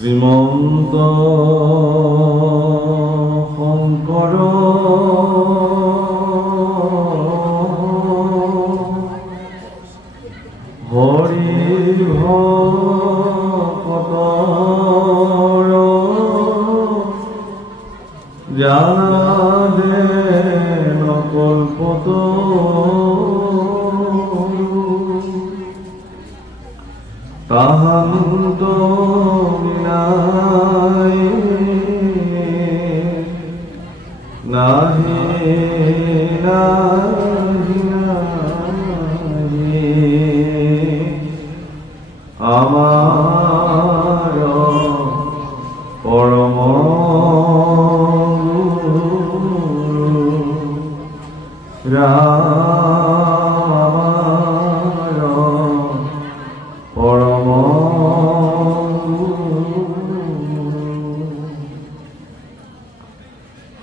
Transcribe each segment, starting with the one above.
শ্ৰীমন্ত শংকৰ হৰি ভকতৰ জানাদে নকল্পতো তাহান্ত বিনাই নাহি নাহি নাহি আমাৰ পৰম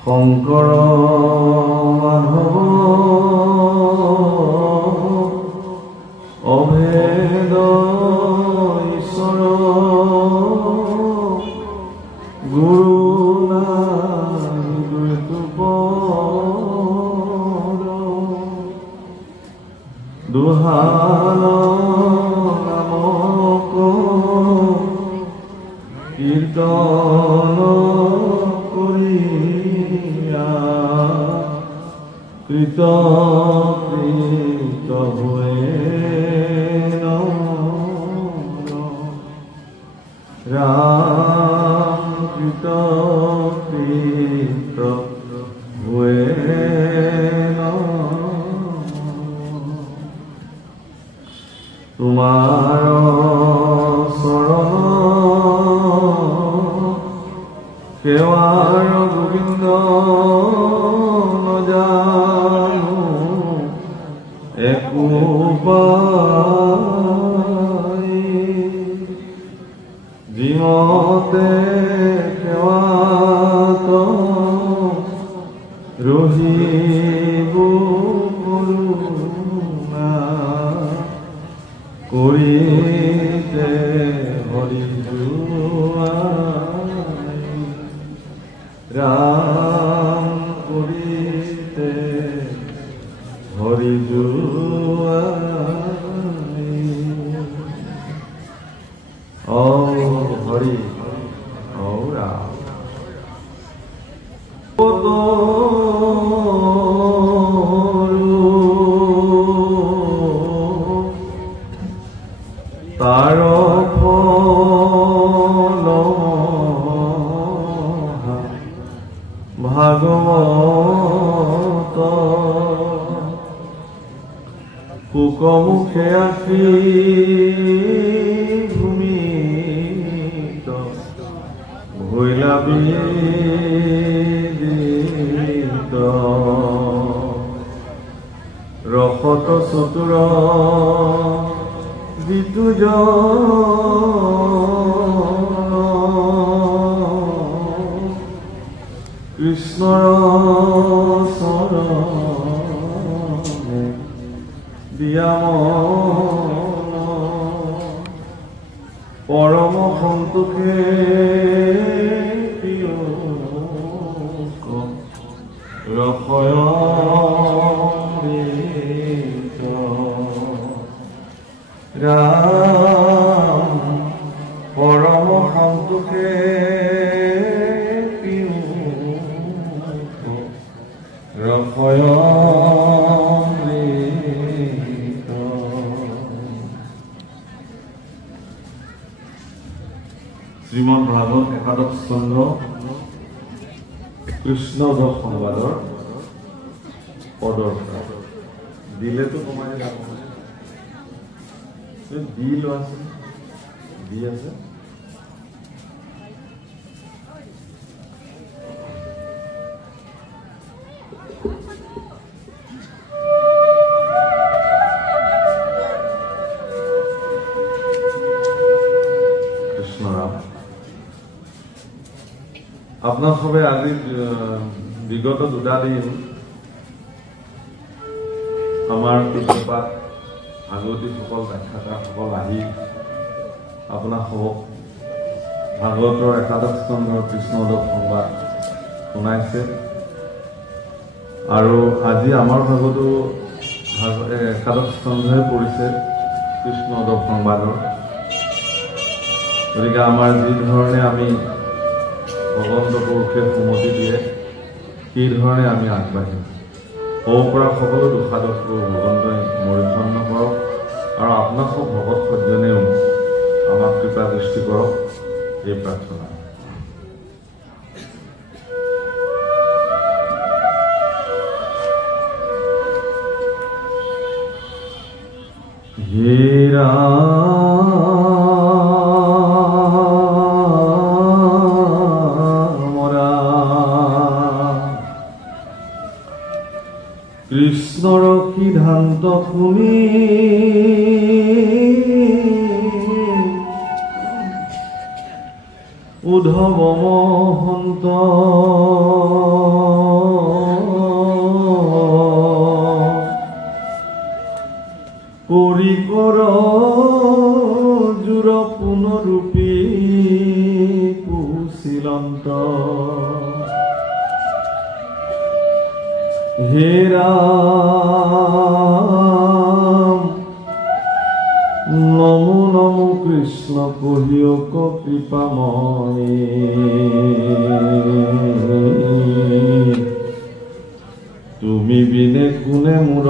শংকৰ মাধৱ অভেদ ঈশ্বৰ গুৰু নাই দুপৰ দুহাল নামক কীৰ্তন কৃত কৃত হয়ে ৰাম কৃত কৃত হয়ে তোমাৰ শৰণ সেৱাৰ গোবিন্দ নজানো একো পাই জীৱতে সেৱাত ৰহিব কৰোণা কৰিতে হৰি ৰাম কৰিতে হৰি ও হৰি ও ৰাম তাৰ ভাগৱত শুকমুখে আসি ভূমিত ভৈলা বিদিত ৰসত চতুৰ বিতুজ কৃষ্ণৰ চৰণে দিয়ামন পৰম সন্তোষে প্ৰিয় ৰসয়মৃত ৰাম পৰম সন্তোষে ৰসয়মৃত শ্ৰীমদ ভাগৱত একাদশ স্কন্ধ কৃষ্ণ সংবাদৰ পদৰ দিলেতো কমাই যাব দি লোৱা আছে দি আছে আপনাৰ সবাই আজি বিগত দুটা দিন আমাৰ পূজ্যপাত আগতী সকল ব্যাখ্যাতা সকল আহি আপনাৰ সবক ভাগৱতৰ একাদশ স্কন্ধৰ কৃষ্ণোদক সংবাদ শুনাইছে আৰু আজি আমাৰ ভাগতো একাদশ স্কন্ধই পৰিছে কৃষ্ণোদক সংবাদৰ। গতিকে আমাৰ যি ধৰণে আমি ভগৱন্ত পুৰুষে সুমতি দিয়ে সেই ধৰণে আমি আগবাঢ়িম। হ'ব পৰা সকলো দুষাদোষটো ভগৱন্তই মৰিধন্য কৰক আৰু আপোনাক ভকত সজ্জনেও আমাক কৃপা দৃষ্টি কৰক, এই প্ৰাৰ্থনা। হে ৰাম কৃষ্ণৰ সিদ্ধান্ত শুনি উদ্ধৱ মহন্ত কৰি কৰ জোৰ পুনৰূপী কুশীলন্ত। হে ৰাম নমো নমো কৃষ্ণ কহিয়ক কৃপাময়। তুমি বিনে কোনে মোৰ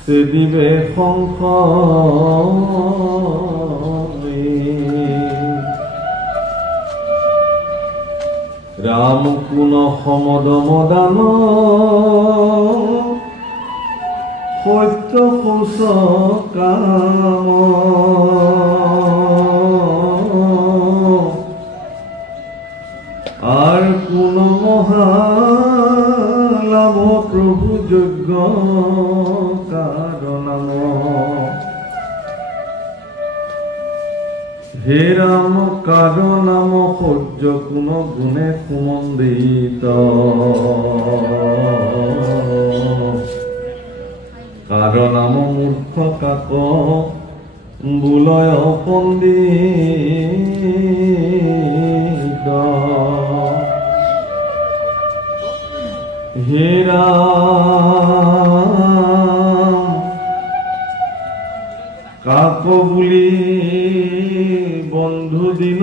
সেদিবে সংশয়। ৰাম কোন সমদম দান সত্য শৌচ কাম। আর কোন মহালাভ প্রভু যজ্ঞ কারণাম। হে রাম কারণাম সহ্য কোন গুণে সুমন্দিত। কারণাম মূর্খ কাক বুলয় পণ্ডিত। হে রাম কাক বুলি বন্ধু দিন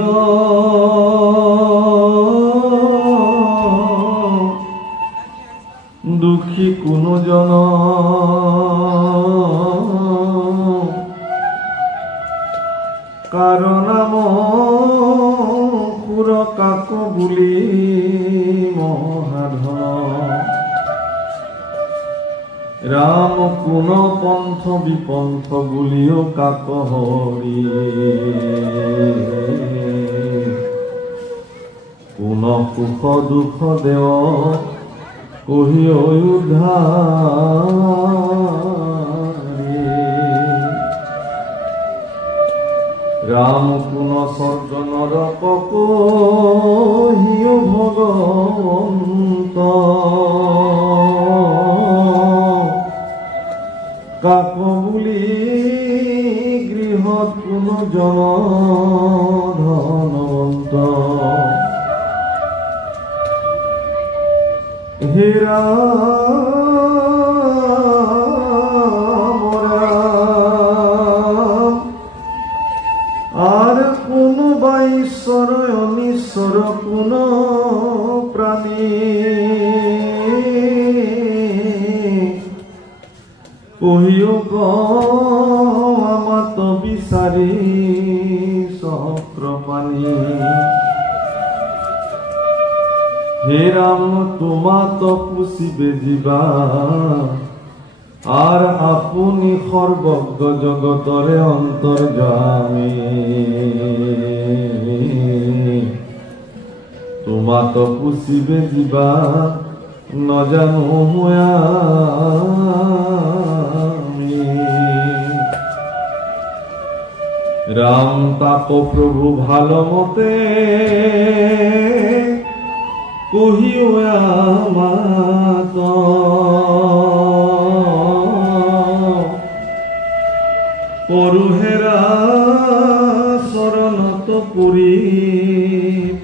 দুখী কোনো জন। কারণাম সুর কাক বুলি মহাধন। রাম কোন পন্থ বিপন্থ বুলিও কাক হৰি। কোন সুখ দুখ দেও কহি উদ্ধাৰি। রাম কোন স্বর্গ নরক কহিও ভগবন্ত। কাক বুলি গৃহত কোন জন ধনবন্ত। হে রাম আর কোন বা ঈশ্বর অনিশ্বর কোন প্রাণী। কহিও আমাত বিচাৰি চক্ৰ পানী। হে রাম তোমাত পুষিবে জীবা আর আপনি সর্বজ্ঞ জগতরে অন্তর্যামী। তোমাত পুষিবে জীবা নজানো আমি। রাম তাপ প্রভু ভালো মতে কহিও আমাত। পরুহেরা শরণত কৰি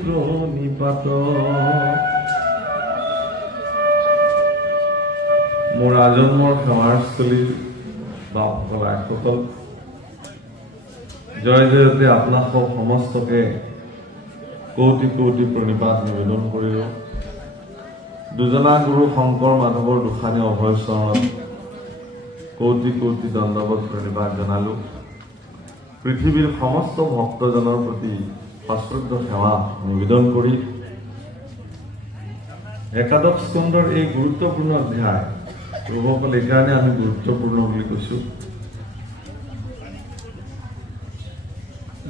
প্ৰণিপাত মোৰ আজন্মৰ সেৱাৰস্থলীৰ বাপসকল আইসকল জয় জয়তে আপোনালোক সমস্তকে কোটি কোটি প্ৰণিপাত নিবেদন কৰিলোঁ। দুজনা গুৰু শংকৰ মাধৱৰ দুখানী অভয় চৰণত কোটি কোটি দণ্ডৱত প্ৰণিপাত জনালোঁ। পৃথিৱীৰ সমস্ত ভক্তজনৰ প্ৰতি সশ্ৰদ্ধ সেৱা নিবেদন কৰি একাদশ স্কন্ধৰ এই গুৰুত্বপূৰ্ণ অধ্যায় প্ৰভুসকল এইকাৰণে আমি গুৰুত্বপূৰ্ণ বুলি কৈছোঁ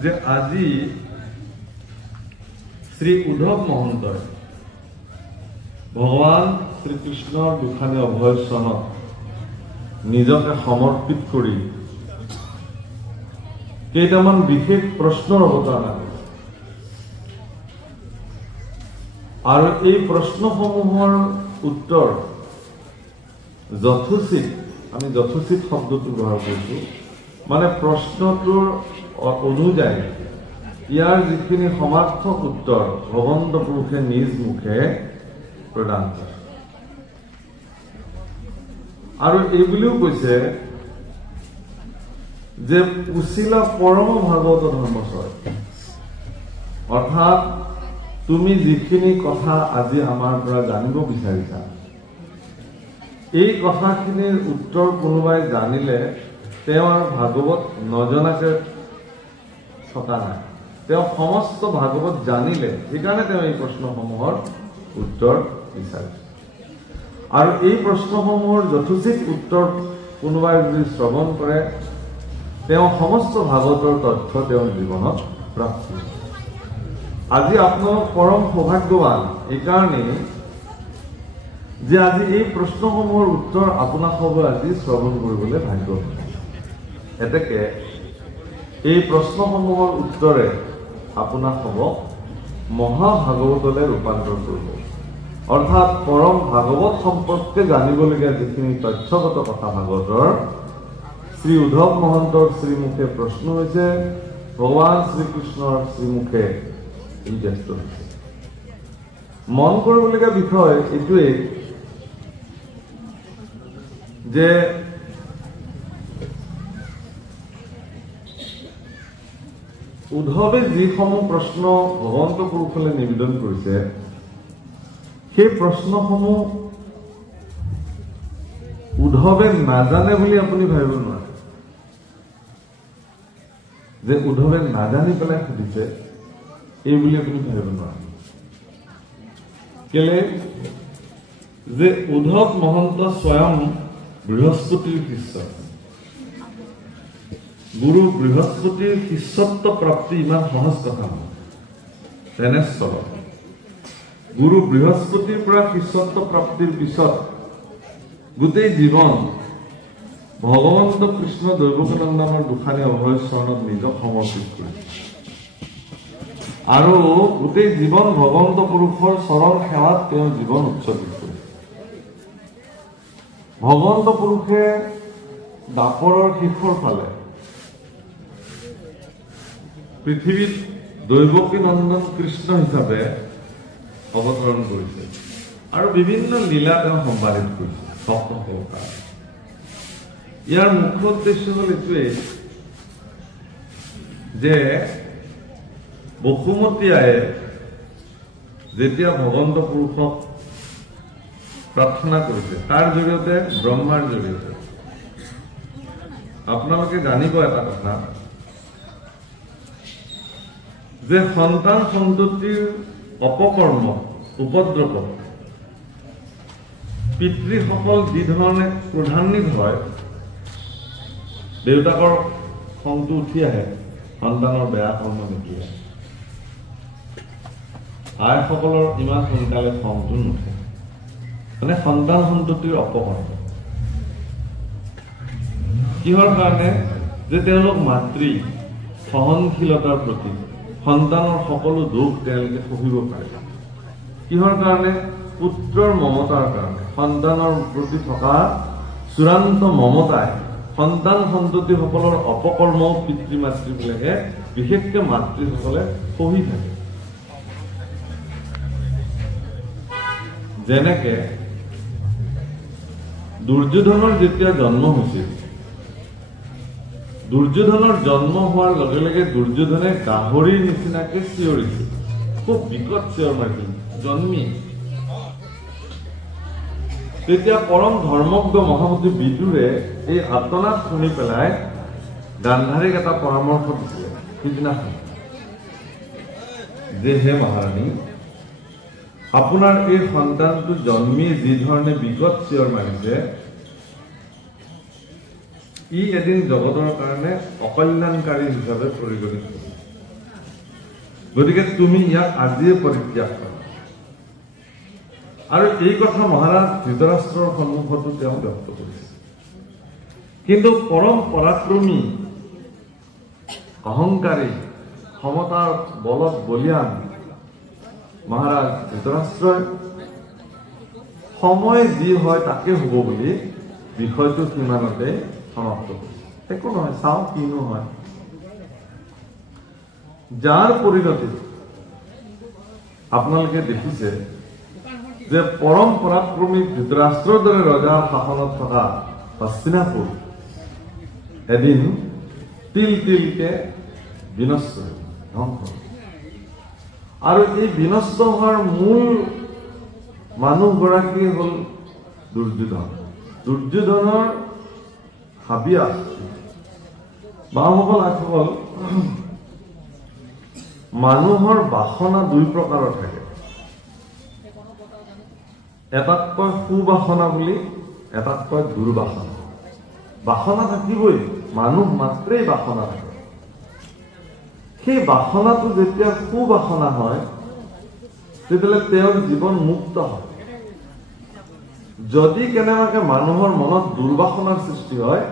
যে আজি শ্ৰী উদ্ধৱ মহন্তই ভগৱান শ্ৰীকৃষ্ণৰ দুখানী অভয় চৰণত নিজকে সমৰ্পিত কৰি কেইটামান বিশেষ প্ৰশ্নৰ অৱতাৰণা কৰিছে আৰু এই প্ৰশ্নসমূহৰ উত্তৰ যথোচিত, আমি যথোচিত শব্দটো ব্যৱহাৰ কৰিছোঁ, মানে প্ৰশ্নটোৰ অনুযায়ী ইয়াৰ যিখিনি সমাৰ্থক উত্তৰ ভগৱন্ত পুৰুষে নিজ মুখে প্ৰদান কৰে। আৰু এইবুলিও কৈছে যে উচিলা পৰম ভাগৱত ধৰ্মচয়, অৰ্থাৎ তুমি যিখিনি কথা আজি আমাৰ পৰা জানিব বিচাৰিছা এই কথাখিনিৰ উত্তৰ কোনোবাই জানিলে তেওঁ আৰু ভাগৱত নজনাকে থকা নাই, তেওঁ সমস্ত ভাগৱত জানিলে, সেইকাৰণে তেওঁ এই প্ৰশ্নসমূহৰ উত্তৰ বিচাৰিছে। আৰু এই প্ৰশ্নসমূহৰ যথোচিত উত্তৰ কোনোবাই যদি শ্ৰৱণ কৰে তেওঁ সমস্ত ভাগৱতৰ তথ্য তেওঁৰ জীৱনত প্ৰাপ্তি। আজি আপোনালোক পৰম সৌভাগ্যৱান এইকাৰণেই যে আজি এই প্ৰশ্নসমূহৰ উত্তৰ আপোনালোকে আজি শ্ৰৱণ কৰিবলৈ ভাগ্য। এতেকে এই প্ৰশ্নসমূহৰ উত্তৰে আপোনালোকক মহাভাগৱতলৈ ৰূপান্তৰ কৰিব, অৰ্থাৎ পৰম ভাগৱত সম্পৰ্কে জানিবলগীয়া যিখিনি তথ্যগত কথা ভাগৱতৰ শ্ৰী উদ্ধৱ মহন্তৰ শ্ৰীমুখে প্ৰশ্ন হৈছে, ভগৱান শ্ৰীকৃষ্ণৰ শ্ৰীমুখে এই ব্যস্ত হৈছে। মন কৰিবলগীয়া বিষয় এইটোৱেই যে উদ্ধৱে যিসমূহ প্ৰশ্ন ভগৱন্ত পুৰুষলৈ নিবেদন কৰিছে সেই প্ৰশ্নসমূহ উদ্ধৱে নাজানে বুলি আপুনি ভাবিব নোৱাৰে যে উদ্ধৱে নাজানি পেলাই সুধিছে এই বুলি আপুনি ভাবিব নোৱাৰে। কেলে যে উদ্ধৱ মহন্ত স্বয়ং বৃহস্পতিৰ শিষ্য। গুৰু বৃহস্পতিৰ শিষ্যত্ব প্ৰাপ্তি ইমান সহজ কথা নহয়। তেনেস্থলত গুৰু বৃহস্পতিৰ পৰা শিষ্যত্ব প্ৰাপ্তিৰ পিছত গোটেই জীৱন ভগৱন্ত কৃষ্ণ দৈৱকীনন্দনৰ দুখানী অভয় চৰণত নিজক সমৰ্পিত কৰিছে আৰু গোটেই জীৱন ভগৱন্ত পুৰুষৰ চৰণ সেৱাত তেওঁ জীৱন উৎসৰ্গিত কৰিছে। ভগৱন্ত পুৰুষে দাপৰৰ শেষৰ ফালে পৃথিৱীত দৈৱকীনন্দন কৃষ্ণ হিচাপে অৱতৰণ কৰিছে আৰু বিভিন্ন লীলা তেওঁ সম্পাদিত কৰিছে ভক্তসকলৰ কাৰণে। ইয়াৰ মুখ্য উদ্দেশ্য হল এইটোৱেই যে বসুমতী আয়ে যেতিয়া ভগৱন্ত পুৰুষক প্ৰাৰ্থনা কৰিছে তাৰ জৰিয়তে ব্ৰহ্মাৰ জৰিয়তে আপোনালোকে জানিব এটা কথা যে সন্তান সন্ততিৰ অপকৰ্ম উপদ্ৰৱ পিতৃসকল যিধৰণে ক্ৰোধান্বিত হয়, দেউতাকৰ খংটো উঠি আহে সন্তানৰ বেয়া কৰ্ম দেখিলে, আইসকলৰ ইমান সোনকালে খংটো নুঠে, মানে সন্তান সন্ততিৰ অপকৰ্ম। কিহৰ কাৰণে? যে তেওঁলোক মাতৃ সহনশীলতাৰ প্ৰতি সন্তানৰ সকলো দুখ তেওঁলোকে সহিব পাৰে। কিহৰ কাৰণে? পুত্ৰৰ মমতাৰ কাৰণে। সন্তানৰ প্ৰতি থকা চূড়ান্ত মমতাই সন্তান সন্ততিসকলৰ অপকৰ্ম পিতৃ মাতৃবিলাকে বিশেষকৈ মাতৃসকলে সহি থাকে। যেনেকে দুৰ্যোধনৰ যেতিয়া জন্ম হৈছিল, দুৰ্যোধনৰ জন্ম হোৱাৰ লগে লগে দুৰ্যোধনে গাহৰিৰ নিচিনাকে চিঞৰিছিল, খুব বিকট চিঞৰ মাৰিছিল জন্মি। তেতিয়া পৰম ধৰ্মজ্ঞ মহামতী বিদুৰে এই আৰ্তনাদ শুনি পেলাই গান্ধাৰীক এটা পৰামৰ্শ দিছিলে সিদিনাখন, যে হে মহাৰাণী, আপোনাৰ এই সন্তানটো জন্মি যি ধৰণে বিকট চিঞৰ মাৰিছে, ই এদিন জগতৰ কাৰণে অকল্যাণকাৰী হিচাপে পৰিগণিত হ'ব। গতিকে তুমি ইয়াক আজিয়ে পৰিত্যাগ কৰা। আৰু এই কথা মহাৰাজ ধৃতৰাষ্ট্ৰৰ সন্মুখতো তেওঁ ব্যক্ত কৰিছে। কিন্তু পৰম পৰাক্ৰমী, অহংকাৰী, ক্ষমতাৰ বলত বলিয়ান মহাৰাজ ধৃতৰাষ্ট্ৰই সময় যি হয় তাকে হ'ব বুলি বিষয়টো সিমানতে সমাপ্ত কৰিছে। একো নহয়, চাওঁ কিনো হয়। যাৰ পৰিণতিত আপোনালোকে দেখিছে যে পৰম পৰাক্ৰমী ধৃতৰাষ্ট্ৰৰ দৰে ৰজাৰ শাসনত থকা হস্তিনাপুৰ এদিন তিল তিলকে বিনষ্ট ধ্বংস। আৰু এই বিনষ্ট হোৱাৰ মূল মানুহগৰাকী হল দুৰ্যোধন। দুৰ্যোধনৰ হাবিয়া বাহুসকল আঠসকল, মানুহৰ বাসনা দুই প্ৰকাৰৰ থাকে। এটাক কয় সুবাসনা বুলি, এটাক কয় দুৰ্বাসনা। বাসনা থাকিবই, মানুহ মাত্ৰেই বাসনা থাকে। সেই বাসনাটো যেতিয়া সুবাসনা হয় তেতিয়াহ'লে তেওঁৰ জীৱন মুক্ত হয়। যদি কেনেবাকে মানুহৰ মনত দুৰ্বাসনাৰ সৃষ্টি হয়,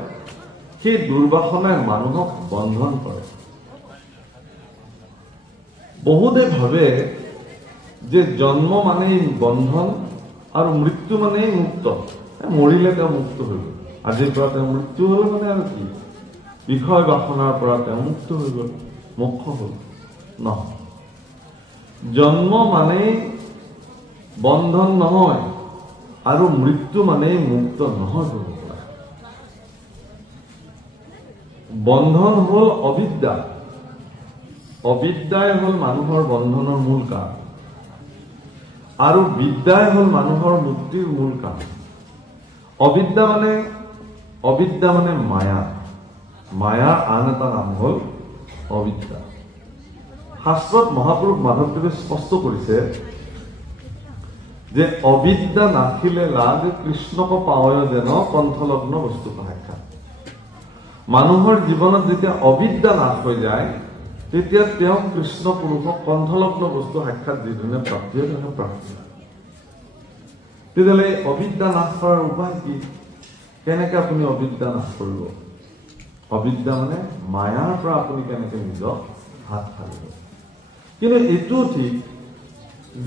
সেই দুৰ্বাসনাই মানুহক বন্ধন কৰে। বহুতে ভাবে যে জন্ম মানেই বন্ধন আৰু মৃত্যু মানেই মুক্ত। মৰিলে তেওঁ মুক্ত হৈ গ'ল, আজিৰ পৰা তেওঁ মৃত্যু হল মানে আৰু কি, বিষয় বাসনাৰ পৰা তেওঁ মুক্ত হৈ গ'ল, মোক্ষ হল। নহয়, জন্ম মানেই বন্ধন নহয় আৰু মৃত্যু মানেই মুক্ত নহয়। বন্ধন হল অবিদ্যা, অবিদ্যাই হল মানুহৰ বন্ধনৰ মূল কাৰণ, আৰু বিদ্যাই হল মানুহৰ মুক্তিৰ মূল কাৰণ। অবিদ্যা মানে মায়া, মায়াৰ আন এটা নাম হল অবিদ্যা। শাস্ত্ৰত মহাপুৰুষ মাধৱদেৱে স্পষ্ট কৰিছে যে অবিদ্যা নাথিলে লাগ কৃষ্ণক পাৱয় যেন কণ্ঠলগ্ন বস্তু সাক্ষাৎ। মানুহৰ জীৱনত যেতিয়া অবিদ্যা নাশ হৈ যায়, তেতিয়া তেওঁ কৃষ্ণ পুৰুষক কণ্ঠলগ্ন বস্তু সাক্ষাৎ যিজনে প্ৰাপ্তি হয় তেনে প্ৰাপ্তি হয়। তেতিয়াহ'লে অবিদ্যা নাশ কৰাৰ উপায় কি? কেনেকে আপুনি অবিদ্যা নাশ কৰিব? অবিদ্যা মানে মায়াৰ পৰা আপুনি কেনেকে নিজক হাত সাৰিব। কিন্তু এইটো ঠিক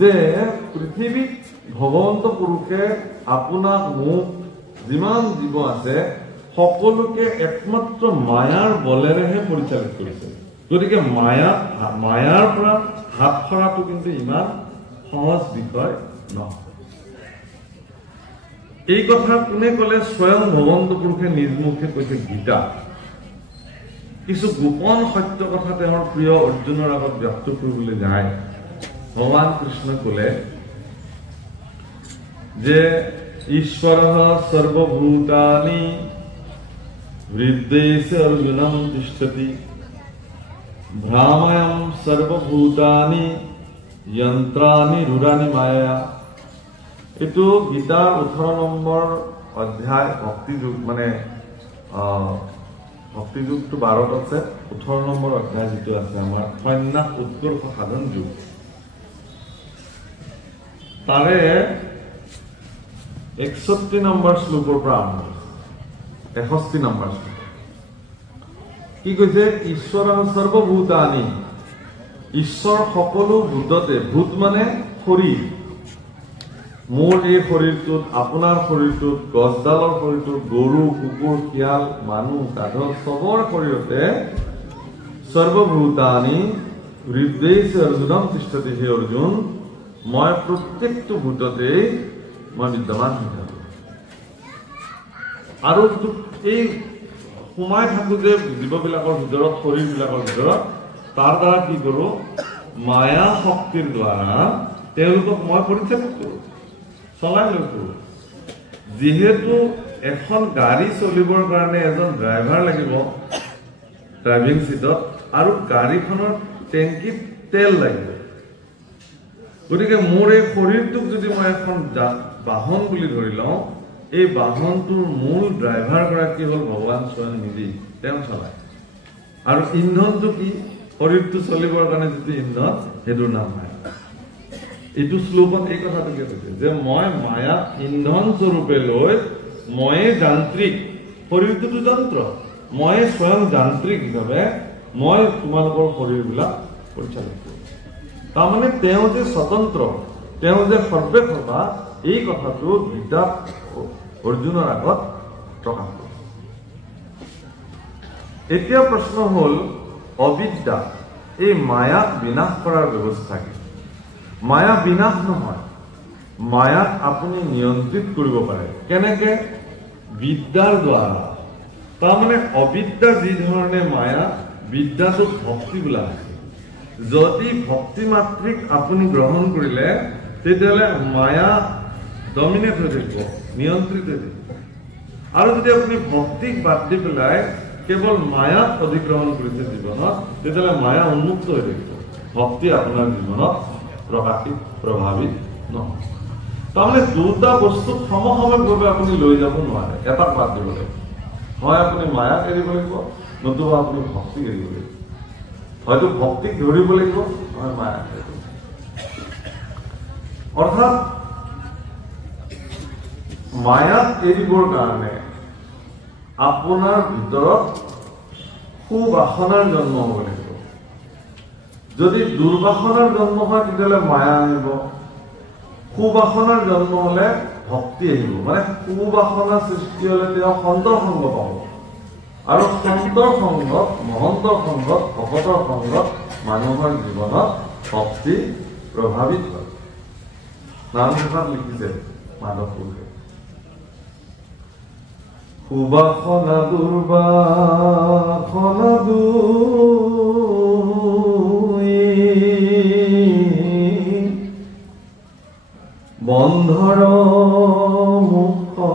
যে পৃথিৱীত ভগৱন্ত পুৰুষে আপোনাক, মোক, যিমান জীৱ আছে সকলোকে একমাত্ৰ মায়াৰ বলেৰেহে পৰিচালিত কৰিছে। গতিকে মায়াৰ পৰা হাত সৰাটো কিন্তু ইমান সহজ বিষয় নহয়। এই কথা কোনে কলে? স্বয়ং ভগৱন্ত পুৰুষে নিজ মুখে কৈছে গীতা। কিছু গোপন সত্য কথা তেওঁৰ প্ৰিয় অৰ্জুনৰ আগত ব্যক্ত কৰিবলৈ যায়। ভগৱান কৃষ্ণই কলে যে ঈশ্বৰঃ সৰ্বভূতানি হৃদয়েষু অৰ্জুনম তিষ্ঠতি ভ্ৰামায়ম সৰ্বভূতানি যন্ত্ৰাণি ৰূঢ়ানি মায়া। এইটো গীতাৰ 18 নম্বৰ অধ্যায় ভক্তিযোগ, মানে ভক্তিযোগটো 12ত আছে। 18 নম্বৰ অধ্যায় যিটো আছে আমাৰ সন্ন্যাস উৎকৰ্ষ সাধন যোগ, তাৰে 61 নম্বৰ শ্লোকৰ পৰা আৰম্ভ হৈছে। 61 নম্বৰ শ্লোক কি কৈছে? ঈশ্বৰ সৰ্বভূতানি, ঈশ্বৰ সকলো ভূততে। ভূত মানে শৰীৰ, মোৰ এই শৰীৰটোত, আপোনাৰ শৰীৰটোত, গছডালৰ শৰীৰটোত, গৰু, কুকুৰ, শিয়াল, মানুহ, গাধ, চবৰ শৰীৰতে সৰ্বভূতানি হৃদয়েষু অৰ্জুনম তিষ্ঠতি হে অৰ্জুন মই প্ৰত্যেকটো ভূততে মই বিদ্যমান হৈ থাকো আৰু এই সোমাই থাকো যে জীৱবিলাকৰ ভিতৰত শৰীৰবিলাকৰ ভিতৰত তাৰ দ্বাৰা কি কৰো মায়া শক্তিৰ দ্বাৰা তেওঁলোকক মই পৰিচালিত কৰো চলাই লৈ কৰো যেহেতু এখন গাড়ী চলিবৰ কাৰণে এজন ড্ৰাইভাৰ লাগিব ড্ৰাইভিং সিটত আৰু গাড়ীখনৰ টেংকিত তেল লাগিব গতিকে মোৰ এই শৰীৰটোক যদি মই এখন বাহন বুলি ধৰি লওঁ এই বাহনটোৰ মূল ড্ৰাইভাৰ গৰাকী হ'ল ভগৱান স্বয়ং নিজে তেওঁ চলায় আৰু ইন্ধনটো কি শৰীৰটো চলিবৰ কাৰণে যিটো ইন্ধন সেইটোৰ নাম মায়া এইটো শ্লোকত এই কথাটোকে কৈছে যে মই মায়া ইন্ধন স্বৰূপে লৈ ময়ে যান্ত্ৰিক শৰীৰটোতো যন্ত্ৰ মই স্বয়ং যান্ত্ৰিক হিচাপে মই তোমালোকৰ শৰীৰবিলাক পৰিচালিত কৰোঁ তাৰমানে তেওঁ যে স্বতন্ত্ৰ তেওঁ যে সৰ্বেসৰ্বা এই কথাটো গীতাত অৰ্জুনৰ আগত প্ৰকাশ কৰিছে এতিয়া প্ৰশ্ন হ'ল অবিদ্যা এই মায়াক বিনাশ কৰাৰ ব্যৱস্থা কি মায়া বিনাশ নহয় মায়াক আপুনি নিয়ন্ত্ৰিত কৰিব পাৰে কেনেকে বিদ্যাৰ দ্বাৰা তাৰমানে অবিদ্যা যি ধৰণে মায়া বিদ্যাটোক ভক্তি বোলা হয় যদি ভক্তি মাত্ৰিক আপুনি গ্ৰহণ কৰিলে তেতিয়াহ'লে মায়া ডমিনেট হৈ থাকিব নিয়ন্ত্ৰিত হৈ থাকিব আৰু যদি আপুনি ভক্তিক বাদ দি পেলাই কেৱল মায়াক অধিগ্ৰহণ কৰিছে জীৱনত তেতিয়াহ'লে মায়া উন্মুক্ত হৈ থাকিব ভক্তি আপোনাৰ জীৱনত প্ৰকাশিত প্ৰভাৱিত নহয় তাৰমানে দুটা বস্তুক সমসাময়িকভাৱে আপুনি লৈ যাব নোৱাৰে এটাক বাদ দিব লাগিব হয় আপুনি মায়াক এৰিব লাগিব নতুবা আপুনি ভক্তিক এৰিব লাগিব হয়তো ভক্তিক ধৰিব লাগিব নহয় মায়াক এৰিব অৰ্থাৎ মায়াক এৰিবৰ কাৰণে আপোনাৰ ভিতৰত সুবাসনাৰ জন্ম হ'ব লাগিব যদি দুৰ্বাসনাৰ জন্ম হয় তেতিয়াহ'লে মায়া আহিব সুবাসনাৰ জন্ম হলে ভক্তি আহিব মানে সুবাসনা সৃষ্টি হলে তেওঁ সন্তৰ সংগ পাব আৰু সন্তৰ সংগত মহন্তৰ সংগত ভকতৰ সংগত মানুহৰ জীৱনত ভক্তি প্ৰভাৱিত হয় নামঘোষাত লিখিছে মাধৱ পুৰুষে সুবাসনা দুৰ্বাসনা বন্ধৰ মুখৰ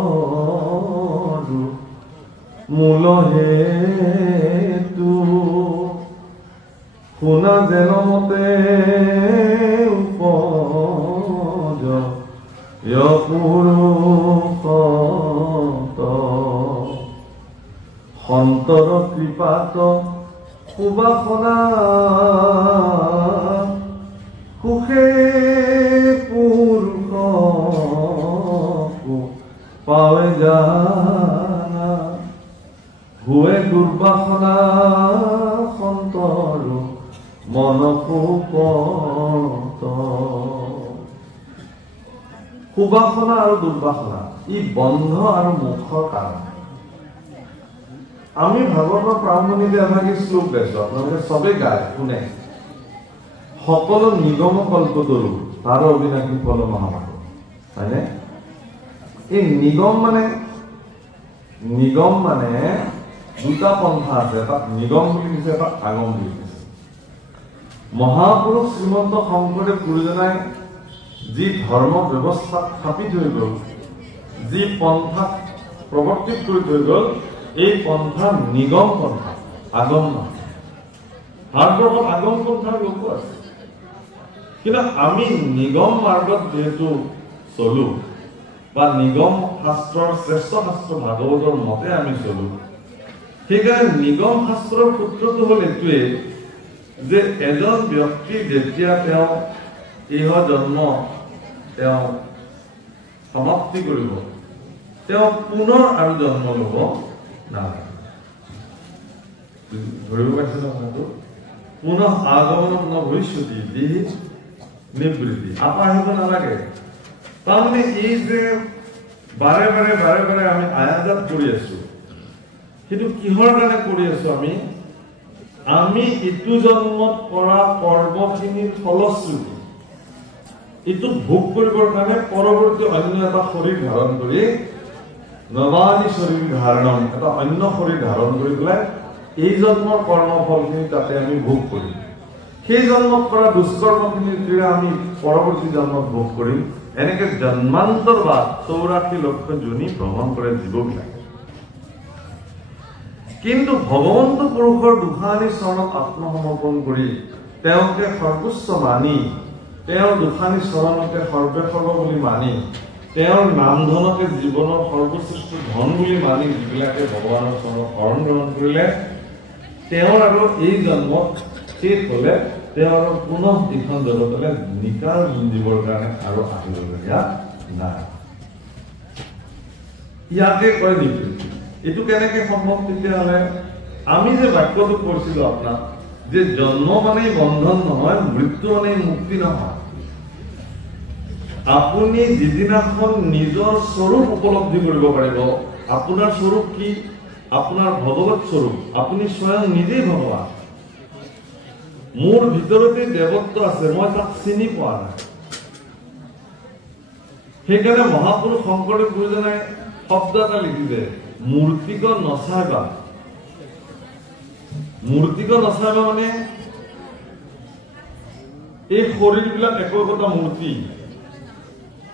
মূলহেতু শুনা যেন মতে উপজ পুৰুষত সন্তৰ কৃপাত সুবাসনা সুখে পাৱে জানা হুৱে দুৰ্বাসনা সন্তৰ মনপুপত সুবাসনা আৰু দুৰ্বাসনা ই বন্ধ আৰু মুখৰ কাৰণ আমি ভাগৱতৰ প্ৰাৰম্ভণিতে এভাগি শ্লোক গাইছো আপোনালোকে চবেই গায় শুনে সকলো নিগম কল্পতৰু তাৰ অবিনাশী ফল মহামানৱ হয়নে এই নিগম মানে দুটা পন্থা আছে এটা নিগম বুলি দিছে এটা আগম বুলি দিছে মহাপুৰুষ শ্ৰীমন্ত শংকৰদেৱ গুৰুজনাই যি ধৰ্ম ব্যৱস্থা স্থাপিত হৈ গ'ল যি পন্থা প্ৰৱৰ্তিত কৰি থৈ গ'ল এই পন্থা নিগম পন্থা আগম নহয় ভাৰতবৰ্ষত আগম পন্থাৰ লোকো আছে কিন্তু আমি নিগম মাৰ্গত যেহেতু চলো বা নিগম শাস্ত্ৰৰ শ্ৰেষ্ঠ শাস্ত্ৰ ভাগৱতৰ মতে আমি চলো সেইকাৰণে নিগম শাস্ত্ৰৰ সূত্ৰটো হ'ল এইটোৱে যে এজন ব্যক্তি যেতিয়া তেওঁ ইহ জন্ম তেওঁ সমাপ্তি কৰিব তেওঁ পুনৰ আৰু জন্ম ল'ব নালাগে ধৰিব পাৰিছে ন কথাটো পুনঃ আগমন নভৱিষ্যতি দেহি নিবৃত্তি আকৌ আহিব নালাগে তাৰমানে এই যে বাৰে বাৰে আমি আয়াজাত কৰি আছো কিন্তু কিহৰ কাৰণে কৰি আছো আমি আমি ইটো জন্মত কৰা কৰ্মখিনিৰ ফলশ্ৰুতি ইটো ভোগ কৰিবৰ কাৰণে পৰৱৰ্তী অন্য এটা শৰীৰ ধাৰণ কৰি নবানী শৰীৰ ধাৰণ এটা অন্য শৰীৰ ধাৰণ কৰি পেলাই এই জন্মৰ কৰ্মফলখিনি তাতে আমি ভোগ কৰিম। সেই জন্মত কৰা দুষ্কৰ্মখিনিৰ ক্ৰীড়া আমি পৰৱৰ্তী জন্মত ভোগ কৰিম। এনেকে জন্মান্তৰ বা 84 লক্ষ যোনি ভ্ৰমণ কৰে জীৱবিলাকে। কিন্তু ভগৱন্ত পুৰুষৰ দুখানি চৰণত আত্মসমৰ্পণ কৰি তেওঁকে সৰ্বোচ্চ মানি তেওঁৰ দুখানি চৰণকে সৰ্বেসৰ্ব বুলি মানি তেওঁৰ নাম ধনকে জীৱনৰ সৰ্বশ্ৰেষ্ঠ ধন বুলি মানি যিবিলাকে ভগৱানৰ চৰণত শৰণ গ্ৰহণ কৰিলে তেওঁৰ আৰু এই জন্মত শেষ হলে তেওঁৰ পুনঃ এইখন জগতলৈ নিকাৰ জীৱৰ কাৰণে আৰু আহিবলগীয়া নাই। ইয়াকে কয় নিবৃত্তি। এইটো কেনেকে সম্ভৱ? তেতিয়াহ'লে আমি যে বাক্যটো কৈছিলো আপোনাক যে জন্ম মানেই বন্ধন নহয়, মৃত্যু মানেই মুক্তি নহয়। আপুনি যিদিনাখন নিজৰ স্বৰূপ উপলব্ধি কৰিব পাৰিব, আপোনাৰ স্বৰূপ কি? আপোনাৰ ভগৱত স্বৰূপ, আপুনি স্বয়ং নিজেই ভগৱান। মোৰ ভিতৰতে দেৱত্ব আছে, মই তাক চিনি পোৱা নাই। সেইকাৰণে মহাপুৰুষ শংকৰদেৱ গুৰুজনাই শব্দ এটা লিখিছে, মূৰ্তিক নচাইবা। মূৰ্তিক নচাইবা মানে এই শৰীৰবিলাক একো একোটা মূৰ্তি।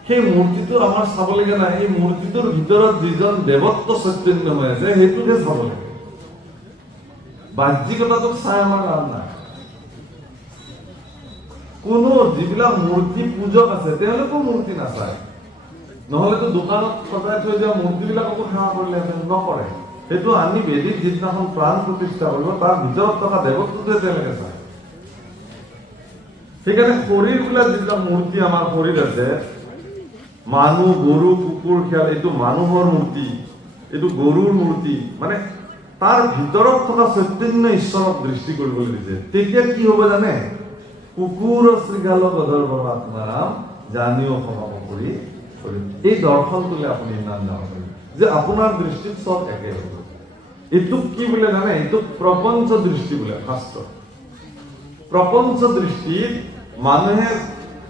সেই মূৰ্তিটো আমাৰ চাবলগীয়া নাই। এই মূৰ্তিটোৰ ভিতৰত যিজন দেৱত্ব চৈতন্যময় আছে সেইটোকে চাব লাগে। বাহ্যিকতাটোক চাই আমাৰ লাভ নাই। কোনো যিবিলাক মূৰ্তি পূজক আছে তেওঁলোকেও মূৰ্তি নাচায়, নহলেতো দোকানত সজাই থৈ দিয়া মূৰ্তিবিলাককো সেৱা কৰিলেহেঁতেন, নকৰে। সেইটো আনি বেদীত যিদিনাখন প্ৰাণ প্ৰতিষ্ঠা কৰিব তাৰ ভিতৰত থকা দেৱত্বটোৱে তেওঁলোকে চায়। সেইকাৰণে শৰীৰবিলাক যিবিলাক মূৰ্তি আমাৰ শৰীৰ আছে, মানুহ, গৰু, কুকুৰ, শিয়াল, এইটো মানুহৰ মূৰ্তি, এইটো গৰুৰ মূৰ্তি, মানে তাৰ ভিতৰত থকা চৈতন্য ঈশ্বৰক দৃষ্টি কৰিবলৈ দিছে। তেতিয়া কি হ'ব জানে? কুকুৰ শৃগাল গধৰ আত্মাৰাম জানিও সমাপ কৰি এই দৰ্শনটোলে আপুনি ইমান যাব পাৰিব যে আপোনাৰ দৃষ্টিত চব একে হ'ব। এইটোক কি বোলে জানে? এইটোক প্ৰপঞ্চ দৃষ্টি বোলে শাস্ত্ৰ। প্ৰপঞ্চ দৃষ্টিত মানুহে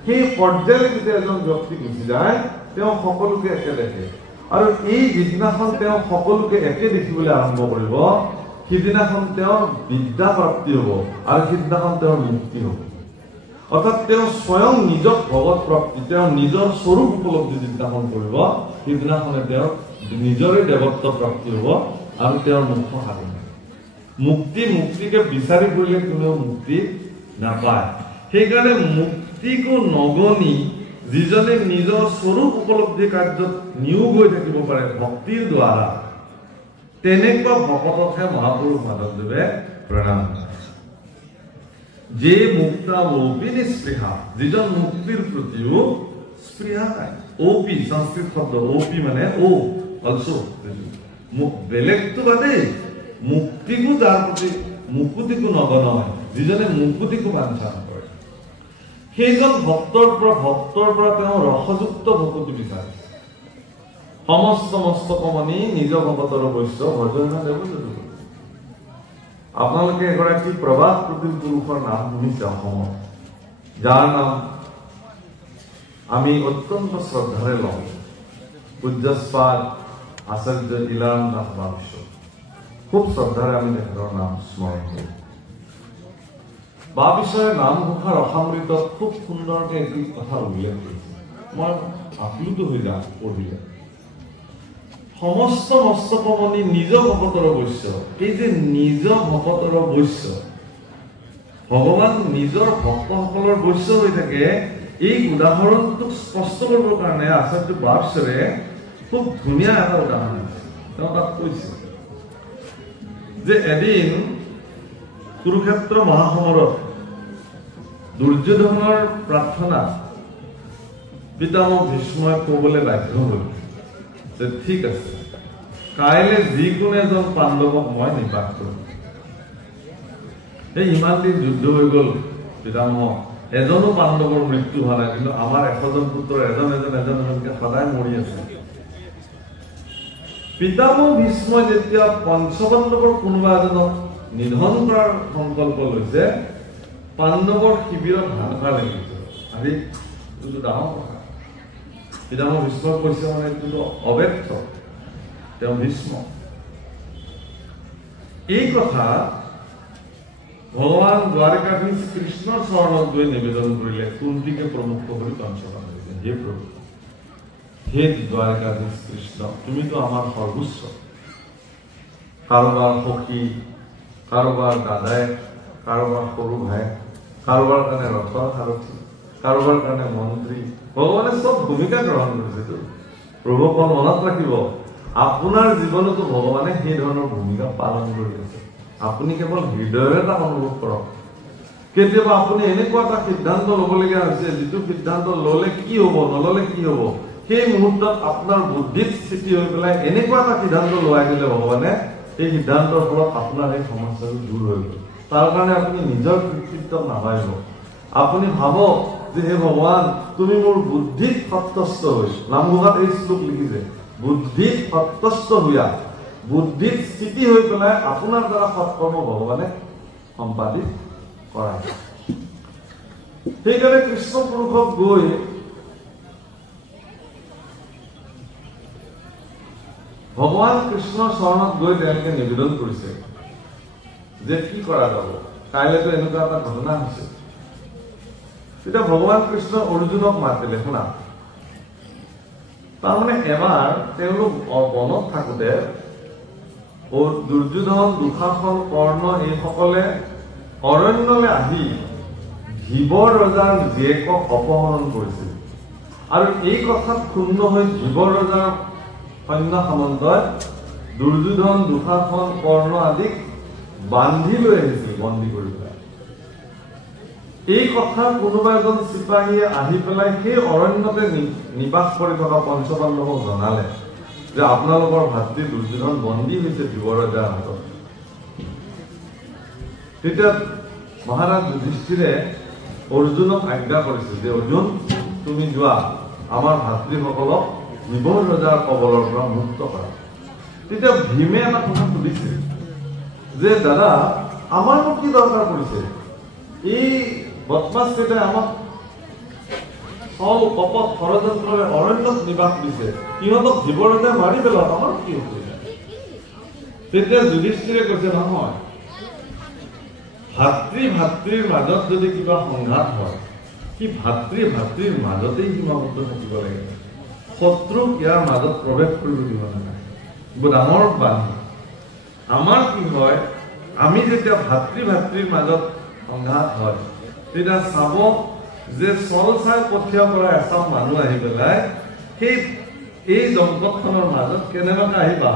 সেই পৰ্যায়লৈ যেতিয়া এজন ব্যক্তি গুচি যায় তেওঁ সকলোকে একে দেখে। আৰু এই যিদিনাখন তেওঁ সকলোকে একে দেখিবলৈ আৰম্ভ কৰিব সিদিনাখন তেওঁৰ বিদ্যা প্ৰাপ্তি হ'ব আৰু সিদিনাখন তেওঁৰ মুক্তি হ'ব। অৰ্থাৎ তেওঁ স্বয়ং নিজক ভগৱত প্ৰাপ্তি, তেওঁ নিজৰ স্বৰূপ উপলব্ধি যিদিনাখন কৰিব সিদিনাখনে তেওঁৰ নিজৰে দেৱত্ব প্ৰাপ্তি হ'ব আৰু তেওঁৰ মুখ্য সাধন। মুক্তিকে বিচাৰি ফুৰিলে কোনেও মুক্তি নাপায়। সেইকাৰণে মুক্তিকো নগনি যিজনে নিজৰ স্বৰূপ উপলব্ধি কাৰ্যত নিয়োগ হৈ থাকিব পাৰে ভক্তিৰ দ্বাৰা, তেনেকুৱা ভকতকহে মহাপুৰুষ মাধৱদেৱে প্ৰণাম কৰে। যে মুক্তা ঔপি নিস্পৃহা, যিজন মুক্তিৰ প্ৰতিও স্পৃহা নাই। ঔপি সংস্কৃত শব্দ, ঔপি মানে ও অলছো, বেলেগটো বাদেই মুক্তিকো যাৰ প্ৰতি মুকুতিকো নগনয়, যিজনে মুকুতিকো বাঞ্ছা নকৰে, সেইজন ভক্তৰ পৰা তেওঁ ৰসযুক্ত ভকতি বিচাৰে। সমস্ত মস্তকমণি নিজ ভকতৰ বৈশ্য ভজন দেৱ। আপোনালোকে এগৰাকী প্ৰবাদ প্ৰতীক পুৰুষৰ নাম শুনিছে অসমত, যাৰ নাম আমি অত্যন্ত শ্ৰদ্ধাৰে লওঁ, পূজ্যস্পাদ আচাৰ্য ইলাম দাস বাগচু। খুব শ্ৰদ্ধাৰে আমি তেখেতৰ নাম স্মৰণ কৰোঁ। বাগচুৰ নাম ঘোষাৰ ৰসামৃতত খুব সুন্দৰকে এটি কথা উল্লেখ কৰিছে, মই আপ্লুত হৈ যাওঁ পঢ়িলে। সমস্ত মস্তকমণি নিজ ভকতৰ বৈশ্য। এই যে নিজ ভকতৰ বৈশ্য, ভগৱান নিজৰ ভক্তসকলৰ বৈশ্য হৈ থাকে, এই উদাহৰণটোক স্পষ্ট কৰিবৰ কাৰণে আচাৰ্য বাগচুৰে খুব ধুনীয়া এটা উদাহৰণ দিছে। তেওঁ তাত কৈছে যে এদিন কুৰুক্ষেত্ৰ মহাসমৰত দুৰ্যোধনৰ প্ৰাৰ্থনা পিতামহ ভীষ্মই ক'বলৈ বাধ্য হ'ল যে ঠিক আছে, কাইলৈ যিকোনো এজন পাণ্ডৱক মই নিপাত কৰিম। এই ইমান দিন যুদ্ধ হৈ গ'ল পিতামহ, এজনো পাণ্ডৱৰ মৃত্যু হোৱা নাই, কিন্তু আমাৰ 100জন পুত্ৰ এজনকে সদায় মৰি আছে। পিতামহ ভীষ্মই যেতিয়া পঞ্চপাণ্ডৱৰ কোনোবা এজনক নিধন কৰাৰ সংকল্প লৈছে পাণ্ডৱৰ শিবিৰত হানকা লাগিছে আজি এইটো ডাঙৰ কথা পিতামহ ভীষ্মক কৈছে মানে এইটো অব্যৰ্থ তেওঁ ভীষ্ম এই কথা ভগৱান দ্বাৰকাধীশ কৃষ্ণৰ চৰণত গৈ নিবেদন কৰিলে কুন্তীকে প্ৰমুখ কৰি কঞ্চনা কৰিলে হে প্ৰভু হে দ্বাৰকাধীশ কৃষ্ণ তুমিতো আমাৰ সৰ্বোচ্চ কাৰোবাৰ সখী কাৰোবাৰ দাদাই কাৰোবাৰ সৰু ভাই কাৰোবাৰ কাৰণে ৰথৰ সাৰথী কাৰোবাৰ কাৰণে মন্ত্ৰী ভগৱানে চব ভূমিকা গ্ৰহণ কৰিছে প্ৰভু মনত ৰাখিব আপোনাৰ জীৱনতো ভগৱানে সেই ধৰণৰ ভূমিকা পালন কৰি আছে আপুনি কেৱল হৃদয়ৰে এটা অনুভৱ কৰক কেতিয়াবা আপুনি এনেকুৱা এটা সিদ্ধান্ত ল'বলগীয়া হৈছে যিটো সিদ্ধান্ত ল'লে কি হ'ব নল'লে কি হ'ব সেই মুহূৰ্তত আপোনাৰ বুদ্ধিত স্থিতি হৈ পেলাই এনেকুৱা এটা সিদ্ধান্ত লোৱাই দিলে ভগৱানে এই সিদ্ধান্তৰ ফলত আপোনাৰ এই সমস্যাটো দূৰ হৈ গ'ল তাৰ কাৰণে আপুনি নিজৰ কৃতিত্ব নাভাবিব আপুনি ভাবক যে হে ভগৱান তুমি মোৰ বুদ্ধিত সত্যস্ত হৈ নামঘোষাত এই শ্লোক লিখিছে বুদ্ধিত সত্যস্ত হোৱা বুদ্ধিত স্থিতি হৈ পেলাই আপোনাৰ দ্বাৰা সৎকৰ্ম ভগৱানে সম্পাদিত কৰায় সেইকাৰণে কৃষ্ণ পুৰুষক গৈ ভগৱান কৃষ্ণৰ চৰণত গৈ তেওঁলোকে নিবেদন কৰিছে যে কি কৰা যাব কাইলৈতো এনেকুৱা এটা ঘটনা হৈছে তেতিয়া ভগৱান কৃষ্ণ অৰ্জুনক মাতিলে শুনা তাৰমানে এবাৰ তেওঁলোক বনত থাকোঁতে দুৰ্যোধন দুঃশাসন কৰ্ণ এইসকলে অৰণ্যলৈ আহি ধীবৰ ৰজাৰ জীয়েকক অপহৰণ কৰিছিল আৰু এই কথাত ক্ষুণ্ণ হৈ ধীবৰ ৰজাৰ সৈন্য সামন্তই দুৰ্যোধন দুঃশাসন কৰ্ণ আদিক বান্ধি লৈ আহিছিল বন্দী কৰি পেলাই এই কথা কোনোবা এজন চিপাহীয়ে আহি পেলাই সেই অৰণ্যতে নিবাস কৰি থকা পঞ্চপাণ্ডৱক জনালে যে আপোনালোকৰ ভাতৃ দুৰ্যোধন বন্দী হৈছে ধীবৰ ৰজাৰ হাতত তেতিয়া মহাৰাজ যুধিষ্ঠিৰে অৰ্জুনক আজ্ঞা কৰিছিল যে অৰ্জুন তুমি যোৱা আমাৰ ভাতৃসকলক ধীবৰ ৰজাৰ কবলৰ পৰা মুক্ত কৰা তেতিয়া ভীমে এটা কথা সুধিছিল যে দাদা আমাৰনো কি দৰকাৰ পৰিছে এই বদমাছকেইটাই আমাক চল কপট ষড়যন্ত্ৰৰে অৰণ্যত নিবাস দিছে সিহঁতক ধীবৰ ৰজাই মাৰি পেলাওক আমাৰ কি অসুবিধা তেতিয়া যুধিষ্ঠিৰে কৈছে নহয় ভাতৃৰ মাজত যদি কিবা সংঘাত হয় কি ভাতৃৰ মাজতেই সীমাবদ্ধ থাকিব লাগে শত্ৰুক ইয়াৰ মাজত প্ৰৱেশ কৰিব দিব নালাগে ডাঙৰ বান্ধি আমাৰ কি হয় আমি যেতিয়া ভাতৃৰ মাজত সংঘাত হয় তেতিয়া চাব যে চল চাই পঠিয়া পৰা এচাম মানুহ আহি পেলাই এই জংকটখনৰ মাজত কেনেবাকৈ আহি বাহ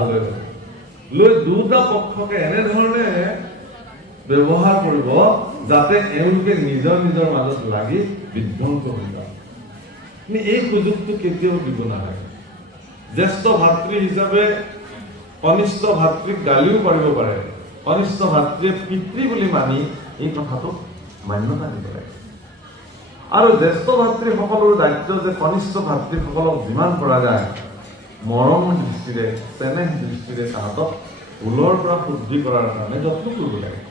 লৈ দুটা পক্ষকে এনেধৰণে ব্যৱহাৰ কৰিব যাতে এওঁলোকে নিজৰ মাজত লাগি বিধ্বংস হৈ যায় এই সুযোগটো কেতিয়াও দিব নালাগে জ্যেষ্ঠ ভাতৃ হিচাপে কনিষ্ঠ ভাতৃক গালিও পাৰিব পাৰে কনিষ্ঠ ভাতৃয়ে পিতৃ বুলি মানি এই কথাটো মান্যতা দিব লাগে আৰু জ্যেষ্ঠ ভাতৃসকলৰ দায়িত্ব যে কনিষ্ঠ ভাতৃসকলক যিমান পৰা যায় মৰম দৃষ্টিৰে চেনেহ দৃষ্টিৰে তাহাঁতক ভুলৰ পৰা শুদ্ধি কৰাৰ কাৰণে যত্ন কৰিব লাগে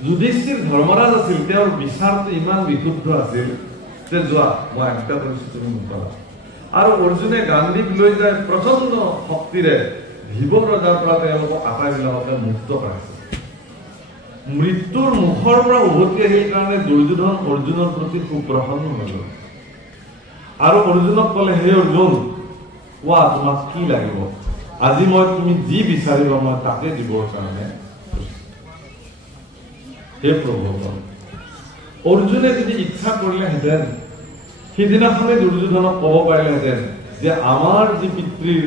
যুধিষ্ঠিৰ ধৰ্মৰাজ আছিল তেওঁৰ বিচাৰটো ইমান বিশুদ্ধ আছিল যে যোৱা মই আজ্ঞা কৰিছো তুমি মুকলা আৰু অৰ্জুনে গান্ধীক লৈ যায় প্ৰচণ্ড শক্তিৰে ধীবৰ ৰজাৰ পৰা তেওঁলোকক আটাইবিলাককে মুক্ত কৰাইছে মৃত্যুৰ মুখৰ পৰা উভতি আহিল কাৰণে দুৰ্যোধন অৰ্জুনৰ প্ৰতি খুব প্ৰসন্ন হল আৰু অৰ্জুনক ক'লে হে অৰ্জুন কোৱা তোমাক কি লাগিব আজি মই তুমি যি বিচাৰিবা মই তাকে দিবৰ কাৰণে হে প্ৰভু অৰ্জুনে যদি ইচ্ছা কৰিলেহেঁতেন সিদিনাখনে দুৰ্যোধনক ক'ব পাৰিলেহেঁতেন যে আমাৰ যি পিতৃৰ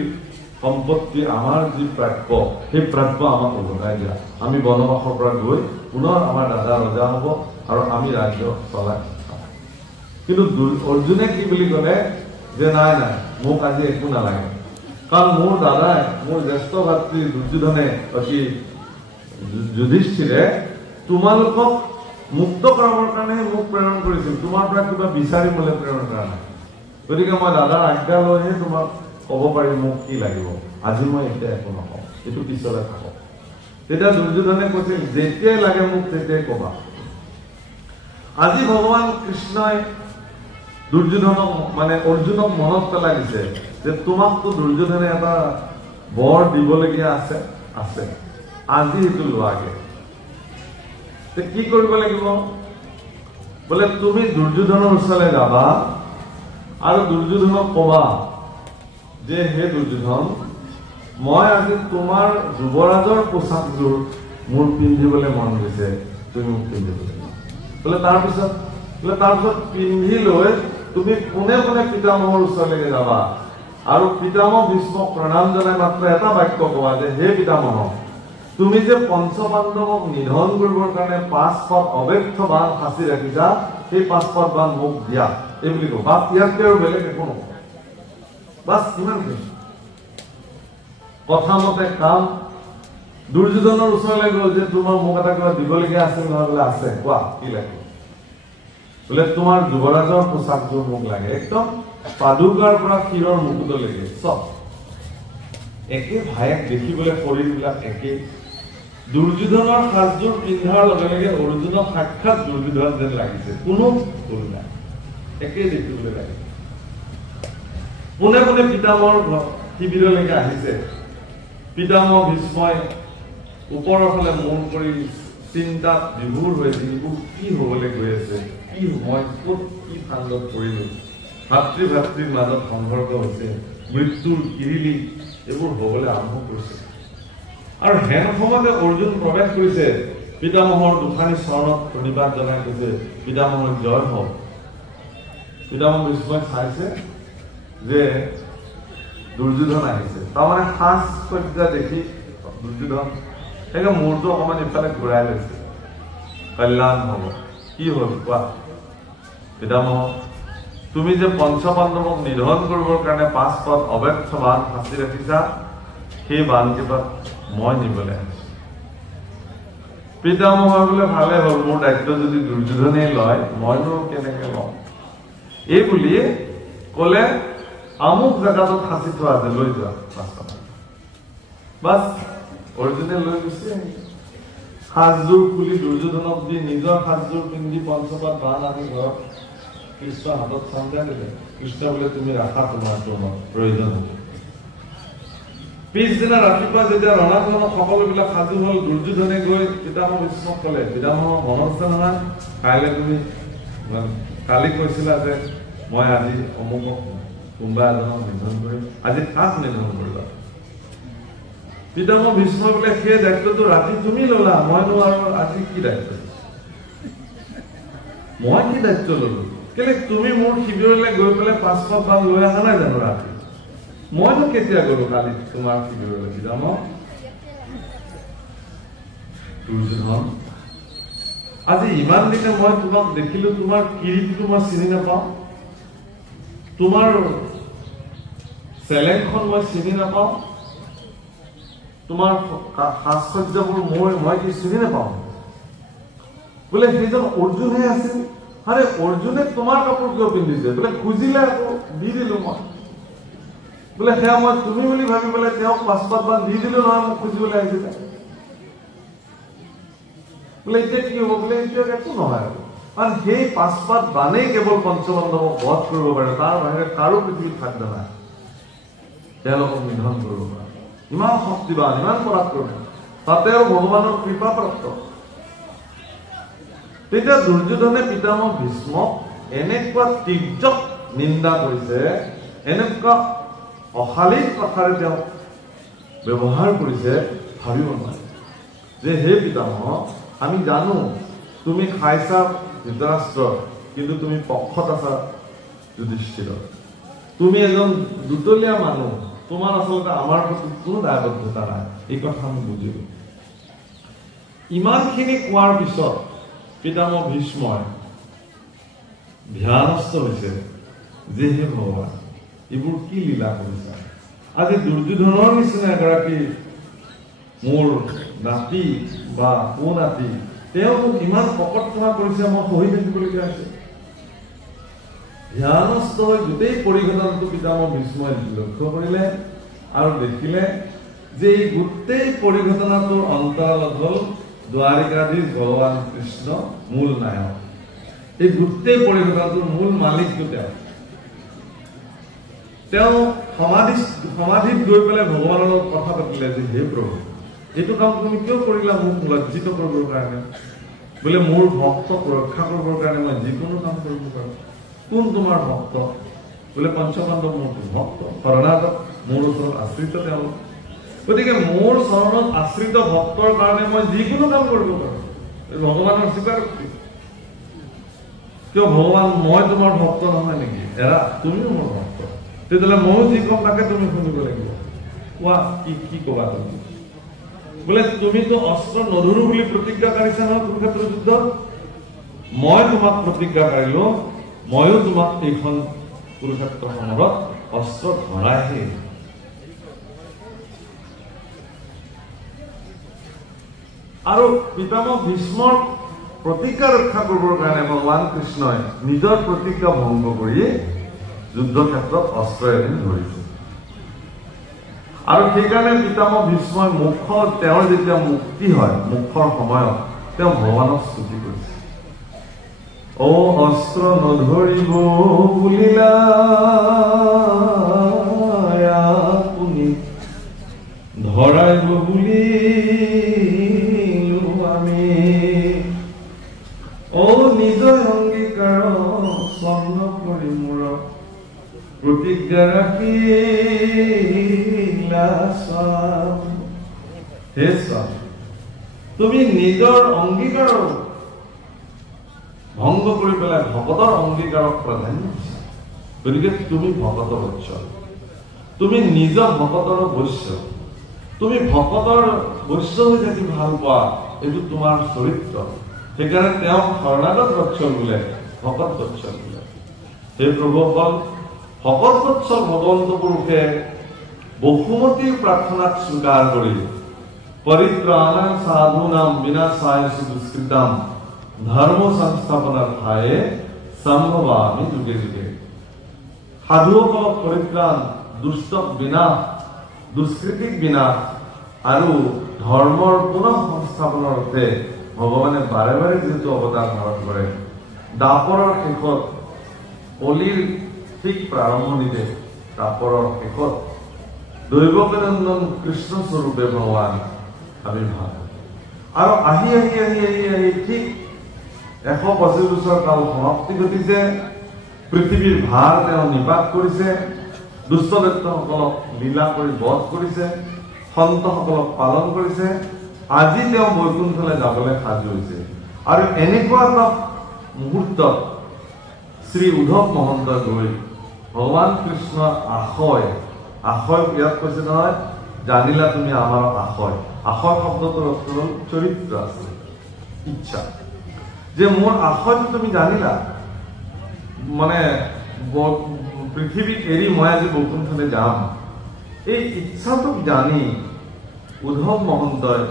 সম্পত্তি আমাৰ যি প্ৰাপ্য সেই প্ৰাপ্য আমাক উভতাই দিয়া আমি বনবাসৰ পৰা গৈ পুনৰ আমাৰ দাদা ৰজা হ'ব আৰু আমি ৰাজ্য চলাই কিন্তু অৰ্জুনে কি বুলি ক'লে যে নাই মোক আজি একো নালাগে কাৰণ মোৰ দাদাই মোৰ জ্যেষ্ঠ ভাতৃ দুৰ্যোধনে যুধিষ্ঠিৰে তোমালোকক মুক্ত কৰাবৰ কাৰণে মোক প্ৰেৰণ কৰিছিল তোমাৰ পৰা কিবা বিচাৰিবলৈ প্ৰেৰণ কৰা নাই গতিকে মই দাদাৰ আজ্ঞা লৈহে তোমাক ক'ব পাৰিম মোক কি লাগিব আজি মই এতিয়া একো নকওঁ এইটো পিছলৈ থাকক তেতিয়া দুৰ্যোধনে কৈছিল যেতিয়াই লাগে মোক তেতিয়াই কবা। আজি ভগৱান কৃষ্ণই দুৰ্যোধনক মানে অৰ্জুনক মনত পেলাই দিছে যে তোমাকতো দুৰ্যোধনে এটা বৰ দিবলগীয়া আছে আছে আজি সেইটো লোৱাগে। কি কৰিব লাগিব বোলে তুমি দুৰ্যোধনৰ ওচৰলৈ যাবা আৰু দুৰ্যোধনক কবা যে হে দুৰ্যোধন মই আজি তোমাৰ যুৱৰাজৰ পোছাকযোৰ মোৰ পিন্ধিবলৈ মন গৈছে তুমি মোক পিন্ধিবলৈ বোলে তাৰপিছত পিন্ধি লৈ তুমি কোনে কোনে পিতামহৰ ওচৰলৈকে যাবা আৰু পিতামহ ভীষ্মক প্ৰণাম জনাই মাত্ৰ এটা বাক্য কবা যে হে পিতামহ তুমি যে পঞ্চপাণ্ডৱক নিধন কৰিবৰ কাৰণে 5 পাত অব্যৰ্থ বাণ সাঁচি ৰাখিছা সেই 5 পাত বাণ মোক দিয়া এই বুলি কওঁ। বাছ ইয়াতকৈ আৰু বেলেগ একো নকওঁ। বাছ ইমানখিনি কথা মতে কাম। দুৰ্যোধনৰ ওচৰলৈ গ'ল যে তোমাৰ মোক এটা কিবা দিবলগীয়া আছিল নহয় বোলে আছে কোৱা কি লাগে বোলে তোমাৰ যুৱৰাজৰ পোছাকযোৰ মোক লাগে একদম পাদুকাৰ পৰা শিৰৰ মুকুটলৈকে চব একে ভায়েক দেখিবলৈ শৰীৰবিলাক একে। দুৰ্যোধনৰ সাজযোৰ পিন্ধাৰ লগে লগে অৰ্জুনক সাক্ষাৎ দুৰ্যোধন যেন লাগিছে কোনো ভুল নাই একে দেখিবলৈ লাগে। পোনে পোনে পিতামহৰ শিবিৰলৈকে আহিছে। পিতামহ ভীষ্মই ওপৰৰ ফালে মন কৰি চিন্তাত বিভোৰ হৈছে এইবোৰ কি হবলৈ গৈ আছে কি মই ক'ত কি ফান্দত পৰিলো ভাতৃ ভাতৃৰ মাজত সংঘৰ্ষ হৈছে মৃত্যুৰ কিৰিলি এইবোৰ হবলৈ আৰম্ভ কৰিছে। আৰু হেন সময়তে অৰ্জুন প্ৰৱেশ কৰিছে পিতামহৰ দুখানি চৰণত প্ৰণিপাত জনাই কৈছে পিতামহৰ জয় হওক। পিতামহ ভীষ্মই চাইছে যে দুৰ্যোধন আহিছে তাৰমানে সাজ সজ্জা দেখি দুৰ্যোধন সেইকাৰণে মূৰটো অকণমান ইফালে ঘূৰাই লৈছে কল্যাণ হব কি হ'ল কোৱা পিতামহ তুমি যে পঞ্চপাণ্ডৱক নিধন কৰিবৰ কাৰণে 5 পাত অব্যৰ্থ বাণ সাঁচি ৰাখিছা সেই বাণকেইপাত মই নিবলৈ আহিছো। পিতামহ বোলে ভালে হ'ল মোৰ দায়িত্ব যদি দুৰ্যোধনেই লয় মইনো কেনেকে লওঁ এই বুলি কলে আমুক জেগাটোত সাঁচি থোৱা আছে লৈ যোৱা বাছ অৰ্জুনে লৈ গৈছে সাজযোৰ খুলি দুৰ্যোধনক দি নিজৰ সাজযোৰ পিন্ধি 5 পাত বাণ আনি ঘৰত কৃষ্ণৰ হাতত চান্দাই দিলে। কৃষ্ণ বোলে তুমি ৰাখা তোমাৰ প্ৰয়োজন হ'ব। পিছদিনা ৰাতিপুৱা যেতিয়া ৰণাংগনত সকলোবিলাক সাজু হল দুৰ্যোধনে গৈ পিতামহ ভীষ্মক কলে পিতামহ মনত আছে নহয় কাইলৈ তুমি কালি কৈছিলা যে মই আজি অমুকক কোনোবা এজনক নিধন কৰিম আজি কাক নিধন কৰিবা। পিতামহ ভীষ্ম বোলে সেই দায়িত্বটো ৰাতি তুমি ললা মইনো আৰু আজি কি দায়িত্ব মই কি দায়িত্ব ললো কেলে তুমি মোৰ শিবিৰলৈ গৈ পেলাই 5 পাত বাণ লৈ অহা নাই জানো ৰাতি মইনো কেতিয়া গলো কালি তোমাৰ শিবিৰলৈ পিতামহ। দুৰ্যোধন আজি ইমান দিনে মই তোমাক দেখিলো তোমাৰ কিৰীটটো মই চিনি নাপাওঁ তোমাৰ চেলেংখন মই চিনি নাপাওঁ তোমাৰ সাজ সজ্জাবোৰ মই কি চিনি নাপাওঁ বোলে সেইজন অৰ্জুনহে আছিল। আৰে অৰ্জুনে তোমাৰ কাপোৰ কিয় পিন্ধিছে বোলে খুজিলে আকৌ দি দিলো মই বোলে সেয়া মই তুমি বুলি ভাবি পেলাই তেওঁক 5 পাত বাণ দি দিলো নহয় মোক খুজিবলৈ আহিছিলে বোলে এতিয়া কি হব বোলে এতিয়া একো নহয় আৰু কাৰণ সেই 5 পাত বাণেই কেৱল পঞ্চপাণ্ডৱক বধ কৰিব পাৰে তাৰ বাহিৰে কাৰো পৃথিৱীত খাদ্য নাই তেওঁলোকক নিধন কৰিব পাৰে ইমান শক্তিবান ইমান পৰাক্ৰমী তাতেও ভগৱানৰ কৃপা প্ৰাপ্ত। তেতিয়া দুৰ্যোধনে পিতামহ ভীষ্মক এনেকুৱা তীব্ৰ নিন্দা কৰিছে এনেকুৱা অশালীন কথাৰে তেওঁ ব্যৱহাৰ কৰিছে ভাবিব নোৱাৰে যে হে পিতামহ আমি জানো তুমি খাইছা ধৃতৰাষ্ট্ৰ কিন্তু তুমি পক্ষত আছা যুধিষ্ঠিৰ তুমি এজন দুতলীয়া মানুহ তোমাৰ আচলতে আমাৰ প্ৰতি কোনো দায়বদ্ধতা নাই এই কথা আমি বুজিলো। ইমানখিনি কোৱাৰ পিছত পিতামহ ভীষ্মই ধ্যানস্থ হৈছে যে হে ভগৱান এইবোৰ কি লীলা কৰিছা আজি দুৰ্যোধনৰ নিচিনা এগৰাকী মোৰ নাতি বা নাতি তেওঁ মোক ইমান ককৰ্থনা কৰিছে মই সহি থাকিবলগীয়া হৈছে। ধ্যানস্থ হৈ গোটেই পৰিঘটনাটো পিতামহ ভীষ্মই লক্ষ্য কৰিলে আৰু দেখিলে যে এই গোটেই পৰিঘটনাটোৰ অন্তৰালত হ'ল দ্বাৰিকাধীশ ভগৱান কৃষ্ণ মূল নায়ক। এই গোটেই পৰিঘটনাটোৰ মূল মালিকটো তেওঁ সমাধিত গৈ পেলাই ভগৱানৰ লগত কথা পাতিলে যে হে প্ৰভু, এইটো কাম তুমি কিয় কৰিলা? মোক লজ্জিত কৰিবৰ কাৰণে, বোলে মোৰ ভক্তক ৰক্ষা কৰিবৰ কাৰণে মই যিকোনো কাম কৰিব পাৰোঁ। কোন তোমাৰ ভক্ত? বোলে পঞ্চপাণ্ডৱ মোৰ ভক্ত, শৰণাগত, মোৰ ওচৰত আশ্ৰিত তেওঁলোক। গতিকে মোৰ চৰণত আশ্ৰিত ভক্তৰ কাৰণে মই যিকোনো কাম কৰিব পাৰোঁ। ভগৱানৰ স্বীকাৰোক্তি। কিয় ভগৱান, মই তোমাৰ ভক্ত নহয় নেকি? এৰা, তুমিও মোৰ ভক্ত, তেতিয়াহ'লে ময়ো যি কম তাকে তুমি শুনিব লাগিব। কোৱা কি ক'বা তুমি? বোলে তুমিতো অস্ত্ৰ নধৰো বুলি প্ৰতিজ্ঞা কাঢ়িছা নহয় কুৰুক্ষেত্ৰ যুদ্ধত। মই তোমাক প্ৰতিজ্ঞা কাঢ়িলো, ময়ো তোমাক এইখন কুৰুক্ষেত্ৰ সমৰত অস্ত্ৰ ধৰাইহে। আৰু পিতামহ ভীষ্মৰ প্ৰতিজ্ঞা ৰক্ষা কৰিবৰ কাৰণে ভগৱান কৃষ্ণই নিজৰ প্ৰতিজ্ঞা ভংগ কৰি যুদ্ধক্ষেত্ৰত অস্ত্ৰ এদিন ধৰিছে। আৰু সেইকাৰণে পিতামহ ভীষ্মই তেওঁৰ যেতিয়া মুক্তি হয়, মুখৰ সময়ত তেওঁ ভগৱানক স্তুতি কৰিছে। অ অস্ত্ৰ নধৰিব বুলিলা আপুনি, ধৰাইব বুলি আমি। অ নিজৰ অংগীকাৰ স্বৰ্ণ কৰি মোৰ প্ৰতিজ্ঞা ৰাখিলা স্বামী। হে স্বামী, তুমি নিজৰ অংগীকাৰ ভংগ কৰি পেলাই ভকতৰ অংগীকাৰক প্ৰাধান্য দিছা। গতিকে তুমি ভকত বৎসল, তুমি নিজ ভকতৰ বৈশ্য, তুমি ভকতৰ বৈশ্য হৈ থাকি ভাল পোৱা, এইটো তোমাৰ চৰিত্ৰ। সেইকাৰণে তেওঁ শৰণাগত বৎসল বোলে, ভকত বৎসল বোলে। সেই প্ৰভুসকল, ভকত বৎসল ভগৱন্ত পুৰুষে বসুমতীৰ প্ৰাৰ্থনাক স্বীকাৰ কৰি পৰিত্ৰাণাং সাধূনাং বিনাশায় দুষ্কৃতাম ধৰ্ম সংস্থাপনাৰ ঠায়ে সম্ভৱামি যুগে যুগে। সাধুসকলক পৰিত্ৰাণ, দুষ্টক বিনাশ, দুষ্কৃতিক বিনাশ আৰু ধৰ্মৰ পুনঃ সংস্থাপনৰ অৰ্থে ভগৱানে বাৰে বাৰে যিহেতু অৱতাৰ ধাৰণ কৰে, দাপৰৰ শেষত, কলিৰ ঠিক প্ৰাৰম্ভণিতে দাপৰৰ শেষত দৈৱকনন্দন কৃষ্ণ স্বৰূপে ভগৱান আবিৰ্ভাৱ। আৰু আহি আহি আহি আহি আহি ঠিক 125 বছৰ কাল সমাপ্তি ঘটিছে। পৃথিৱীৰ ভাৰ তেওঁ নিপাত কৰিছে, দুষ্ট দৈত্যসকলক লীলা কৰি বধ কৰিছে, সন্তসকলক পালন কৰিছে। আজি তেওঁ বৈকুণ্ঠলৈ যাবলৈ সাজু হৈছে। আৰু এনেকুৱা এটা মুহূৰ্তত শ্ৰী উদ্ধৱ মহন্ত গৈ ভগৱান কৃষ্ণৰ আশয় ইয়াত কৈছে নহয়, জানিলা তুমি আমাৰ আশয়। আশয় শব্দটোৰ অৰ্থ হ'ল চৰিত্ৰ আছে, ইচ্ছা। যে মোৰ আশয়টো তুমি জানিলা, মানে পৃথিৱীক এৰি মই আজি বৈকুণ্ঠলৈ যাম, এই ইচ্ছাটোক জানি উদ্ধৱ মহন্তই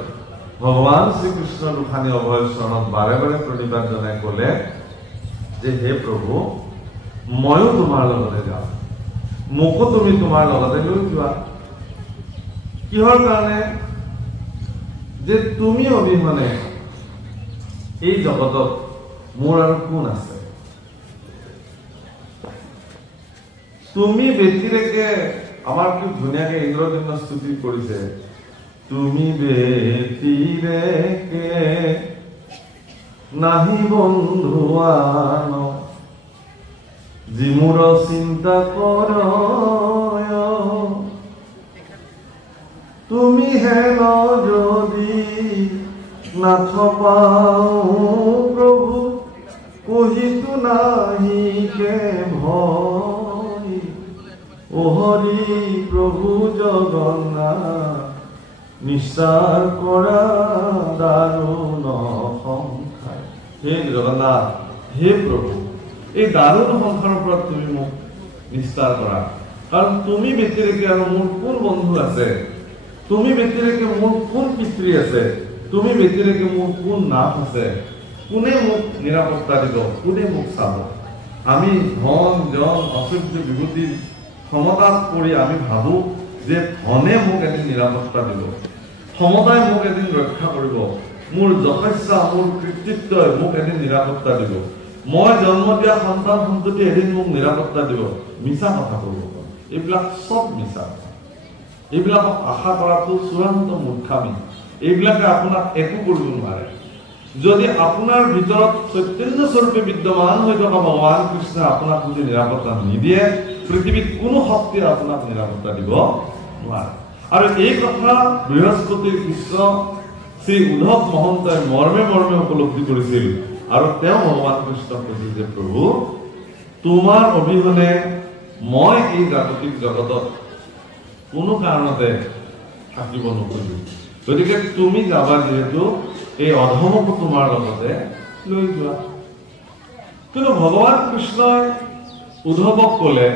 ভগৱান শ্ৰীকৃষ্ণৰ দুখানি অভয় চৰণত বাৰে বাৰে প্ৰণিপাত জনাই ক'লে যে হে প্ৰভু, ময়ো তোমাৰ লগতে যাম, মোকো তুমি তোমাৰ লগতে লৈ যোৱা। কিহৰ কাৰণে? যে তুমি অবিহনে এই জগতত মোৰ আৰু কোন আছে? তুমি ব্যতিৰেকে, আমাৰ কি ধুনীয়াকে ইন্দ্ৰজন্য স্তুতি কৰিছে, তুমি ব্যতিৰেকে নাহি বন্ধু আন, যি মোৰ চিন্তা কৰ, তুমি হেন যদি নাথ পাও প্ৰভু, কহিতো নাহিকে ভয়, ও হৰি প্ৰভু জগন্নাথ, নিস্তাৰ কৰা দাৰুণ সংসাৰ। হে জগন্নাথ, হে প্ৰভু, এই দাৰুণ সংসাৰৰ পৰা তুমি মোক নিস্তাৰ কৰা। কাৰণ তুমি ব্যতিৰেকে আৰু মোৰ কোন বন্ধু আছে? তুমি ব্যতিৰেকে মোৰ কোন পিতৃ আছে? তুমি ব্যতিৰেকে মোৰ কোন নাথ আছে? কোনে মোক নিৰাপত্তা দিব? কোনে মোক চাব? আমি ধন জন ঐশ্বৰ্য বিভূতিৰ ক্ষমতাত পৰি আমি ভাবো যে ধনে মোক এদিন নিৰাপত্তা দিব, ক্ষমতাই মোক এদিন ৰক্ষা কৰিব, মোৰ যশস্যা মোৰ কৃতিত্বই মোক এদিন নিৰাপত্তা দিব, মই জন্ম দিয়া সন্তান সন্ততি এদিন মোক নিৰাপত্তা দিব, মিছা কথা ক'ব। এইবিলাক চব মিছা কথা। এইবিলাকক আশা কৰাটো চূড়ান্ত মূৰ্খামি। এইবিলাকে আপোনাক একো কৰিব নোৱাৰে। যদি আপোনাৰ ভিতৰত চৈতন্য স্বৰূপে বিদ্যমান হৈ থকা ভগৱান কৃষ্ণই আপোনাক যদি নিৰাপত্তা নিদিয়ে, পৃথিৱীত কোনো শক্তিয়ে আপোনাক নিৰাপত্তা দিব নোৱাৰে। আৰু এই কথা বৃহস্পতিৰ শিষ্য শ্ৰী উদ্ধৱ মহন্তই মৰ্মে মৰ্মে উপলব্ধি কৰিছিল। আৰু তেওঁ ভগৱান কৃষ্ণক কৈছিল যে প্ৰভু, তোমাৰ অবিহনে মই এই জাগতিক জগতত কোনো কাৰণতে থাকিব নোখোজো। গতিকে তুমি যাবা, যিহেতু এই অধমকো তোমাৰ লগতে লৈ যোৱা। কিন্তু ভগৱান কৃষ্ণই উদ্ধৱক ক'লে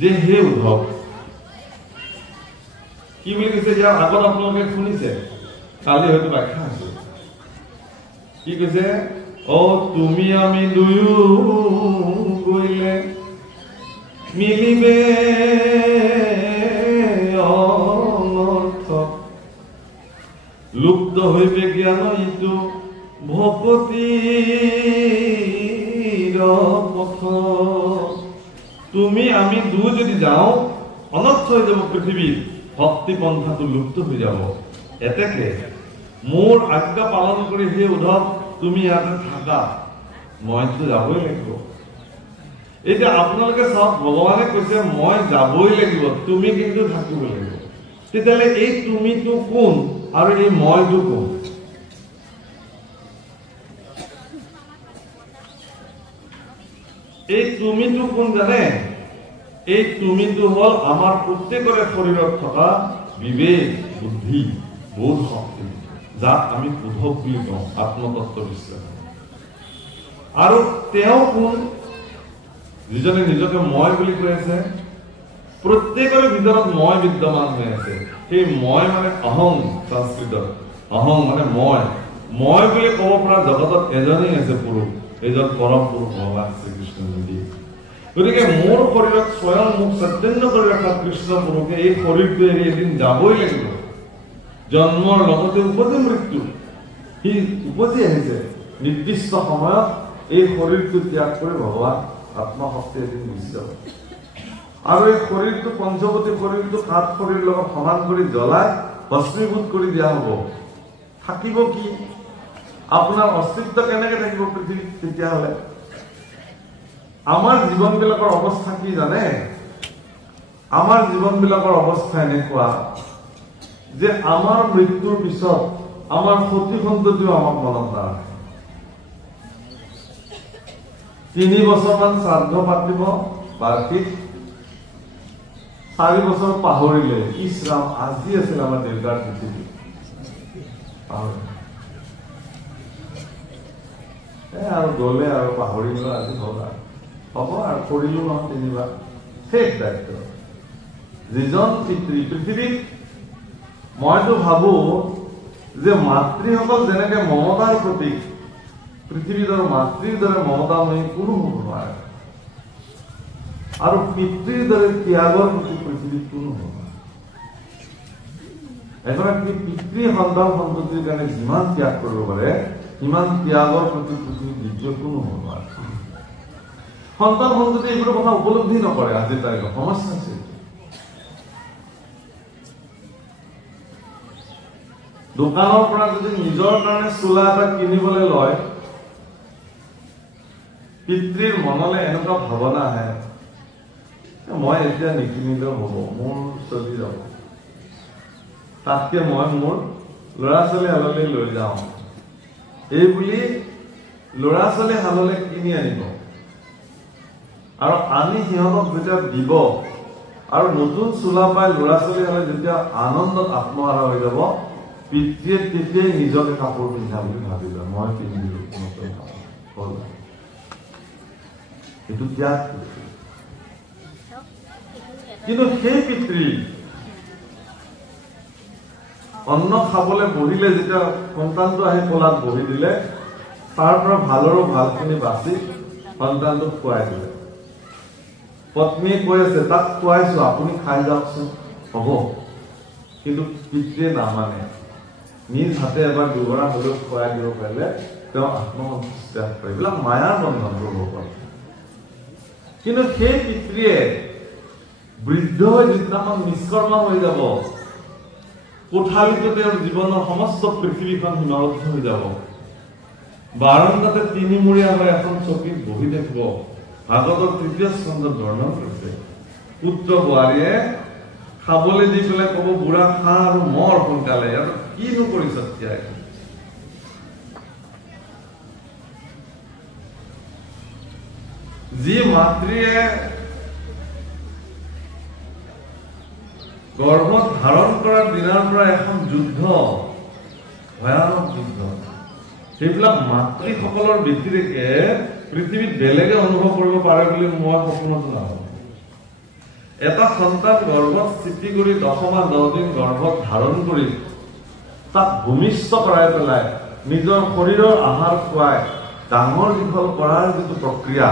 যে হে উদ্ধৱ, কি বুলি কৈছে ইয়াৰ আগত আপোনালোকে শুনিছে, কালি হয়তো ব্যাখ্যা আছে। কি কৈছে? তুমি আমি দুয়ো গৈলে মিলিবে অনৰ্থক, লুপ্ত হইবে জ্ঞান ইটো ভকতিৰ পথ। তুমি আমি দুয়ো যদি যাওঁ, অনৰ্থ হৈ যাব পৃথিৱীত, ভক্তি পন্থাটো লুপ্ত হৈ যাব। এতেকে মোৰ আজ্ঞা পালন কৰি হে উদ্ধৱ তুমি ইয়াতে থাকা, মইতো যাবই লাগিব। এতিয়া আপোনালোকে চাওক, ভগৱানে কৈছে মই যাবই লাগিব, তুমি কিন্তু থাকিব লাগিব। তেতিয়াহ'লে এই তুমিটো কোন আৰু এই মইটো কোন? এই তুমিটো কোন জানে? এই তুমিটো হল আমাৰ প্ৰত্যেকৰে শৰীৰত থকা বিবেক, বুদ্ধি, বোধ শক্তি, যাক আমি উদ্ধৱ বুলি কওঁ, আত্মতত্ত্ব বিশ্বাস। আৰু তেওঁ কোন? যিজনে নিজকে মই বুলি কৈ আছে। প্ৰত্যেকৰে ভিতৰত মই বিদ্যমান হৈ আছে। সেই মই মানে অহং, সংস্কৃতত অহং মানে মই। মই বুলি ক'ব পৰা জগতত এজনেই আছে পুৰুষ, এজন পৰম পুৰুষ ভগৱান শ্ৰীকৃষ্ণ যদি। গতিকে মোৰ শৰীৰত স্বয়ং মোক চৈতন্য কৰি ৰখা কৃষ্ণ পুৰুষে এই শৰীৰটো এৰি এদিন যাবই লাগিব। জন্মৰ লগতে উপজি মৃত্যু, সি উপজি আহিছে নিৰ্দিষ্ট সময়ত। এই শৰীৰটো ত্যাগ কৰি ভগৱান আত্মশক্তি এদিন গুচি যাব। আৰু এই শৰীৰটো পঞ্চৱতী শৰীৰটো 7 শৰীৰৰ লগত সমান কৰি জ্বলাই ভস্মীভূত কৰি দিয়া হব। থাকিব কি? আপোনাৰ অস্তিত্ব কেনেকে থাকিব পৃথিৱীত? তেতিয়াহ'লে আমাৰ জীৱনবিলাকৰ অৱস্থা কি জানে? আমাৰ জীৱনবিলাকৰ অৱস্থা এনেকুৱা যে আমাৰ মৃত্যুৰ পিছত আমাৰ সতি সন্ততিও আমাক মনত নাৰাখে। 3 বছৰমান শ্ৰাদ্ধ পাতিব বাৰ্ষিক, 4 বছৰ পাহৰিলে, ইছৰাম আজি আছিল আমাৰ দেউতাৰ পৃথিৱী, আৰু গলে আৰু পাহৰিলো, আজি হ'ল আৰু হ'ব আৰু কৰিলো নহয় 3 বাৰ। শেষ দায়িত্ব। যিজন পিতৃ পৃথিৱীত, মইতো ভাবো যে মাতৃসকল যেনেকে মমতাৰ প্ৰতীক, পৃথিৱীৰ দৰে মাতৃৰ দৰে মমতাময়ী কোনো হ'ব নোৱাৰে। আৰু পিতৃৰ দৰে ত্যাগৰ প্ৰতি পৃথিৱীত কোনো হ'ব নোৱাৰে। এগৰাকী পিতৃ সন্তান সন্ততিৰ কাৰণে যিমান ত্যাগ কৰিব পাৰে, সিমান ত্যাগৰ প্ৰতি পৃথিৱীত দ্বিতীয় কোনো হ'ব নোৱাৰে। সন্তান সন্ততি এইবোৰ কথা উপলব্ধি নকৰে। আজিৰ তাৰিখত সমস্যা আছে। দোকানৰ পৰা যদি নিজৰ কাৰণে চোলা এটা কিনিবলৈ লয়, পিতৃৰ মনলৈ এনেকুৱা ভাৱনা আহে, মই এতিয়া নিকিনিলেও হ'ব, মোৰ চলি যাব, তাতকে মই মোৰ ল'ৰা ছোৱালী হাললৈ লৈ যাওঁ। এই বুলি ল'ৰা ছোৱালী হাললৈ কিনি আনিব, আৰু আনি সিহঁতক যেতিয়া দিব, আৰু নতুন চোলা পাই ল'ৰা ছোৱালী হালে যেতিয়া আনন্দত আত্মহাৰা হৈ যাব, পিতৃয়ে তেতিয়াই নিজকে কাপোৰ পিন্ধা বুলি ভাবিব, মই পিন্ধিলো নতুন কাপোৰ। এইটো ত্যাগ। কিন্তু সেই পিতৃ অন্ন খাবলৈ বহিলে, যেতিয়া সন্তানটো আহি কোলাত বহি দিলে, তাৰ পৰা ভালৰো ভালখিনি বাছি সন্তানটোক খুৱাই দিলে। পত্নীয়ে কৈ আছে, তাক খুৱাইছো, আপুনি খাই যাওকচোন। হ'ব, কিন্তু পিতৃয়ে নামানে। নিজ হাতে এবাৰ দুগৰা হ'লেও খুৱাই দিব পাৰিলে তেওঁ আত্মসন্তুষ্ট পাৰে। এইবিলাক মায়াৰ বন্ধন প্ৰভুসকল। কিন্তু সেই পিতৃয়ে বৃদ্ধ হৈ যিদিনাখন নিষ্কৰ্ম হৈ যাব, কোঠালিতো তেওঁৰ জীৱনৰ সমস্ত পৃথিৱীখন সীমাবদ্ধ হৈ যাব, বাৰান্দাতে তিনিমূৰীয়া হৈ এখন চকীত বহি থাকিব। ভাগৱতৰ ৩য় স্কন্ধত বৰ্ণন কৰিছে, পুত্ৰ বোৱাৰীয়ে খাবলৈ দি পেলাই ক'ব, বুঢ়া খা আৰু মৰ সোনকালে, আৰু কিনো কৰিছ এতিয়া। যি মাতৃয়ে গৰ্ভত ধাৰণ কৰাৰ দিনাৰ পৰা এখন যুদ্ধ, ভয়ানক যুদ্ধ, সেইবিলাক মাতৃসকলৰ ব্যতিৰেকে পৃথিৱীত বেলেগে অনুভৱ কৰিব পাৰে বুলি মই সপোনতো নাভাবোঁ। এটা সন্তান গৰ্ভত স্থিতি কৰি 10 মাহ 10 দিন গৰ্ভত ধাৰণ কৰি তাক ভূমিষ্ঠ কৰাই পেলাই নিজৰ শৰীৰৰ আহাৰ খুৱাই ডাঙৰ দীঘল কৰাৰ যিটো প্ৰক্ৰিয়া,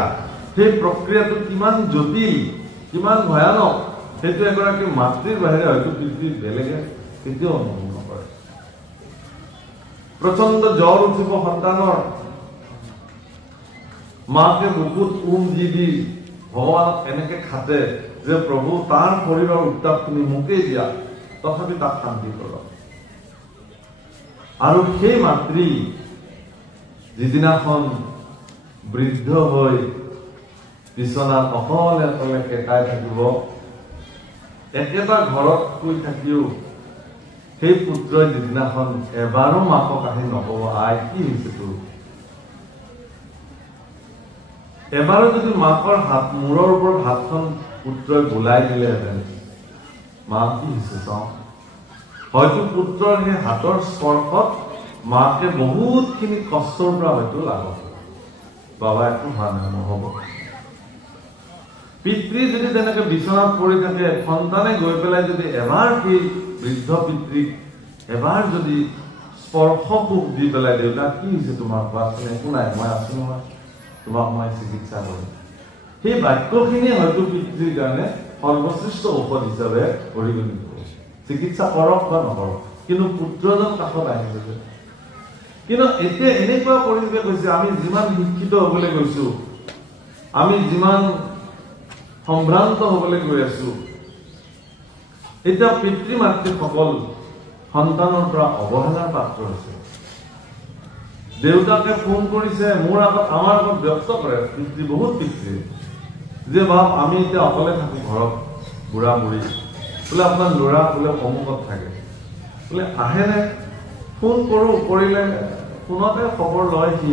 সেই প্ৰক্ৰিয়াটো কিমান জটিল, কিমান ভয়ানক, সেইটো এগৰাকী মাতৃৰ বাহিৰে হয়তো পৃথিৱীত বেলেগে কেতিয়াও অনুভৱ নকৰে। প্ৰচণ্ড জ্বৰ উঠিব সন্তানৰ, মাকে বুকুত দি ভগৱানক এনেকে খাটে যে প্ৰভু তাৰ শৰীৰৰ উত্তাপখিনি মোকেই দিয়া, তথাপি তাক শান্তি কৰক। আৰু সেই মাতৃ যিদিনাখন বৃদ্ধ হৈ বিচনাত অকলে অকলে কেঁকাই থাকিব, একেটা ঘৰত শুই থাকিও সেই পুত্ৰই যিদিনাখন এবাৰো মাকক আহি নকব, আই কি হৈছে তোৰ, এবাৰো যদি মাকৰ মূৰৰ ওপৰত হাতখন পুত্ৰই বোলাই দিলেহেঁতেন, মা কি হৈছে চাওঁ, হয়তো পুত্ৰৰ সেই হাতৰ স্পৰ্শত মাকে বহুতখিনি কষ্টৰ পৰা হয়তো লাভ হ'ব। বাবা একো হোৱা নাই, নহ'ব। পিতৃ যদি তেনেকে বিচনাত পৰি থাকে, সন্তানে গৈ পেলাই যদি এবাৰ সেই বৃদ্ধ পিতৃক এবাৰ যদি স্পৰ্শ সুখ দি পেলাই, দেউতা কি হৈছে তোমাৰ, কোৱাচোন, একো নাই, মই আছো নহয়, তোমাক মই চিকিৎসা কৰিম, সেই বাক্যখিনি হয়তো পিতৃৰ কাৰণে সৰ্বশ্ৰেষ্ঠ ঔষধ হিচাপে পৰিগণিত হ'ব। চিকিৎসা কৰক বা নকৰক, কিন্তু পুত্ৰজন কাষত আহিছে যে। কিন্তু এতিয়া এনেকুৱা পৰিৱেশ হৈছে, আমি যিমান শিক্ষিত হবলৈ গৈছো, আমি যিমান সম্ভ্ৰান্ত হবলৈ গৈ আছো, এতিয়া পিতৃ মাতৃসকল সন্তানৰ পৰা অৱহেলাৰ পাত্ৰ হৈছে। দেউতাকে ফোন কৰিছে মোৰ আগত, আমাৰ আগত ব্যক্ত কৰে পিতৃ, বহুত পিতৃ, যে বাপ আমি এতিয়া অকলে থাকো ঘৰত, বুঢ়া বুঢ়ী, বোলে আপোনাৰ ল'ৰা বোলে অমুকত থাকে, বোলে আহেনে, ফোন কৰো, কৰিলে ফোনতে খবৰ লয় সি,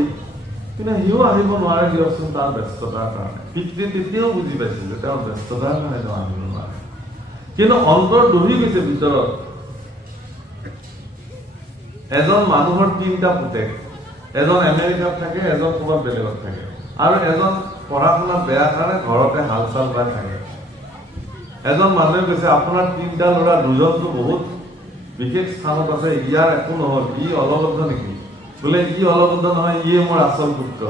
কিন্তু সিও আহিব নোৱাৰে দিয়কচোন তাৰ ব্যস্ততাৰ কাৰণে। পিতৃ তেতিয়াও বুজি পাইছিল যে তেওঁৰ ব্যস্ততাৰ কাৰণে তেওঁ আহিব নোৱাৰে, কিন্তু অন্তৰ দহি গৈছে ভিতৰত। এজন মানুহৰ 3টা পুতেক, এজন আমেৰিকাত থাকে, এজন ক'ৰবাত বেলেগত থাকে, আৰু এজন পঢ়া শুনা বেয়া কাৰণে ঘৰতে হাল চাল বাই থাকে। এজন মানুহে কৈছে আপোনাৰ 3টা ল'ৰা, 2জনটো বহুত বিশেষ স্থানত আছে, ইয়াৰ একো নহল, ই অলবদ্ধ নেকি, বোলে ই অলবদ্ধ নহয়, ইয়ে মোৰ আচল পুত্ৰ।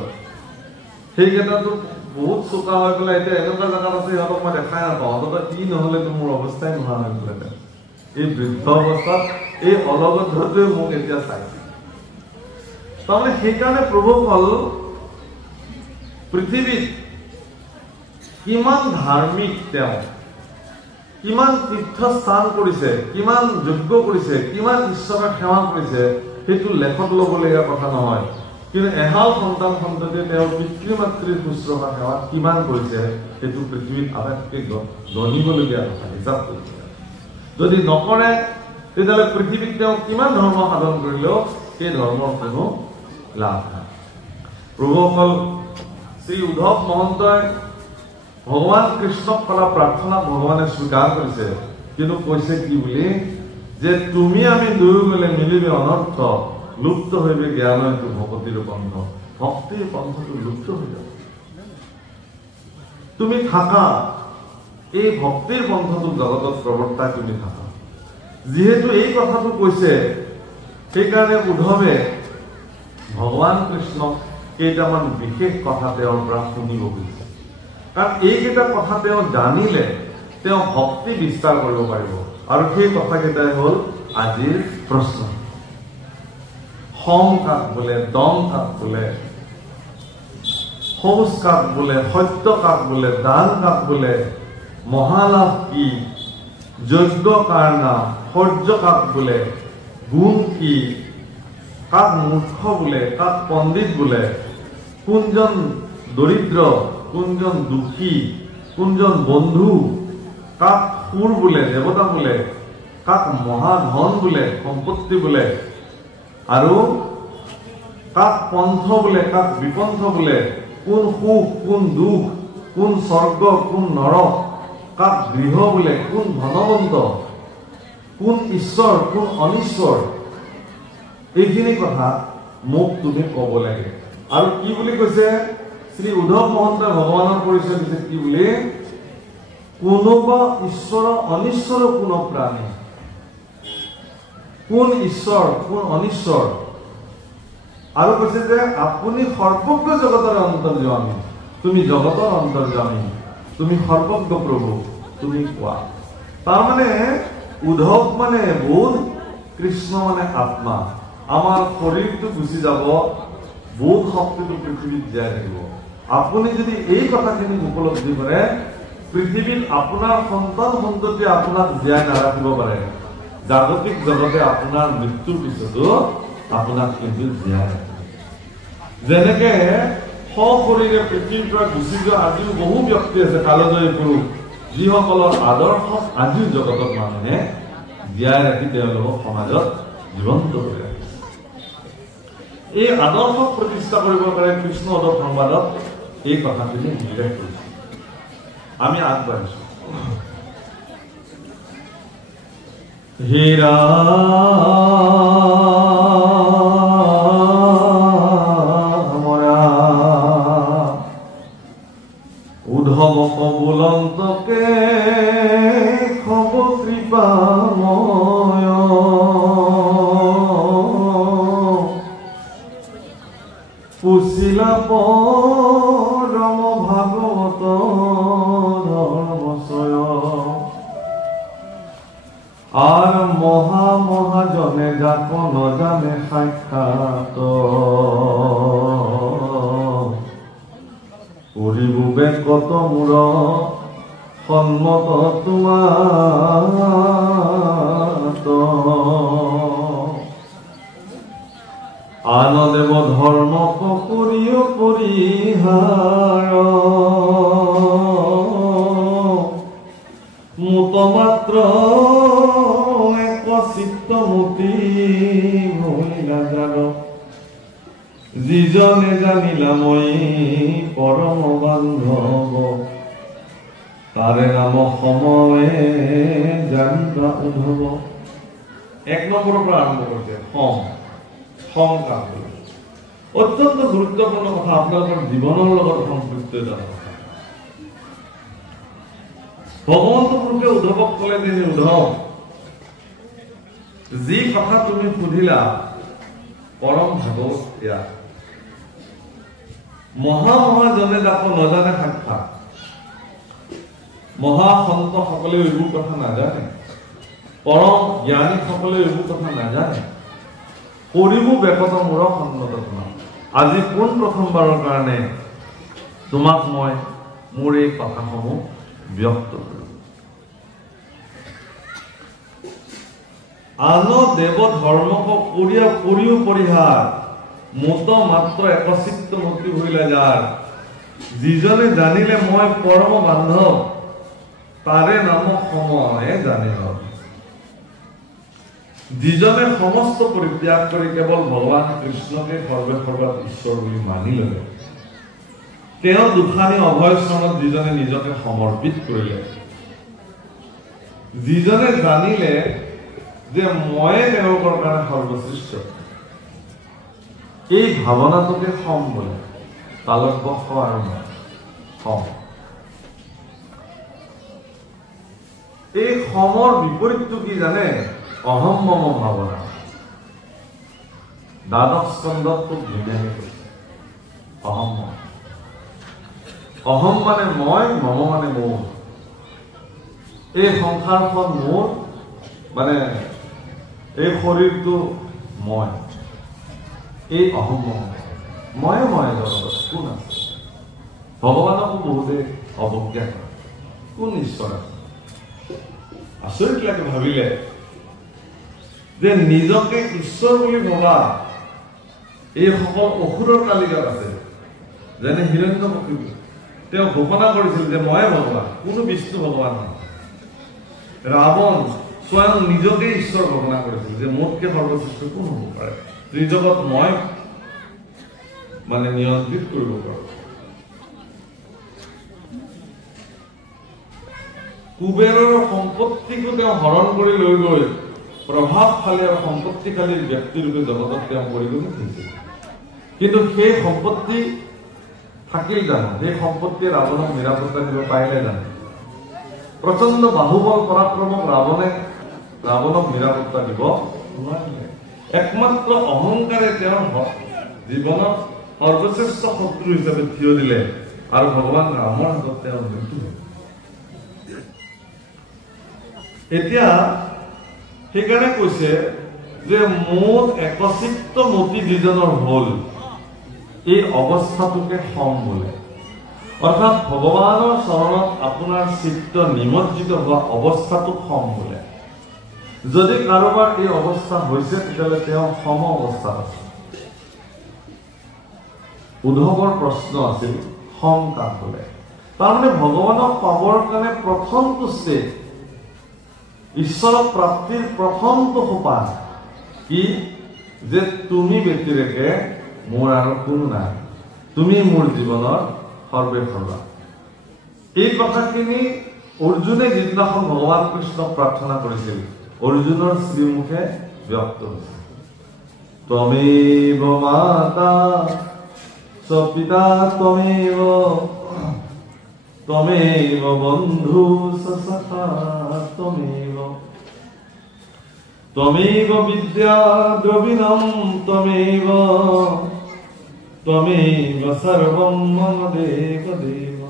সেইকেইটাতো বহুত চোকা হৈ পেলাই এতিয়া এনেকুৱা জেগাত আছে, সিহঁতক মই দেখাই নাপাওঁ, অন্ততঃ ই নহলেতো মোৰ অৱস্থাই নোহোৱা হৈ পেলাই। এই বৃদ্ধ অৱস্থাত এই অলবদ্ধটোৱে মোক এতিয়া চাইছে। তাৰমানে সেইকাৰণে প্ৰভুসকল পৃথিৱীত কিমান ধাৰ্মিক তেওঁ, কিমান তীৰ্থস্থান কৰিছে, কিমান যজ্ঞ কৰিছে, কিমান ঈশ্বৰৰ সেৱা কৰিছে, সেইটো লেখত ল'বলগীয়া কথা নহয়। কিন্তু এহাল সন্তান সন্ততিয়ে তেওঁৰ পিতৃ মাতৃৰ শুশ্ৰূষা সেৱা কিমান কৰিছে, সেইটো পৃথিৱীত আটাইতকৈ গণিবলগীয়া কথা, হিচাপ কৰিছে। যদি নকৰে তেতিয়াহ'লে পৃথিৱীত তেওঁ কিমান ধৰ্ম সাধন কৰিলেও সেই ধৰ্মৰ কোনো লাভ নাই। প্ৰভুসকল শ্ৰী উদ্ধৱ মহন্তই ভগৱান কৃষ্ণক কৰা প্ৰাৰ্থনা ভগৱানে স্বীকাৰ কৰিছে, কিন্তু কৈছে কি বুলি, যে তুমি আমি দুয়ো মিলে মিলিবে অনৰ্থ, লুপ্ত হইবে জ্ঞান হেতু ভকতিৰ পন্থ। ভক্তিৰ পন্থটো লুপ্ত হৈ যাব। তুমি থাকা এই ভক্তিৰ পন্থটো জগতত প্ৰৱৰ্তাই তুমি থাকা। যিহেতু এই কথাটো কৈছে, সেইকাৰণে উদ্ধৱে ভগৱান কৃষ্ণক কেইটামান বিশেষ কথা তেওঁৰ পৰা শুনিব খুজিছে। কাৰণ এইকেইটা কথা তেওঁ জানিলে তেওঁ ভক্তি বিস্তাৰ কৰিব পাৰিব। আৰু সেই কথাকেইটাই হ'ল আজিৰ প্ৰশ্ন। সং কাক বোলে, দম কাক বোলে, শৌচ কাক বোলে, সত্য কাক বোলে, দান কাক বোলে, মহালাভ কি, যজ্ঞ কাৰ নাম, সৌৰ্য কাক বোলে, গুণ কি, কাক মূৰ্খ বোলে, কাক পণ্ডিত বোলে, কোনজন দৰিদ্ৰ, কোনজন দুখী, কোনজন বন্ধু, কাক সুৰ বোলে, দেৱতা বোলে, কাক মহাধন বোলে, সম্পত্তি বোলে, আৰু কাক পন্থ বোলে, কাক বিপন্থ বোলে, কোন সুখ, কোন দুখ, কোন স্বৰ্গ, কোন নৰক, কাক গৃহ বোলে, কোন ধনৱন্ত, কোন ঈশ্বৰ, কোন অনিশ্বৰ, এইখিনি কথা মোক তুমি ক'ব লাগে। আৰু কি বুলি কৈছে শ্ৰী উদ্ধৱ মহন্তই ভগৱানৰ পৰিচয় দিছে কি বুলি? কোনোবা ঈশ্বৰ অনিশ্বৰ কোনো প্ৰাণী। কোন ঈশ্বৰ, কোন অনিশ্বৰ? আৰু কৈছে যে আপুনি সৰ্বজ্ঞ জগতৰ অন্তৰ্যামী, তুমি জগতৰ অন্তৰ্যামী, তুমি সৰ্বজ্ঞ প্ৰভু, তুমি কোৱা। তাৰমানে উদ্ধৱ মানে বোধ, কৃষ্ণ মানে আত্মা। আমাৰ শৰীৰটো গুচি যাব, বোধ শক্তিটো পৃথিৱীত জীয়াই থাকিব। আপুনি যদি এই কথাখিনি উপলব্ধি কৰে, পৃথিৱীত আপোনাৰ সন্তান সন্ততি আপোনাক জীয়াই নাৰাখিব পাৰে, জাগতিক জগতে আপোনাৰ মৃত্যুৰ পিছতো আপোনাক কিন্তু জীয়াই ৰাখিব। যেনেকে সশৰীৰে পৃথিৱীৰ পৰা গুচি যোৱা আজিও বহু ব্যক্তি আছে, কালজয়ী পুৰুষ, যিসকলৰ আদৰ্শক আজিও জগতত মানুহে জীয়াই ৰাখি তেওঁলোকক সমাজত জীৱন্ত কৰি ৰাখিছে। এই আদৰ্শক প্ৰতিষ্ঠা কৰিবৰ কাৰণে কৃষ্ণ উদ্ধৱ সংবাদত এই কথাখিনি উল্লেখ কৰিছে। আমি আগবাঢ়িছো। হীৰা উদ্ধৱক বুলন্তকে খব কৃপাময়, পুছিলা পৰম ভাগৱত ধৰ্মচয়, আৰ মহা মহাজনে যাক নজানে সাক্ষাৎ, কৰিবুবে কত মূৰ সন্মত তোমাত, আনদেৱ ধৰ্মক কৰিও পৰিহাৰ, মুত মাত্ৰ এক চিত্তমতি মহিলা যাৰ, যিজনে জানিলা মই পৰম বান্ধৱ, তাৰে নাম সময়ে জানিবা উদ্ধৱ। এক নম্বৰৰ পৰা আৰম্ভ কৰিছে সং কাক বোলে। অত্যন্ত গুৰুত্বপূৰ্ণ কথা, আপোনালোকৰ জীৱনৰ লগত সম্পৃক্ত এটা কথা। ভগৱন্ত পুৰুষে উদ্ধৱক ক'লে যে উদ্ধৱ, যি কথা তুমি সুধিলা পৰম ভাগৱত এয়া, মহাজনে যাক নজানে সাক্ষাৎ, মহাসন্তসকলেও এইবোৰ কথা নাজানে, পৰম জ্ঞানীসকলেও এইবোৰ কথা নাজানে, কৰিব বেকত মূৰ সন্মত তোমাক। আজি কোন প্ৰথমবাৰৰ কাৰণে তোমাক মই মোৰ এই কথাসমূহ ব্যক্ত কৰোঁ। আন দেৱ ধৰ্মক কৰিও পৰিহাৰ, মুত মাত্ৰ একচিত্তমতি হইলা যাৰ, যিজনে জানিলে মই পৰম বান্ধৱ, তাৰে নাম সময়ে জানিল। যিজনে সমস্ত পৰিত্যাগ কৰি কেৱল ভগৱান কৃষ্ণকে সৰ্বে সৰ্বাত ঈশ্বৰ বুলি মানি ললে, তেওঁ দুখানি অভয় চৰণত যিজনে নিজকে সমৰ্পিত কৰিলে, যিজনে জানিলে যে ময়ে তেওঁলোকৰ কাৰণে সৰ্বশ্ৰেষ্ঠ, এই ভাৱনাটোকে সম বোলে। তালব্য স আৰু সম। এই সমৰ বিপৰীতটো কি জানে? অহম মম ভাৱনা। দ্বাদশ স্কন্ধত খুব ধুনীয়াকে কৈছে অহম মম। অহম মানে মই, মম মানে মোৰ। এই সংসাৰখন মোৰ, মানে এই শৰীৰটো মই, এই অহম ময়ে জগতত কোন আছে? ভগৱানকো বহুতে অৱজ্ঞা কৰে। কোন ঈশ্বৰ আছে? আচৰিত লাগে ভাবিলে যে নিজকে ঈশ্বৰ বুলি ভবা এই সকল অসুৰৰ তালিকাত আছে। যেনে হিৰণ্যকশিপু, তেওঁ ঘোষণা কৰিছিল যে ময়ে ভগৱান, কোনো বিষ্ণু ভগৱান নহয়। ৰাৱণ স্বয়ং নিজকে ঈশ্বৰ ঘোষণা কৰিছিল যে মোতকে সৰ্বশ্ৰেষ্ঠ কোন হ'ব পাৰে, ত্ৰিজগত মই মানে নিয়ন্ত্ৰিত কৰিব পাৰো। কুবেৰৰ সম্পত্তিকো তেওঁ হৰণ কৰি লৈ গৈ প্ৰভাৱশালী আৰু সম্পত্তিশালী ব্যক্তিৰূপে জগতত তেওঁ পৰিগণিত হৈছিল। কিন্তু সেই সম্পত্তি থাকিল জানো? সেই সম্পত্তিয়ে ৰাৱণক নিৰাপত্তা দিব পাৰিলে জানো? প্ৰচণ্ড বাহুবল পৰাক্ৰমক ৰাৱণক নিৰাপত্তা দিব নোৱাৰিলে। একমাত্ৰ অহংকাৰে তেওঁৰ জীৱনত সৰ্বশ্ৰেষ্ঠ শত্ৰু হিচাপে থিয় দিলে আৰু ভগৱান ৰামৰ হাতত তেওঁৰ মৃত্যু হ'ল। এতিয়া সেইকাৰণে কৈছে যে মোৰ একচিত্ত মতি যিজনৰ হ'ল, এই অৱস্থাটোকে সম বোলে। অৰ্থাৎ ভগৱানৰ চৰণত আপোনাৰ চিত্ত নিমজ্জিত হোৱা অৱস্থাটোক সম বোলে। যদি কাৰোবাৰ এই অৱস্থা হৈছে তেতিয়াহ'লে তেওঁ সম অৱস্থাত আছে। উদ্ধৱৰ প্ৰশ্ন আছিল সম কাক বোলে? তাৰমানে ভগৱানক পাবৰ কাৰণে প্ৰথমটো ষ্টেপ, ঈশ্বৰক প্ৰাপ্তিৰ প্ৰথমটো সোপান কি? যে তুমি ব্যতিৰেকে মোৰ আৰু কোনো নাই, তুমি মোৰ জীৱনৰ সৰ্বেসৰ্বা। এই কথাখিনি অৰ্জুনে যিদিনাখন ভগৱান কৃষ্ণক প্ৰাৰ্থনা কৰিছিল, অৰ্জুনৰ শ্ৰীমুখে ব্যক্ত হৈছিল। ত্বমেব মাতা চ পিতা ত্বমেব, ত্বমেব বন্ধু চ সখা ত্বমেব, ত্বমেব বিদ্যা দ্রবিণম ত্বমেব, ত্বমেব সর্বম মম দেব দেব।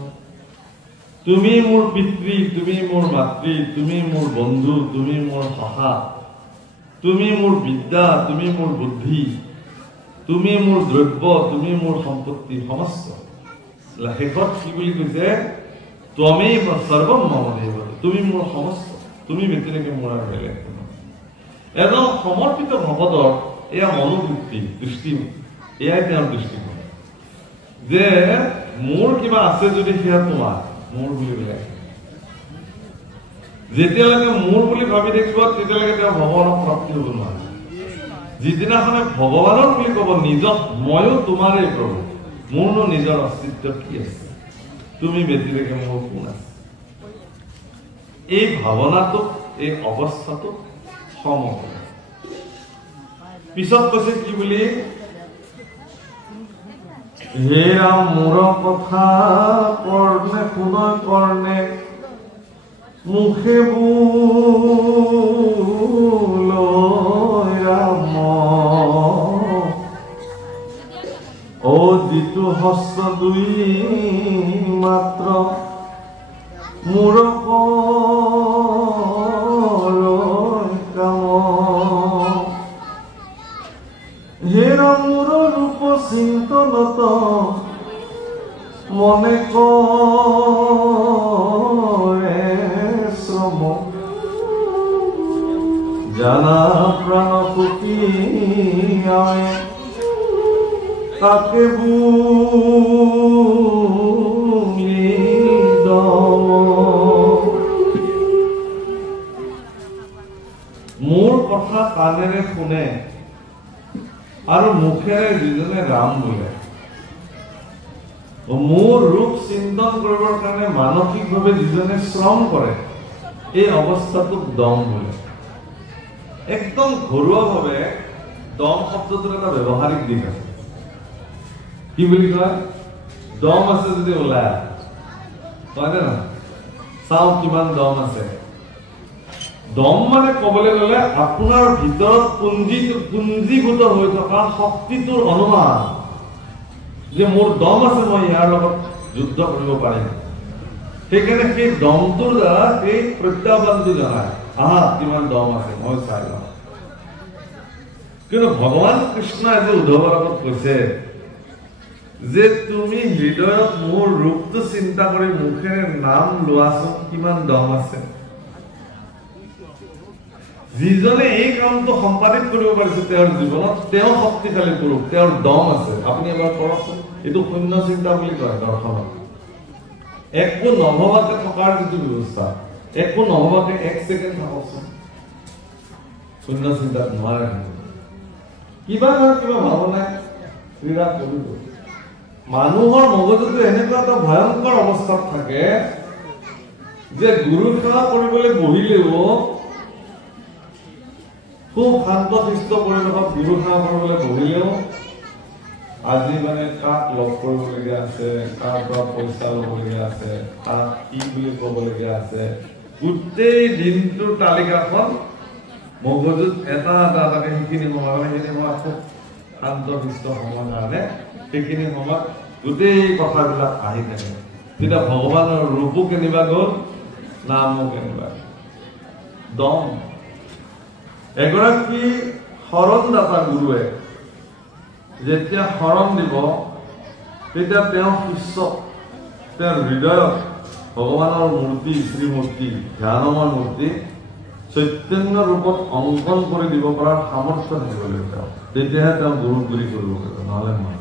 তুমি মোৰ পিতৃ, তুমি মোৰ মাতৃ, তুমি মোৰ বন্ধু, তুমি মোৰ সখা, তুমি মোৰ বিদ্যা, তুমি মোৰ বুদ্ধি, তুমি মোৰ দ্ৰব্য, তুমি মোৰ সম্পত্তি সমস্ত। শেষত কি বুলি কৈছে? ত্বমেব সৰ্বম মম দেব, তুমি মোৰ সমস্ত, তুমি ব্যতিৰেকে মোৰ আৰু বেলেগ কোনো। এজন সমৰ্পিত ভকতৰ এয়া মনোবৃত্তি, দৃষ্টি, এয়াই তেওঁৰ দৃষ্টিকোণ যে মোৰ কিবা আছে যদি সেয়া তোমাৰ, মোৰ বুলি বেলেগ। যেতিয়ালৈকে মোৰ বুলি ভাবি থাকিব তেতিয়ালৈকে তেওঁ ভগৱানক প্ৰাপ্তি হ'ব নোৱাৰে। যিদিনাখনে ভগৱানৰ বুলি ক'ব নিজক ময়ো তোমাৰেই প্ৰভু, মোৰনো নিজৰ অস্তিত্ব কি আছে, তুমি ব্যতিৰেকে মোৰ কোন আছে, এই ভাৱনাটোক, এই অৱস্থাটোক সম। পিছত কৈছে কি বুলি? হে ৰাম মোৰ কথা কৰ্ণে শুনৈ কৰ্ণে, মুখে বোলৈ ৰাম, অ যিটো হস্ত দুই মাত্ৰ মোৰ হেৰা মোৰ ৰূপ চিন্তনত মনে কৰে শ্ৰম, জানা প্ৰাণ সুখী তাকে বুলি মোৰ কথা কাণেৰে শুনে আৰু মুখেৰে যিজনে ৰাম বোলে, মোৰ ৰূপ চিন্তন কৰিবৰ কাৰণে মানসিকভাৱে যিজনে শ্ৰম কৰে, এই অৱস্থাটোক দম বোলে। একদম ঘৰুৱাভাৱে দম শব্দটোৰ এটা ব্যৱহাৰিক দিশ আছে। কি বুলি কয়? দম আছে যদি ওলাই কয় নে নহয়? চাওঁ কিমান দম আছে। দম মানে ক'বলৈ গ'লে আপোনাৰ ভিতৰত পুঞ্জীভূত হৈ থকা শক্তিটোৰ অনুমান যে মোৰ দম আছে, মই ইয়াৰ লগত যুদ্ধ কৰিব পাৰিম। সেইকাৰণে সেই দমটোৰ দ্বাৰা সেই প্ৰত্যাহ্বানটো জনায় আহাত কিমান দম আছে মই চাই লওঁ। কিন্তু ভগৱান কৃষ্ণই যে উদ্ধৱৰ আগত কৈছে যে তুমি হৃদয়ত মোৰ ৰূপটো চিন্তা কৰি মুখেৰে নাম লোৱাচোন কিমান দম আছে। যিজনে এই কামটো সম্পাদিত কৰিব পাৰিছে তেওঁৰ জীৱনত তেওঁ শক্তিশালী পুৰুষ, তেওঁৰ দম আছে। আপুনি এবাৰ কৰকচোন, এইটো শূন্য চিন্তা বুলি কয় দৰ্শনত। একো নভবাকে থকাৰ যিটো ব্যৱস্থা, একো নভবাকে এক ছেকেণ্ড থাককচোন, শূন্য চিন্তাত নোৱাৰে। কিবা নহয় কিবা ভাৱনাই ক্ৰীড়া কৰিব। মানুহৰ মগজুটো এনেকুৱা এটা ভয়ংকৰ অৱস্থাত থাকে যে গুৰু সেৱা কৰিবলৈ বহিলেও খুব শান্ত শিষ্ট পৰিৱেশত গুৰু সেৱা কৰিবলৈ বহিলেও আজি মানে কাক লগ কৰিবলগীয়া আছে, কাৰ পৰা পইচা ল'বলগীয়া আছে, কাক কি বুলি ক'বলগীয়া আছে, গোটেই দিনটোৰ তালিকাখন মগজুত এটা এটাকে সেইখিনি সময় খুব শান্ত শিষ্ট সময়ৰ কাৰণে সেইখিনি সময়ত গোটেই কথাবিলাক আহি থাকে। তেতিয়া ভগৱানৰ ৰূপো কেনিবা গ'ল, নামো কেনিবা দম। এগৰাকী শৰণদাতা গুৰুৱে যেতিয়া শৰণ দিব তেতিয়া তেওঁ শিষ্যক তেওঁৰ হৃদয়ত ভগৱানৰ মূৰ্তি, শ্ৰীমূৰ্তি, ধ্যানময় মূৰ্তি চৈতন্য ৰূপত অংকন কৰি দিব পৰাৰ সামৰ্থ্য থাকিব লাগিব। তেতিয়াহে তেওঁ গুৰু গুৰি কৰিব পাৰিব, নহ'লে নহয়।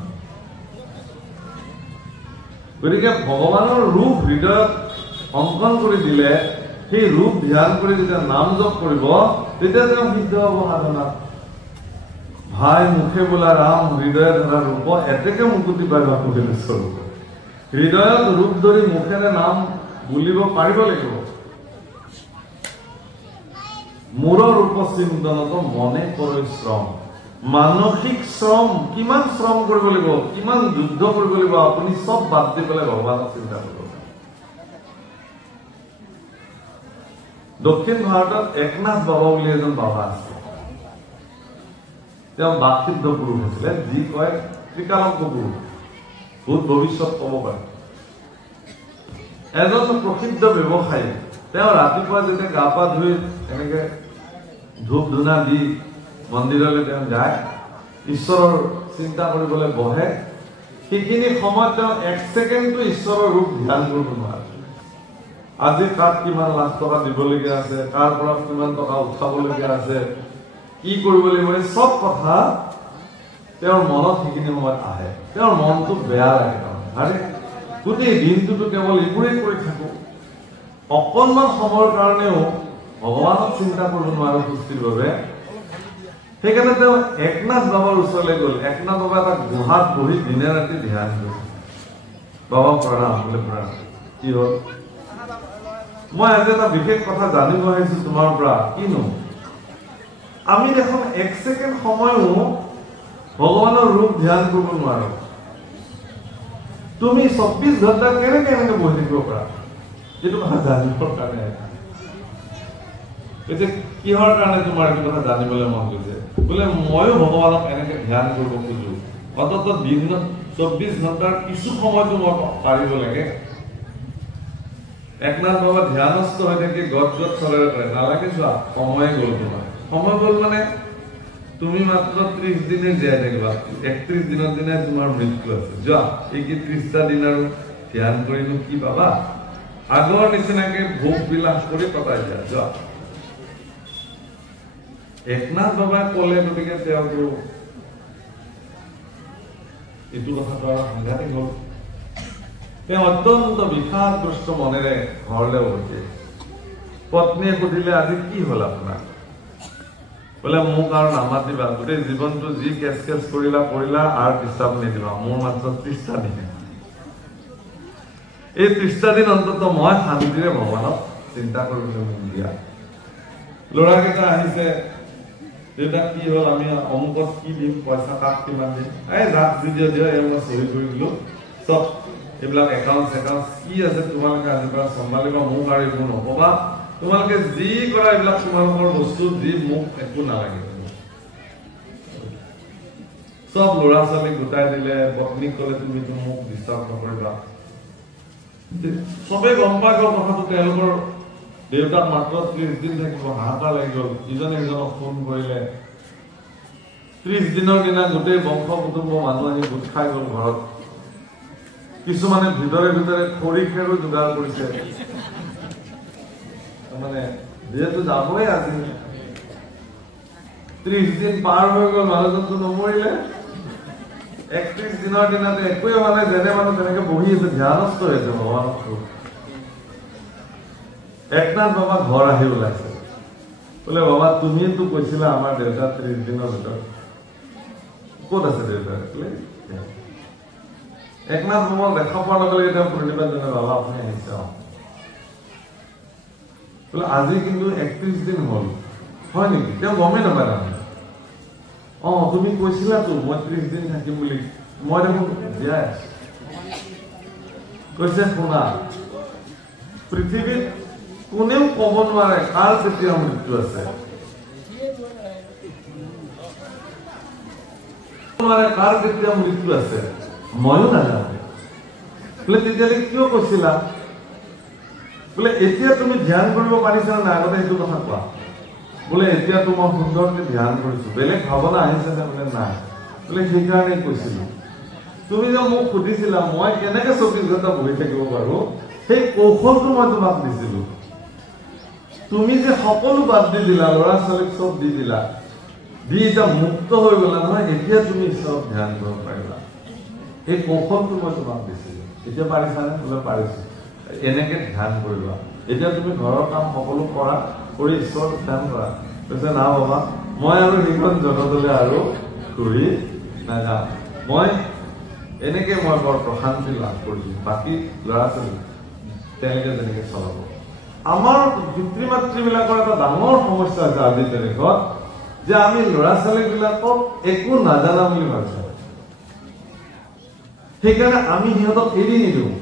গতিকে ভগৱানৰ ৰূপ হৃদয়ত অংকন কৰি দিলে সেই ৰূপ ধ্যান কৰি যেতিয়া নাম জপ কৰিব তেতিয়া তেওঁ সিদ্ধ হ'ব সাধনাত। ভাই মুখে বোলা ৰাম, হৃদয়ে ধৰা ৰূপ এতেকে মুকুতি পাই স্বৰূপ। হৃদয়ত ৰূপ ধৰি মুখেৰে নাম বুলিব পাৰিব লাগিব। মূৰ ৰূপ চিন্তনত মনে পৰিশ্ৰম, মানসিক শ্ৰম, কিমান শ্ৰম কৰিব লাগিব, কিমান যুদ্ধ কৰিব লাগিব, আপুনি চব বাদ দি পেলাই ভগৱানক চিন্তা কৰিব। দক্ষিণ ভাৰতত একনাথ বাবা বুলি এজন বাবা আছে। তেওঁ বাকসিদ্ধ পুৰুষ আছিলে, যি কয় ত্ৰিকালজ্ঞ পুৰুষ, ভূত ভৱিষ্যত ক'ব পাৰে। এজন প্ৰসিদ্ধ ব্যৱসায়ী। তেওঁ ৰাতিপুৱা যেতিয়া গা পা ধুই এনেকে ধূপ ধূনা দি মন্দিৰলৈ তেওঁ যায়, ঈশ্বৰৰ চিন্তা কৰিবলৈ বহে। সেইখিনি সময়ত তেওঁ এক ছেকেণ্ডটো ঈশ্বৰৰ ৰূপ ধ্যান কৰিব নোৱাৰে। আজি কাক কিমান লাখ টকা দিবলগীয়া আছে, কাৰ পৰা কিমান টকা উঠাবলগীয়া আছে, কি কৰিব লাগিব, এই চব কথা তেওঁৰ মনত সেইখিনি সময়ত আহে। তেওঁৰ মনটো বেয়া লাগে। আৰে গোটেই দিনটোতো কেৱল এইবোৰেই কৰি থাকো, অকণমান সময়ৰ কাৰণেও ভগৱানক চিন্তা কৰিব নোৱাৰো সৃষ্টিৰ বাবে। সেইকাৰণে তেওঁ একনাথ বাবাৰ ওচৰলৈ গ'ল। একনাথ বাবা এটা গুহাত বহি দিনে ৰাতি ধ্যান কৰিলে। বাবা প্ৰণাম বোলে, প্ৰণাম। কি হ'ল? মই আজি এটা বিশেষ কথা জানিব আহিছো তোমাৰ পৰা। কিনো? আমি দেখোন এক ছেকেণ্ড সময়ো ভগৱানৰ ৰূপ ধ্যান কৰিব নোৱাৰো। তুমি 24 ঘণ্টা কেনেকে এনেকে বহি থাকিব পাৰা? এইটো কথা জানিবৰ কাৰণে। এতিয়া কিহৰ কাৰণে তোমাৰ এইটো কথা জানিবলৈ মন গৈছে? বোলে ময়ো ভগৱানক এনেকে ধ্যান কৰিব খোজো, অন্তত দিনত 24 ঘণ্টাৰ কিছু সময়তো মই পাৰিব লাগে। একনাথ বাবা ধ্যানস্থ হৈ থাকি গদ গদ চলেৰে কৰে, নালাগে যোৱা, সময়ে গ'ল তোমাৰ। সময় গ'ল মানে তুমি মাত্ৰ 30 দিনে জীয়াই থাকিবা, 31 দিনৰ দিনাই তোমাৰ মৃত্যু আছে। যোৱা, এই কি 30টা দিন আৰু ধ্যান কৰিনো কি পাবা? আগৰ নিচিনাকে ভোগ বিলাস কৰি কটাই দিয়া, যোৱা। একনাথ বাবাই ক'লে, গতিকে তেওঁতো এইটো কথাটো আৰু সাংঘাতিক হ'ল। তেওঁ অত্যন্ত বিষাদগ্ৰস্ত মনেৰে ঘৰলৈ উভতি। পত্নীয়ে সুধিলে, আজি কি হ'ল আপোনাৰ? বোলে মোক আৰু নামাতিবা, গোটেই জীৱনটো যি কেচ কেচ কৰিলা আৰু ডিষ্টাৰ্ব নিদিবা, মোৰ মাত্ৰ 30টা দিন। এই 30টা দিন অন্তত মই শান্তিৰে ভগৱানক চিন্তা কৰিবলৈ মোক দিয়া। ল'ৰাকেইটা আহিছে, দেউতা কি হ'ল, আমি অমুকত কি দিম, পইচা কাক কিমান দিম, এই যাক যি দিয়া মই চহী কৰি দিলো, চব এইবিলাক একাউণ্ট কি আছে তোমালোকে আজিৰ পৰা চম্ভালিবা, মোক আৰু এইবোৰ নকবা। তোমালোকে যি কৰা এইবিলাক তোমালোকৰ বস্তু, যি মোক একো নালাগে। চব ল'ৰা ছোৱালীক গোটাই দিলে। পত্নীক ক'লে, তুমিতো মোক ডিষ্টাৰ্ব নকৰিবা। চবেই গম পাই গ'ল কথাটো। তেওঁলোকৰ দেউতাক মাত্ৰ 30 দিন থাকিব, হাহাকাৰ লাগি গ'ল। ইজনে সিজনক ফোন কৰিলে। 30 দিনৰ দিনা গোটেই বংশ কুটুম্ব মানুহ আহি গোট খাই গ'ল ঘৰত। কিছুমানে ভিতৰে ভিতৰে খৰি খেৰো যোগাৰ কৰিছে, মানে যিহেতু যাবই আজি। 30 দিন পাৰ হৈ গ'ল, মানুহজনটো নমৰিলে। 31 দিনৰ দিনাতে একোৱে হোৱা নাই, যেনে মানুহ তেনেকে বহি আছে, ধ্যানস্থ হৈছে ভগৱানক। একনাথ বাবা ঘৰ আহি ওলাইছে, বোলে বাবা তুমিতো কৈছিলা আমাৰ দেউতা 30 দিনৰ ভিতৰত, ক'ত আছে দেউতা? একনাথ বাবাক দেখা পোৱাৰ লগে লগে তেওঁ প্ৰণিপাত জনাই, বাবা আপুনি আহিছে। বোলে আজি কিন্তু 31 দিন হ'ল। হয় নেকি? তেওঁ গমেই নাপায় তাৰমানে। তুমি কৈছিলাতো মই 30 দিন থাকিম বুলি, মই দেখোন জীয়াই আছো। কৈছে শুনা, পৃথিৱীত কোনেও ক'ব নোৱাৰে কাৰ কেতিয়া মৃত্যু আছে, কাৰ কেতিয়া মৃত্যু আছে, ময়ো নাজানো। বোলে তেতিয়াহ'লে কিয় কৈছিলা? বোলে এতিয়া তুমি ধ্যান কৰিব পাৰিছা নে আগতে সেইটো কথা কোৱা। বোলে এতিয়াতো মই সুন্দৰকে ধ্যান কৰিছো, বেলেগ ভাৱনা আহিছে নে? বোলে নাই। বোলে সেইকাৰণে কৈছিলো, তুমি যে মোক সুধিছিলা মই কেনেকে 24 ঘণ্টা বহি থাকিব পাৰো, সেই কৌশলটো মই তোমাক দিছিলো। তুমি যে সকলো বাদ দি দিলা, ল'ৰা ছোৱালীক চব দি দিলা, দি এতিয়া মুক্ত হৈ গলা নহয়, এতিয়া তুমি ঈশ্বৰক ধ্যান কৰিব পাৰিবা। এই কৌশলটো মই তোমাক দিছিলো, এতিয়া পাৰিছানে? বোলে পাৰিছো। এনেকে ধ্যান কৰিবা। এতিয়া তুমি ঘৰৰ কাম সকলো কৰা, কৰি ঈশ্বৰক ধ্যান কৰা। কৈছে না বাবা, মই আৰু সেইখন জগতলৈ আৰু ঘূৰি নাযাওঁ। মই এনেকে মই বৰ প্ৰশান্তি লাভ কৰিছো, বাকী ল'ৰা ছোৱালী তেওঁলোকে যেনেকে চলাব। আমাৰ পিতৃ মাতৃবিলাকৰ এটা ডাঙৰ সমস্যা আছে আজিৰ তাৰিখত, যে আমি ল'ৰা ছোৱালীবিলাকক একো নাজানা বুলি ভাবিছো। সেইকাৰণে আমি সিহঁতক এৰি নিদিওঁ।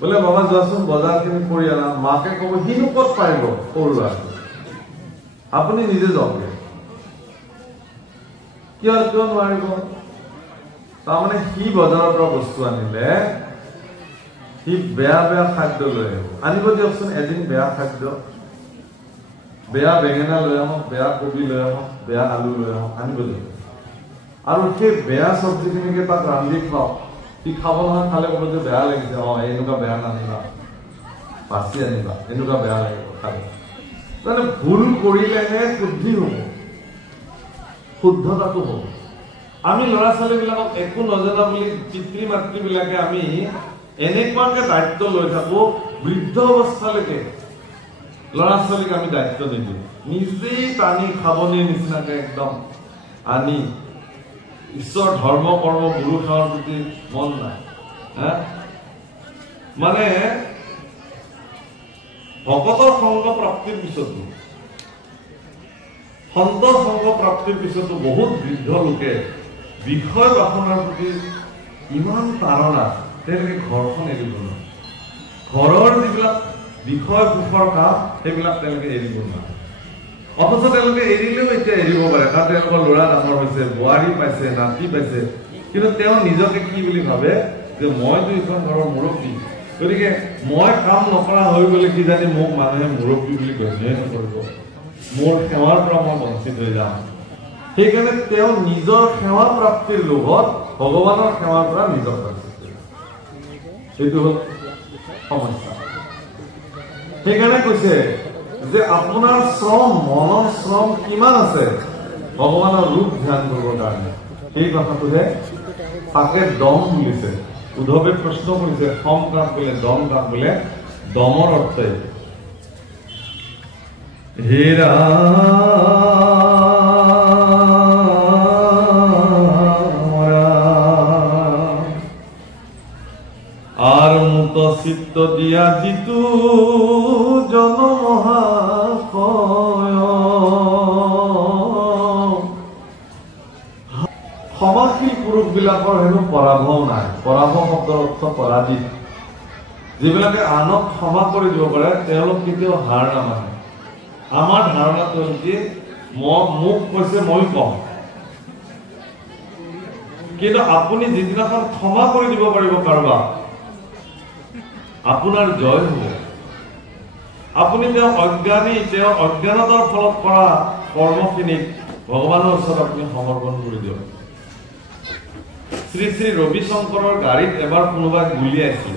বোলে বাবা যোৱাচোন বজাৰখিনি কৰি আনা, মাকে ক'ব সিনো ক'ত পাৰিব সৰু ল'ৰা, আপুনি নিজে যাওক। কিয় নোৱাৰিব? তাৰমানে সি বজাৰৰ পৰা বস্তু আনিলে সি বেয়া বেয়া খাদ্য লৈ আহিব। আনিব দিয়কচোন এদিন বেয়া খাদ্য, বেয়া বেঙেনা লৈ আহক, বেয়া কবি লৈ আহক, বেয়া আলু লৈ আহক, আনিব দিয়ক। আৰু সেই বেয়া চব্জিখিনিকে তাক ৰান্ধি খুৱাওক। সি খাব নহয়, খালে ক'ব যে বেয়া লাগিছে, এনেকুৱা বেয়া নানিবা, বাচি আনিবা, এনেকুৱা বেয়া লাগিব খালে। তাৰমানে ভুল কৰিলেহে শুদ্ধি হ'ব, শুদ্ধতাটো হ'ব। আমি ল'ৰা ছোৱালীবিলাকক একো নজনা বুলি পিতৃ মাতৃবিলাকে আমি এনেকুৱাকে দায়িত্ব লৈ থাকো, বৃদ্ধ অৱস্থালৈকে ল'ৰা ছোৱালীক আমি দায়িত্ব নিদিওঁ। নিজেই টানি খাবনিৰ নিচিনাকে একদম আনি ঈশ্বৰ ধৰ্ম কৰ্ম গুৰু সেৱাৰ প্ৰতি মন নাই। মানে ভকতৰ সংগ প্ৰাপ্তিৰ পিছতো, সন্তৰ সংগ প্ৰাপ্তিৰ পিছতো বহুত বৃদ্ধ লোকে বিষয় বাসনাৰ প্ৰতি ইমান তাৰণা, তেওঁলোকে ঘৰখন এৰিব নোৱাৰে। ঘৰৰ যিবিলাক বিষয় সুখৰ কাম সেইবিলাক তেওঁলোকে এৰিব নোৱাৰে। অথচ তেওঁলোকে এৰিলেও এতিয়া এৰিব পাৰে, কাৰণ তেওঁলোকৰ ল'ৰা ডাঙৰ হৈছে, বোৱাৰী পাইছে, নাতি পাইছে। কিন্তু তেওঁ নিজকে কি বুলি ভাবে যে মইতো এইখন ঘৰৰ মুৰব্বী, গতিকে মই কাম নকৰা হৈ গ'লে কিজানি মোক মানুহে মুৰব্বী বুলি গণ্যই নকৰিব, মোৰ সেৱাৰ পৰা মই বঞ্চিত হৈ যাম। সেইকাৰণে তেওঁ নিজৰ সেৱা প্ৰাপ্তিৰ লোভত ভগৱানৰ সেৱাৰ পৰা নিজক বঞ্চিত কৰে। এইটো হ'ল সমস্যা। সেইকাৰণে কৈছে যে আপোনাৰ শ্ৰম, মনৰ শ্ৰম কিমান আছে ভগৱানৰ ৰূপ ধ্যান কৰিবৰ কাৰণে, সেই কথাটোহে তাকে দম বুলিছে। উদ্ধৱে প্ৰশ্ন কৰিছে, সম কাম বোলে দম কাম বোলে, দমৰ অৰ্থে হেৰা আৰ মুত চিত্ত দিয়া জিতু জনমহাশয়। ক্ষমাশীল পুৰুষবিলাকৰ হেনো পৰাভৱ নাই। পৰাভৱ শব্দৰ অৰ্থ পৰাজিত। যিবিলাকে আনক ক্ষমা কৰি দিব পাৰে তেওঁলোক কেতিয়াও হাৰ নামানে। আমাৰ ধাৰণাটো হ'ল কি, মোক কৈছে মই কম, কিন্তু আপুনি যিদিনাখন ক্ষমা কৰি দিব পাৰিব কাৰোবাক, আপোনাৰ জয় হ'ব। আপুনি তেওঁ অজ্ঞানতাৰ ফলত কৰা কৰ্মখিনিক ভগৱানৰ ওচৰত আপুনি সমৰ্পণ কৰি দিয়ক। শ্ৰী শ্ৰী ৰবি শংকৰৰ গাড়ীত এবাৰ কোনোবাই গুলিয়াইছিল।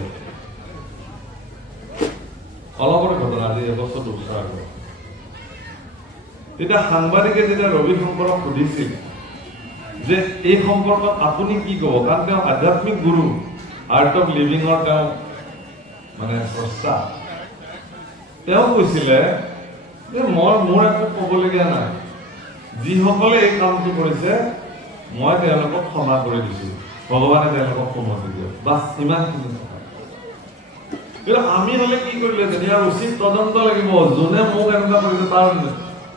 অলপৰে ঘটনা, আজি এবছৰ দুবছৰ আগত। তেতিয়া সাংবাদিকে যেতিয়া ৰবি শংকৰক সুধিছিল যে এই সম্পৰ্কত আপুনি কি ক'ব, কাৰণ তেওঁ আধ্যাত্মিক গুৰু, আৰ্ট অফ লিভিঙৰ তেওঁ মানে স্ৰষ্টা। তেওঁ কৈছিলে যে মোৰ একো ক'বলগীয়া নাই, যিসকলে এই কামটো কৰিছে মই তেওঁলোকক ক্ষমা কৰি দিছো, ভগৱানে তেওঁলোকক সন্মতি দিয়ক, বাছ ইমানখিনি কথা। কিন্তু আমি হলে কি কৰিলে, ইয়াৰ উচিত তদন্ত লাগিব, যোনে মোক এনেকুৱা কৰিছে তাৰ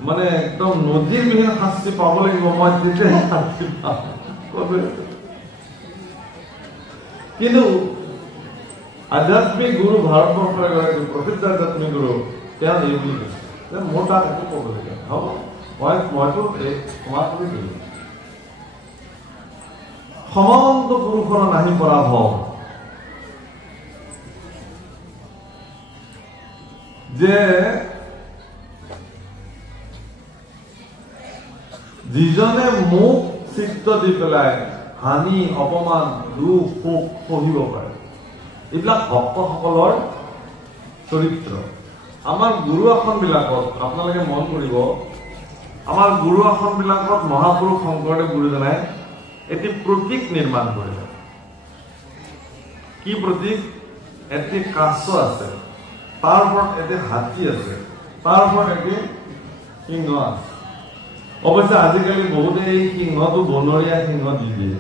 মানে একদম নজিৰবিহীন শাস্তি পাব লাগিব, মই তেতিয়াহে শাস্তি পাম। কিন্তু আধ্যাত্মিক গুৰু, ভাৰতবৰ্ষৰ এগৰাকী প্ৰসিদ্ধ আধ্যাত্মিক গুৰু, তেওঁ এই বুলি কৈছে যে মোৰ তাত একো ক'বলগীয়া হ'ব, মইতো ক্ষমা কৰি দিলো। সমন্ত পুৰুষৰ নাহি পৰাভৱ, যে যিজনে মোক চিত্ত দি পেলাই হানি, অপমান, দুখ, সুখ সহিব পাৰে, এইবিলাক ভক্তসকলৰ চৰিত্ৰ। আমাৰ গুৰু আসনবিলাকত আপোনালোকে মন কৰিব, আমাৰ গুৰু আসনবিলাকত মহাপুৰুষ শংকৰদেৱ গুৰুজনাই এটি প্ৰতীক নিৰ্মাণ কৰিলে। কি প্ৰতীক? এটি কাছ আছে, তাৰ ওপৰত এটি হাতী আছে, তাৰ ওপৰত এটি সিংহ আছে। অৱশ্যে আজিকালি বহুতে এই সিংহটো বনৰীয়া সিংহ দি দিয়ে।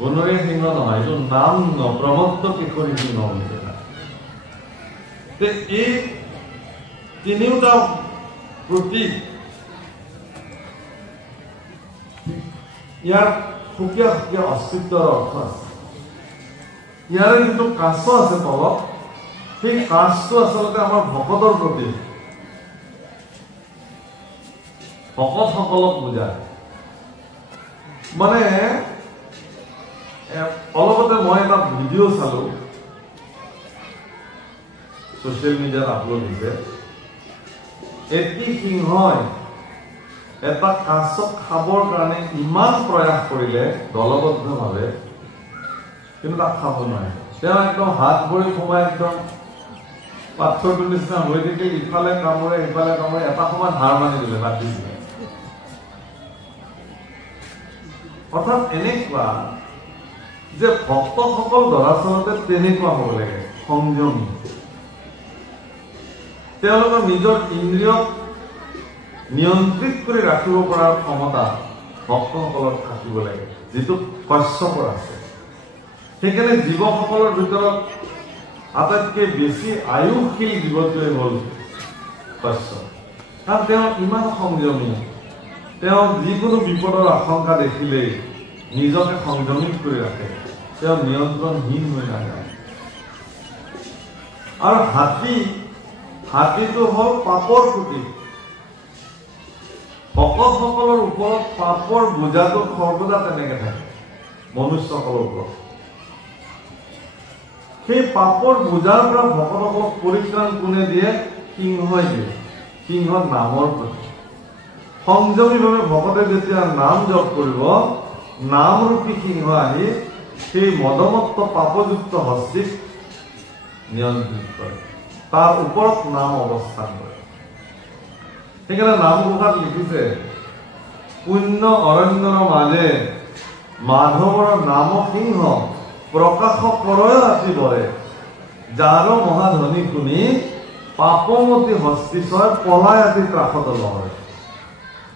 বনৰীয়া সিংহ নহয়, এইটো নাম প্ৰমত্ত কিশোৰী সিংহ হৈছে। এই তিনিওটা প্ৰতীক ইয়াৰ সুকীয়া সুকীয়া অস্তিত্বৰ অৰ্থ আছে। ইয়াৰে যিটো কাছ আছে তলত, সেই কাছটো আচলতে আমাৰ ভকতৰ প্ৰতীক, ভকতসকলক বুজায়। মানে অলপতে মই এটা ভিডিঅ' চালো, ছচিয়েল মিডিয়াত আপলোড হৈছে। এটি সিংহই এটা কাছক খাবৰ কাৰণে ইমান প্ৰয়াস কৰিলে দলবদ্ধভাৱে, কিন্তু তাক খাব নোৱাৰে। তেওঁ একদম হাত ভৰি সোমাই একদম পাথৰটোৰ নিচিনা হৈ থাকিল, ইফালে কামোৰে সিফালে কামোৰে, এটা সময়ত হাৰ মানি দিলে, বাদ দি দিলে। অৰ্থাৎ এনেকুৱা যে ভক্তসকল দৰাচলতে তেনেকুৱা হ'ব লাগে, সংযমী। তেওঁলোকৰ নিজৰ ইন্দ্ৰিয়ক নিয়ন্ত্ৰিত কৰি ৰাখিব পৰাৰ ক্ষমতা ভক্তসকলৰ থাকিব লাগে, যিটো কশ্যপৰ আছে। সেইকাৰণে জীৱসকলৰ ভিতৰত আটাইতকৈ বেছি আয়ুসশীল জীৱটোৱে হ'ল কশ্যপ। কাৰণ তেওঁ ইমান সংযমী, তেওঁ যিকোনো বিপদৰ আশংকা দেখিলেই নিজকে সংযমিত কৰি ৰাখে, তেওঁ নিয়ন্ত্ৰণহীন হৈ নাযায়। আৰু হাতীটো হ'ল পাপৰ প্ৰতীক। ভকতসকলৰ ওপৰত পাপৰ বোজাটো সৰ্বদা তেনেকে থাকে, মনুষ্যসকলৰ ওপৰত। সেই পাপৰ বোজাৰ পৰা ভকতসকলক পৰিত্ৰাণ কোনে দিয়ে? সিংহই দিয়ে। সিংহ নামৰ প্ৰতীক। সংযমীভাৱে ভকতে যেতিয়া নাম জপ কৰিব, নামৰূপী সিংহ আহি সেই মদমত্ত পাপযুক্ত হস্তিক নিয়ন্ত্ৰিত কৰে, তাৰ ওপৰত নাম অৱস্থান কৰে। সেইকাৰণে নামঘোষাত লিখিছে, পুণ্য অৰণ্যৰ মাজে মাধৱৰ নাম সিংহ প্ৰকাশ কৰয় আতি বৰে, যাৰ মহাধনী শুনি পাপমতী হস্তিশয় পলাই আতি ত্ৰাসত লয়।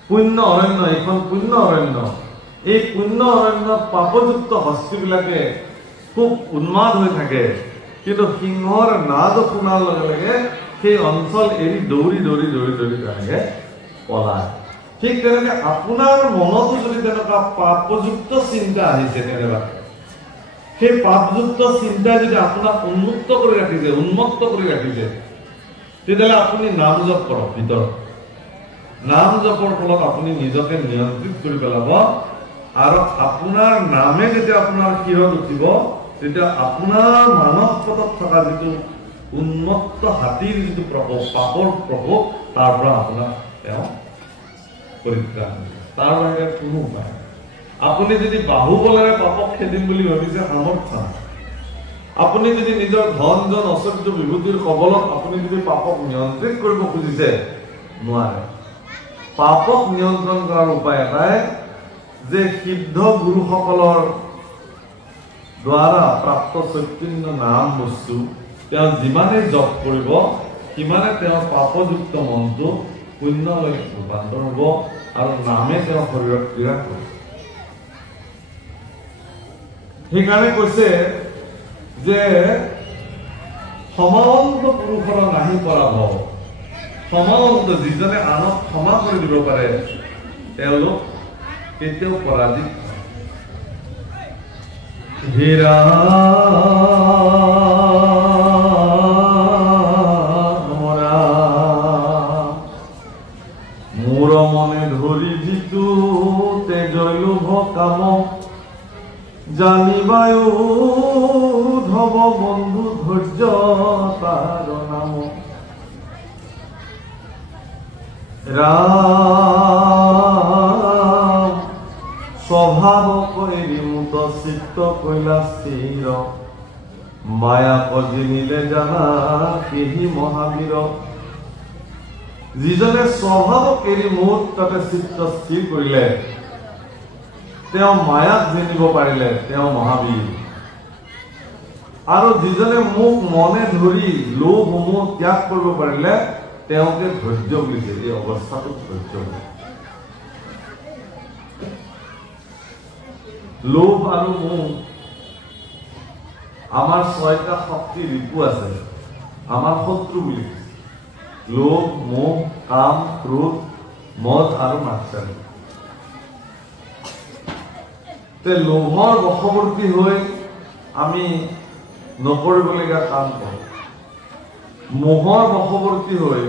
পুণ্য অৰণ্য, এইখন পুণ্য অৰণ্য। এই পুণ্য অৰণ্যত পাপযুক্ত হস্তিবিলাকে খুব উন্মাদ হৈ থাকে, কিন্তু সিংহৰ নাদ শুনাৰ লগে লগে সেই অঞ্চল এৰি দৌৰি দৌৰি দৌৰি দৌৰি তেনেকে পলায়। ঠিক তেনেকে আপোনাৰ মনতো যদি তেনেকুৱা পাপযুক্ত চিন্তা আহিছে, তেনেকুৱা সেই পাপযুক্ত চিন্তাই যদি আপোনাক উন্মুক্ত কৰি ৰাখিছে, উন্মত্ত কৰি ৰাখিছে, তেতিয়াহ'লে আপুনি নাম জপ কৰক ভিতৰত। নাম জপৰ ফলত আপুনি নিজকে নিয়ন্ত্ৰিত কৰি পেলাব, আৰু আপোনাৰ নামে যেতিয়া আপোনাৰ শিৰত উঠিব, তেতিয়া আপোনাৰ মানস পথত থকা যিটো উন্মত্ত হাতীৰ যিটো প্ৰকোপ, পাপৰ প্ৰকোপ, তাৰ পৰা আপোনাক তেওঁ পৰিত্ৰাণ দিব। তাৰ বাহিৰে কোনো উপায়। আপুনি যদি বাহুবলেৰে পাপক খেদিম বুলি ভাবিছে, সামৰ্থ্য নাই। আপুনি যদি নিজৰ ধন জন ঐশ্বৰ্য বিভূতিৰ কবলত আপুনি যদি পাপক নিয়ন্ত্ৰণ কৰিব খুজিছে, নোৱাৰে। পাপক নিয়ন্ত্ৰণ কৰাৰ উপায় এটাই যে সিদ্ধ গুৰুসকলৰ দ্বাৰা প্ৰাপ্ত চৈতন্য নাম বস্তু তেওঁ যিমানে জপ কৰিব, সিমানে তেওঁৰ পাপযুক্ত মনটো পুণ্যলৈ ৰূপান্তৰ হ'ব আৰু নামে তেওঁৰ শৰীৰত ক্ৰিয়া কৰিব। সেইকাৰণে কৈছে যে সমাৱন্ত পুৰুষৰ নাহি পৰাভৱ। সমাৱন্ত যিজনে আনক ক্ষমা কৰি দিব পাৰে, তেওঁলোক কেতিয়াও পৰাজিত হীৰা মোৰ মনে ধৰি যিটো তেজলোভ কাম জানিবায়ো ধব বন্ধু ধৈৰ্য তাৰ নাম ৰাম স্বভাৱ কৰি মুত চিত্ত কৈলা স্থিৰ মায়া কজিনিলে জানা কেহি মহাবীৰ। যিজনে স্বভাৱক এৰি মুঠ তাতে চিত্ত স্থিৰ কৰিলে, তেওঁ মায়াক জানিব পাৰিলে, তেওঁ মহাবীৰ। আৰু যিজনে মোক মনে ধৰি লোভ মোহ ত্যাগ কৰিব পাৰিলে, তেওঁকে ধৈৰ্য বুলিছে। এই অৱস্থাটোক ধৈৰ্য বুলি। লোভ আৰু মোহ আমাৰ 6টা শক্তি ৰিপু আছে, আমাৰ শত্ৰু বুলি। লোভ, মোহ, কাম, ক্ৰোধ, মদ আৰু মাৎসৰ্য। লোভৰ বশৱৰ্তী হৈ আমি নকৰিবলগীয়া কাম কৰোঁ। মোহৰ বশৱৰ্তী হৈ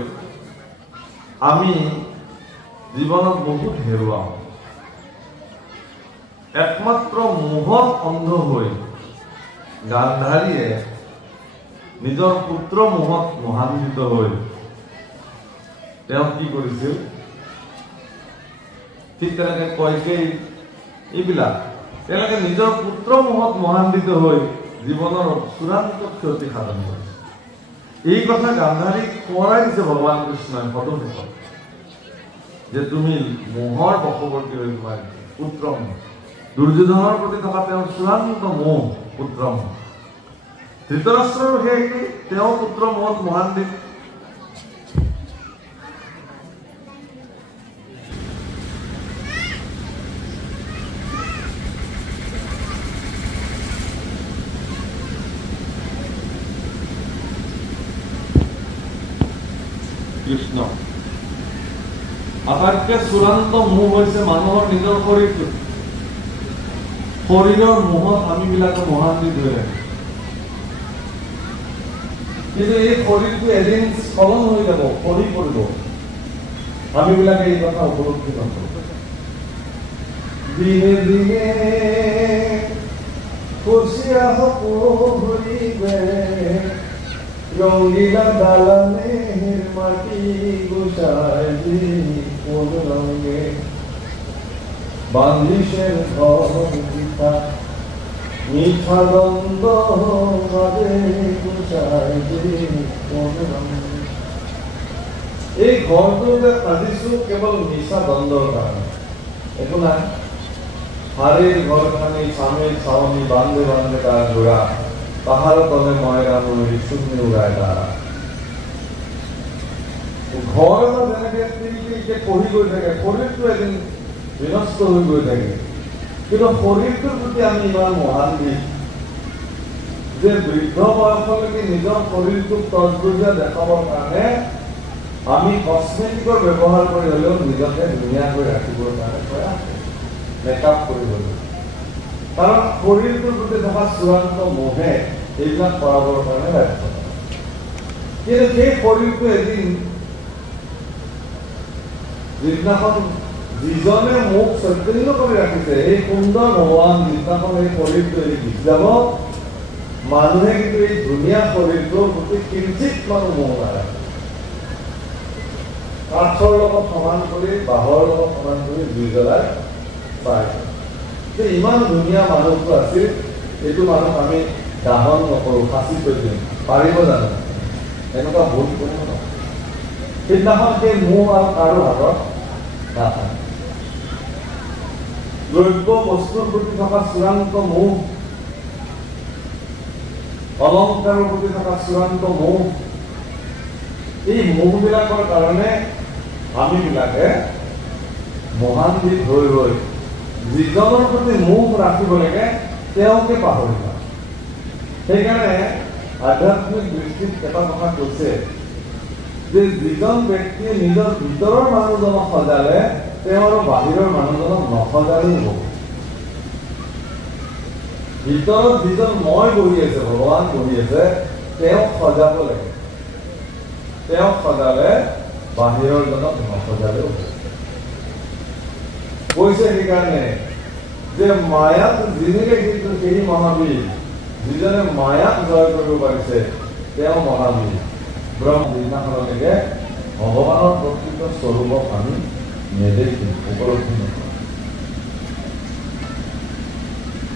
আমি জীৱনত বহুত হেৰুৱাওঁ। একমাত্ৰ মোহত অন্ধ হৈ গান্ধাৰীয়ে নিজৰ পুত্ৰ মোহত মোহান্বিত হৈ তেওঁ কি কৰিছিল? ঠিক তেনেকে কয়কেই এইবিলাক তেওঁলোকে নিজৰ পুত্ৰ মোহত মোহান্বিত হৈ জীৱনৰ চূড়ান্ত ক্ষতি সাধন কৰিছে। এই কথা গান্ধাৰীক সোঁৱৰাই দিছে ভগৱান কৃষ্ণই সদুশেষত, যে তুমি মোহৰ বশৱৰ্তী হৈ তোমাৰ পুত্ৰ মোহ। দুৰ্যোধনৰ প্ৰতি থকা তেওঁৰ চূড়ান্ত মোহ পুত্ৰ মোহ। ধৃতৰাষ্ট্ৰৰো সেই একেই, তেওঁ পুত্ৰ মোহত মোহান্বিত। কৃষ্ণ আটাইতকৈ চূড়ান্ত মোহ হৈছে মানুহৰ নিজৰ শৰীৰটো। শৰীৰৰ মোহত আমিবিলাকে মহান্বিত হৈ আছো। কিন্তু এই শৰীৰটো এদিন স্খলন হৈ যাব, খহি পৰিব। আমিবিলাকে এই কথা উপলব্ধি নকৰোঁ। দিনে দিনে খুচিয়া ঘূৰিবে ৰঙিলা দালানেৰ মাটি গুছায় কোন ৰঙে বান্দিশেৰ ঘৰ পিঠা মিঠা গন্ধ মাঝে গুছায় কোন ৰঙে। এই ঘৰটোতে সাজিছো কেৱল মিছা দ্বন্দ্বৰ কাৰণে, একো নাই। হাড়িৰ ঘৰ খানি স্বামীৰ ছাউনি বান্ধে বান্ধে তাৰ জোৰা, পাহাড় তলে ময়ৰা মুড়ি শূন্য উড়ায় তাৰা। ঘৰ এটা যেনেকে তিলকে পঢ়ি গৈ থাকে, শৰীৰটো এদিন বিনষ্ট হৈ গৈ থাকে। কিন্তু শৰীৰটোৰ প্ৰতি আমি ইমান মহান্বিত যে বৃদ্ধ বয়সলৈকে নিজৰ শৰীৰটোক তজবজীয়া দেখাবৰ কাৰণে আমি কসমেটিকৰ ব্যৱহাৰ কৰি হ'লেও নিজকে ধুনীয়াকৈ ৰাখিবৰ কাৰণে প্ৰয়াস মেকআপ কৰিবলৈ। কাৰণ শৰীৰটোৰ প্ৰতি থকা চূড়ান্ত মোহে এইবিলাক কৰাবৰ কাৰণে ৰাখিব। কিন্তু সেই শৰীৰটো এদিন যিদিনাখন যিজনে মোক চৈতন্য কৰি ৰাখিছে, এই সুন্দৰ ভগৱান যিদিনাখন এই শৰীৰটো এৰি গুচি যাব, মানুহে কিন্তু এই ধুনীয়া শৰীৰটোৰ প্ৰতি কিঞ্চিত মানুহ মোহ নাৰাখে। কাঠৰ লগত সমান কৰি, বাঁহৰ লগত সমান কৰি জুই জ্বলাই পায়। ইমান ধুনীয়া মানুহটো আছিল, এইটো মানুহ আমি দাহন নকৰোঁ, ফাঁচি থৈ দিম, পাৰিব জানো? এনেকুৱা ভুল কৰিব ন। সেইদিনাখন সেই মোহ আৰু কাৰো হাতত নাথাকে। দ্ৰব্য বস্তুৰ প্ৰতি থকা চূড়ান্ত মোহ, অলংকাৰৰ প্ৰতি থকা চূড়ান্ত মোহ, এই মোহবিলাকৰ কাৰণে আমিবিলাকে মহান্বিত হৈ হৈ যিজনৰ প্ৰতি মোহ ৰাখিব লাগে তেওঁকে পাহৰি যাওঁ। সেইকাৰণে আধ্যাত্মিক দৃষ্টিত এটা কথা কৈছে যে যিজন ব্যক্তিয়ে নিজৰ ভিতৰৰ মানুহজনক সজালে তেওঁ আৰু বাহিৰৰ মানুহজনক নসজালেই হ'ব। ভিতৰত যিজন মই বহি আছে, ভগৱান বহি আছে, তেওঁক সজাব লাগে। তেওঁক সজালে বাহিৰৰ জনক নসজালেও হ'ব। কৈছে সেইকাৰণে যে মায়াক যিনিলে কিন্তু সেই মহাবীৰ, যিজনে মায়াক জয় কৰিব পাৰিছে তেওঁ মহাবীৰ। ব্ৰহ্ম দিনাখনলৈকে ভগৱানৰ প্ৰকৃত স্বৰূপক আমি নেদেখিম, উপলব্ধি নকৰোঁ।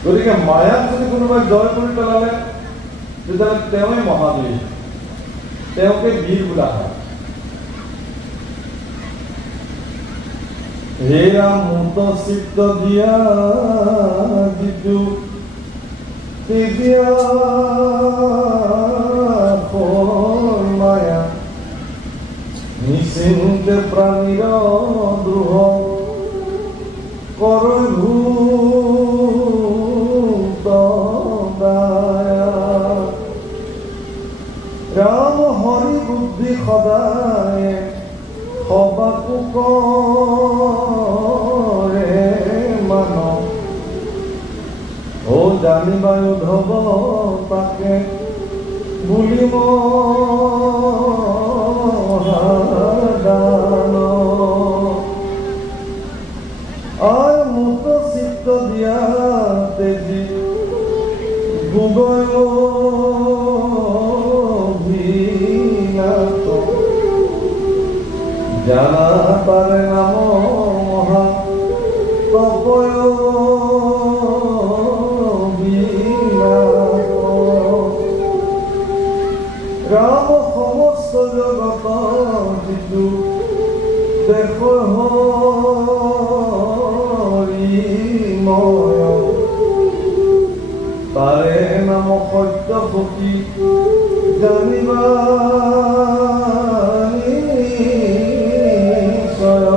গতিকে মায়াক যদি কোনোবাই জয় কৰি পেলালে তেতিয়াহ'লে তেওঁই মহাবীৰ, তেওঁকে বীৰ বোলা হয়। হেৰা মুক্ত চিত্ত দিয়া যিটো তেতিয়া মায়া নিশ্চিন্তে প্ৰাণীৰ দ্ৰোহ কৰভূত দায়া। ৰাম হৰি বুদ্ধি সদায় সবাকো কৰে মানৱ, ও জানিবা উদ্ধৱ তাকে বুলি মহাদান। আর মুক্ত চিত্ত দিয়া তেজি গুগয় ভিনাত জানা তারে নাম মহা তপয় বিনাত। রাম সমস্ত জগত যিটো দেখ হৰিময়, তাৰে নাম সত্য সখী জানিবা নিশ্চয়।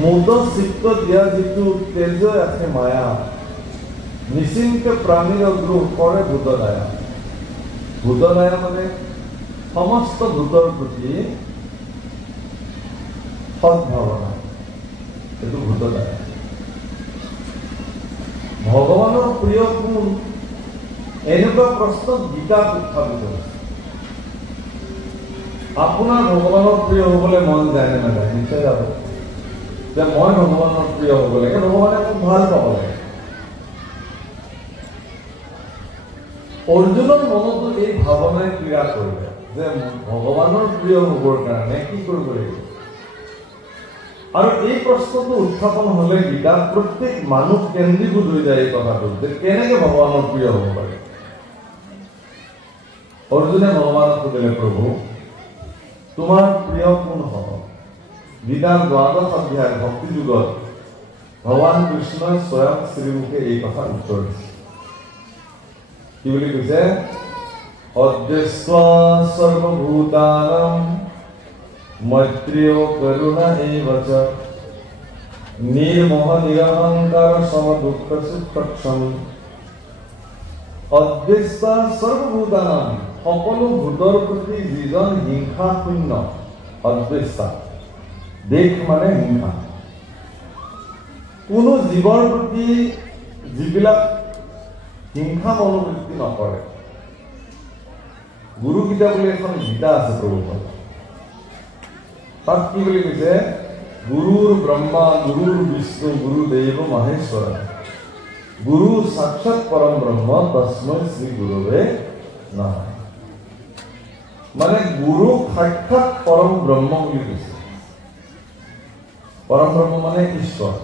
মুদ চিত্ত দিয়া যিটো তেজ আছে মায়া, নিশ্চিন্তে প্ৰাণীৰ দ্ৰোহ কৰে ভূতদায়া। ভূতদায়া মানে সমস্ত ভূতৰ প্ৰতি সদ্ভাৱনা, এইটো ভূতদায়া। ভগৱানৰ প্ৰিয় কোন, এনেকুৱা প্ৰশ্ন গীতাত উত্থাপিত হৈছে। আপোনাৰ ভগৱানৰ প্ৰিয় হবলৈ মন যায় নে নাযায়? নিশ্চয় যাব যে মই ভগৱানৰ প্ৰিয় হব লাগে, ভগৱানে মোক ভাল পাব লাগে। অৰ্জুনৰ মনতো এই ভাৱনাই ক্ৰিয়া কৰিলে যে ভগৱানৰ প্ৰিয় হবৰ কাৰণে কি কৰিব লাগিব। আৰু এই প্ৰশ্নটো উত্থাপন হলে গীতাত প্ৰত্যেক মানুহ কেন্দ্ৰীভূত হৈ যায় এই কথাটো যে কেনেকে ভগৱানৰ প্ৰিয় হব পাৰে। অৰ্জুনে ভগৱানক সুধিলে, প্ৰভু তোমাৰ প্ৰিয় কোন হব? গীতাৰ 12 অধ্যায় ভক্তি যুগত ভগৱান কৃষ্ণই স্বয়ং শ্ৰীমুখে এই কথা উত্তৰ দিছে। কি বুলি কৈছে? অদ্বৈস্বা সৰ্বভূতানাং মৈত্ৰেয় কৰুণা এইবচ নিৰ্মোহ নিৰহংকাৰ সম দুঃখ সুখক্ষম। অদ্বৈস্বা সৰ্বভূতানাং, সকলো ভূতৰ প্ৰতি যিজন হিংসা শূন্য। অদ্বৈস্বা দেশ মানে হিংসা। কোনো জীৱৰ প্ৰতি যিবিলাক হিংসা মনোবৃত্তি নকৰে। গুৰু গীতা বুলি এখন গীতা আছে প্ৰভুপাদ, তাত কি বুলি কৈছে? গুৰুৰ ব্ৰহ্মা গুৰুৰ বিষ্ণু গুৰুদেৱ মহেশ্বৰ গুৰু সাক্ষাৎ পৰম ব্ৰহ্ম তস্मै শ্ৰী গুৰুৱে নমঃ। মানে গুৰু সাক্ষাৎ পৰম ব্ৰহ্ম বুলি কৈছে। পৰম ব্ৰহ্ম মানে ঈশ্বৰ।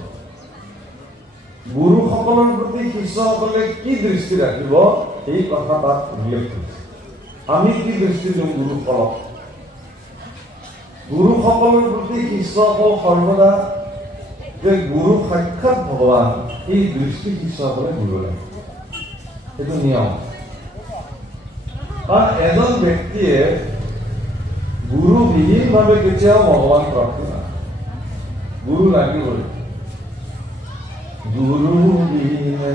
গুৰুসকলৰ প্ৰতি শিষ্যসকলে কি দৃষ্টি ৰাখিব এই কথা তাত উল্লেখ কৰিছে। আমি কি দৃষ্টি দিওঁ গুৰুসকলক? গুৰুসকলৰ প্ৰতি শিষ্যসকল সৰ্বদা যে গুৰু সাক্ষাৎ ভগৱান এই দৃষ্টি শিষ্যসকলে দিব লাগে। সেইটো নিয়ম। কাৰণ এজন ব্যক্তিয়ে গুৰুবিহীনভাৱে কেতিয়াও ভগৱান প্ৰাপ্তি নাই। গুৰু লাগিবই। গুৰুবিহীনে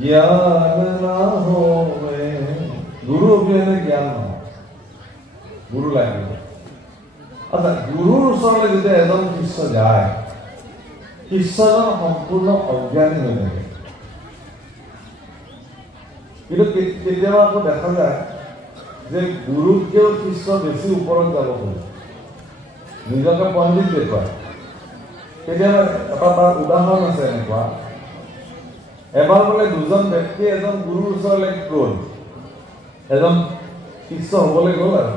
জ্ঞান নহ'বে। গুৰু অবিহনে জ্ঞান নহয়। গুৰু লাগিব। আচ্ছা, গুৰুৰ ওচৰলৈ যেতিয়া এজন শিষ্য যায়, শিষ্যজন সম্পূৰ্ণ অজ্ঞানী হৈ থাকে। কিন্তু কেতিয়াবা আকৌ দেখা যায় যে গুৰুতকেও শিষ্য বেছি ওপৰত যাব খোজে, নিজকে পণ্ডিত দেখুৱায়। কেতিয়াবা এটা তাৰ উদাহৰণ আছে এনেকুৱা, এবাৰ বোলে দুজন ব্যক্তি এজন গুৰুৰ ওচৰলৈ গ'ল, এজন শিষ্য হ'বলৈ গ'ল আৰু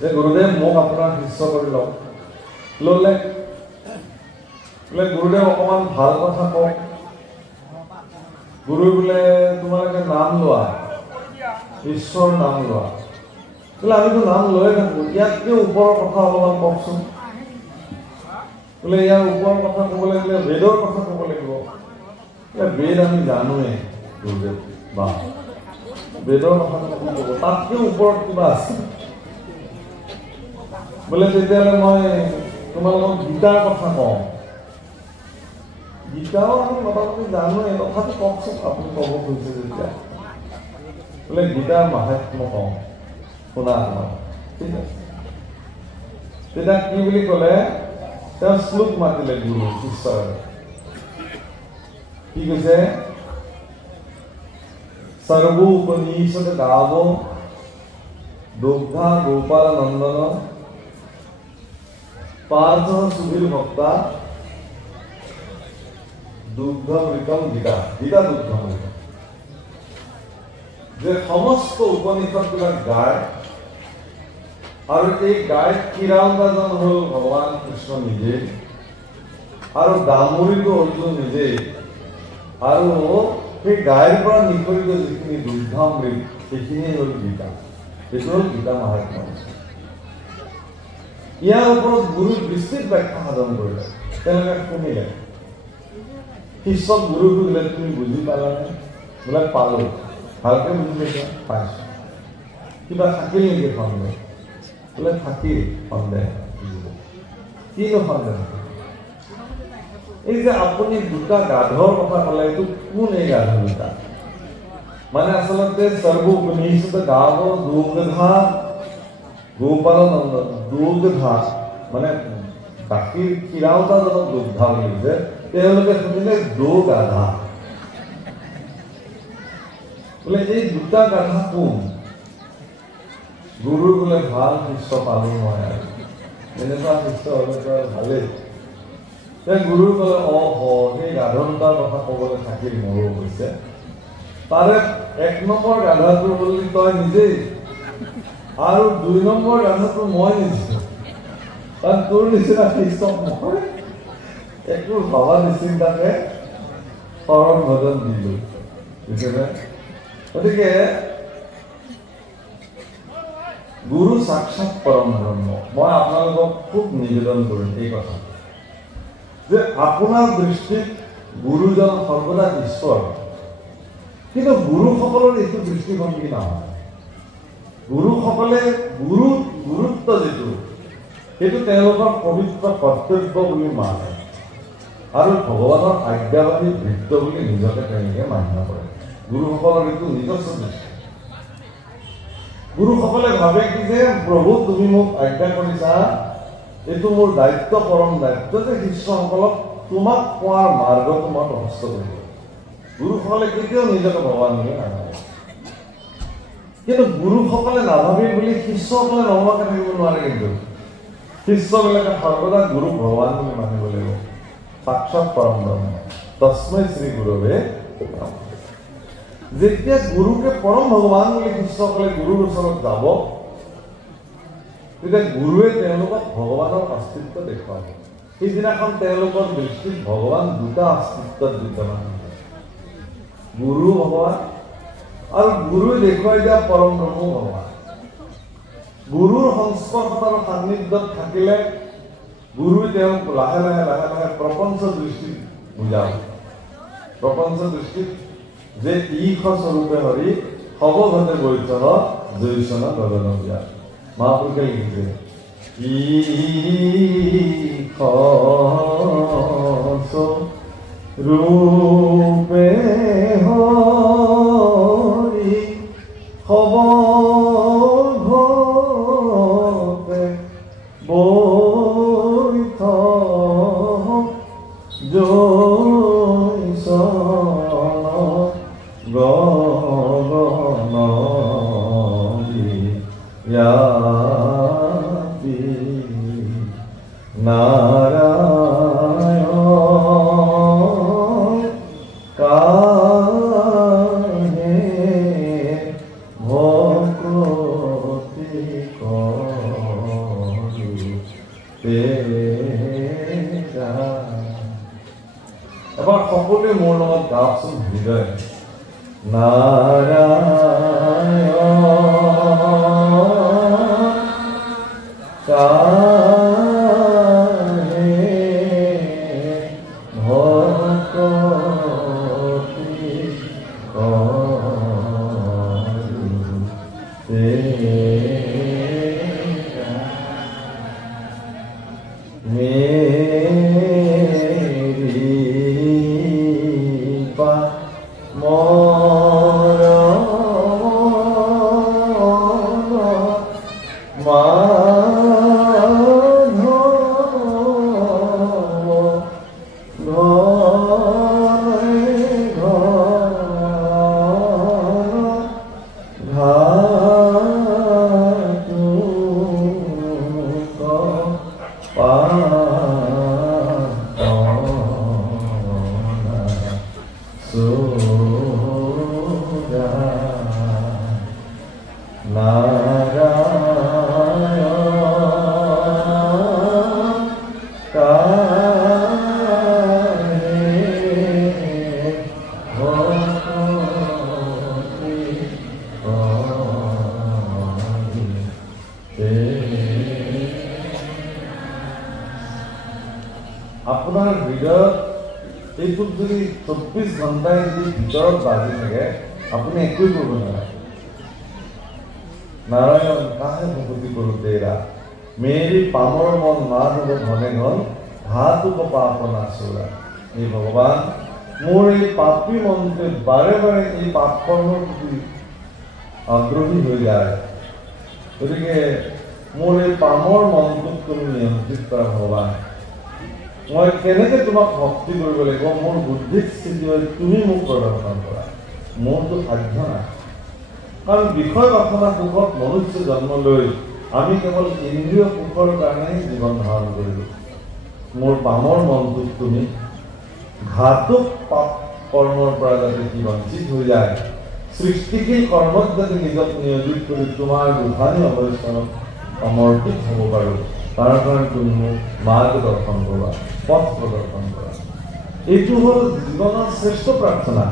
যে গুৰুদেৱ মোক আপোনাৰ শিষ্য কৰি লওক। ল'লে বোলে গুৰুদেৱ অকণমান ভাল কথা কওক। গুৰু বোলে তোমালোকে নাম লোৱা, ঈশ্বৰৰ নাম লোৱা। বোলে আমিতো নাম লৈয়ে থাকো, ইয়াতকে ওপৰৰ কথা অলপমান কওকচোন। বোলে ইয়াৰ ওপৰৰ কথা ক'বলৈ গ'লে বেদৰ কথা ক'ব লাগিব। বেদ আমি জানোৱে গুৰুদেৱ, বা বেদৰ কথা ক'ব, তাতকে ওপৰত কিবা আছে। বোলে তেতিয়াহ'লে মই তোমালোকক গীতাৰ কথা কওঁ। গীতাও আমি মোটামুটি জানোৱে, তথাপি কওকচোন আপুনি ক'ব খুজিছে যেতিয়া। বোলে গীতাৰ মাহাত্ম্য কওঁ, শুনা মই। ঠিক আছে, তেতিয়া কি বুলি ক'লে, তেওঁ শ্লোক মাতিলে গুৰু ঈশ্বৰে। কি কৈছে? সৰ্বোপনিষদ গাব দুগ্ধা গোপাল নন্দন পাৰ্থ সুধীৰ ভক্তা দুগ্ধমৃতম গীতা। গীতা দুগ্ধমৃত। যে সমস্ত উপনিষদবিলাক গায়, আৰু এই গায়ক কিৰাওতাজন হ'ল ভগৱান কৃষ্ণ নিজে, আৰু ডামুৰিটো অৰ্জুন নিজে, আৰু সেই গায়ৰ পৰা নিখৰিত যিখিনি দুগ্ধামৃত সেইখিনিয়ে হ'ল গীতা। সেইটো হ'ল গীতা মাহাত্ম্য। ইয়াৰ ওপৰত গুৰুৰ বিস্তৃত ব্যাখ্যা সাধন কৰিলে, তেওঁলোকে শুনিলে। শিষ্যক গুৰু সুধিলে, তুমি বুজি পালানে? বোলে পালো। ভালকে বুজি পাইছা? পাইছো। কিবা থাকিল নেকি সন্দেহ? বোলে থাকিল সন্দেহ। কিনো সন্দেহ? এই যে আপুনি দুটা গাধৰ কথা ক'লে, এইটো কোন এই গাধ দুটা? মানে আচলতে সৰ্বোপনিষদ গাব দুগ্ধা গোপাল নন্দন। দুগ্ধা মানে গাখীৰ কিৰাওতাজনক দুগ্ধা বুলি কৈছে। তেওঁলোকে শুনিলে দু গাধা। বোলে এই দুটা গাধা কোন? গুৰুৰ বোলে ভাল শিষ্য পালো মই, আৰু এনেকুৱা শিষ্য হ'লে ভালেই। গুৰুৰ ক'লে সেই গাধ দুটাৰ কথা ক'বলৈ থাকিল মোৰো হৈছে। তাৰে 1 নম্বৰ গাধাটো বুলি তই নিজেই, আৰু 2 নম্বৰ গাধাটো মই নিজে। কাৰণ তোৰ নিচিনা শিষ্যক মই একো ভবা নিচিন্তাকে শৰণ ভজন দিলো। বুজিছেনে? গতিকে গুৰু সাক্ষাৎ পৰম ব্ৰহ্ম। মই আপোনালোকক খুব নিবেদন কৰিম এই কথা যে আপোনাৰ দৃষ্টিত গুৰুজন সৰ্বদা ঈশ্বৰ, কিন্তু গুৰুসকলৰ এইটো দৃষ্টিভংগী নহয়। গুৰুসকলে গুৰুত্ব যিটো, সেইটো তেওঁলোকৰ পবিত্ৰ কৰ্তব্য বুলি মানে, আৰু ভগৱানৰ আজ্ঞাবাদী ভৃত্য বুলি নিজকে তেওঁলোকে মান্য কৰে। গুৰুসকলৰ এইটো নিজস্ব দৃষ্টি। গুৰুসকলে ভাবে কি যে প্ৰভু তুমি মোক আজ্ঞা কৰিছা, এইটো মোৰ দায়িত্ব, পৰম দায়িত্ব যে শিষ্যসকলক তোমাক পোৱাৰ মাৰ্গ তোমাক প্ৰশস্ত কৰিব। গুৰুসকলে কেতিয়াও নিজকে ভগৱান বুলি নাভাবে। কিন্তু গুৰুসকলে নাভাবি বুলি শিষ্যসকলে নভবাকে থাকিব নোৱাৰে। কিন্তু শিষ্যবিলাকে সৰ্বদা গুৰু ভগৱান বুলি মানিব লাগিব সাক্ষাৎ পৰম ব্ৰহ্ম তস্মৈ শ্ৰী গুৰুৱে নমঃ যেতিয়া গুৰুকে পৰম ভগৱান বুলি শিষ্যসকলে গুৰুৰ ওচৰত যাব তেতিয়া গুৰুৱে তেওঁলোকক ভগৱানৰ অস্তিত্ব দেখুৱাব সেইদিনাখন তেওঁলোকৰ দৃষ্টিত ভগৱান দুটা অস্তিত্বত বিদ্যমান গুৰু ভগৱান আৰু গুৰুৱে দেখুৱাই দিয়া পৰম ব্ৰহ্ম ভগৱান গুৰুৰ সংস্পৰ্শত আৰু সান্নিধ্যত থাকিলে গুৰুৱে তেওঁক লাহে লাহে লাহে লাহে প্ৰপঞ্চ দৃষ্টিত বুজাব প্ৰপঞ্চ দৃষ্টিত যে ঈশ স্বৰূপে হৰি সবঘতে বৈঠহ জৈচন গগন বিয়া মহাপুৰুষে লিখিছে ঈশ ৰূপে হৰি সবঘতে বৈঠহ জৈচন গগন বিয়াতি নাৰায়ণ কাহে ভক্তি কৰি তেজা এবাৰ সকলোৱে মোৰ লগত গাওকচোন হৃদয় নাৰায়ণ কাহে ভক্তি কৰি তেজা আপোনাৰ হৃদয়ত এইটোক যদি 24 ঘণ্টাই যদি ভিতৰত বাজি থাকে আপুনি একোৱেই কৰিব নোৱাৰে নাৰায়ণ কাহে ভক্তি কৰো তেৰা মেৰি পামৰ মন মাধৱ ঘনে ঘন ধাতু পাপ নাচুৰা এই ভগৱান মোৰ এই পাপী মনটোৱে বাৰে বাৰে এই পাপ কৰ্মৰ প্ৰতি আগ্ৰহী হৈ যায় গতিকে মোৰ এই পামৰ মনটোক তুমি নিয়ন্ত্ৰিত কৰা ভগৱান মই কেনেকৈ তোমাক ভক্তি কৰিব লাগিব মোৰ বুদ্ধিত স্থিতি হৈ তুমি মোক প্ৰদৰ্শন কৰা মোৰতো সাধ্য নাই কাৰণ বিষয় বাসনা সুখত মনুষ্য জন্ম লৈ আমি কেৱল ইন্দ্ৰিয় সুখৰ কাৰণেই জীৱন ধাৰণ কৰিলোঁ মোৰ পামৰ মনটোক তুমি ঘাতক পাপ কৰ্মৰ পৰা যাতে কি বঞ্চিত হৈ যায় সৃষ্টিশীল কৰ্মত যাতে নিজক নিয়োজিত কৰি তোমাৰ গোসানী অৱস্থানত সমৰ্পিত হ'ব পাৰোঁ তাৰ কাৰণে তুমি মোক মাৰ্গ দৰ্শন কৰা পথ প্ৰদৰ্শন কৰা এইটো হ'ল জীৱনৰ শ্ৰেষ্ঠ প্ৰাৰ্থনা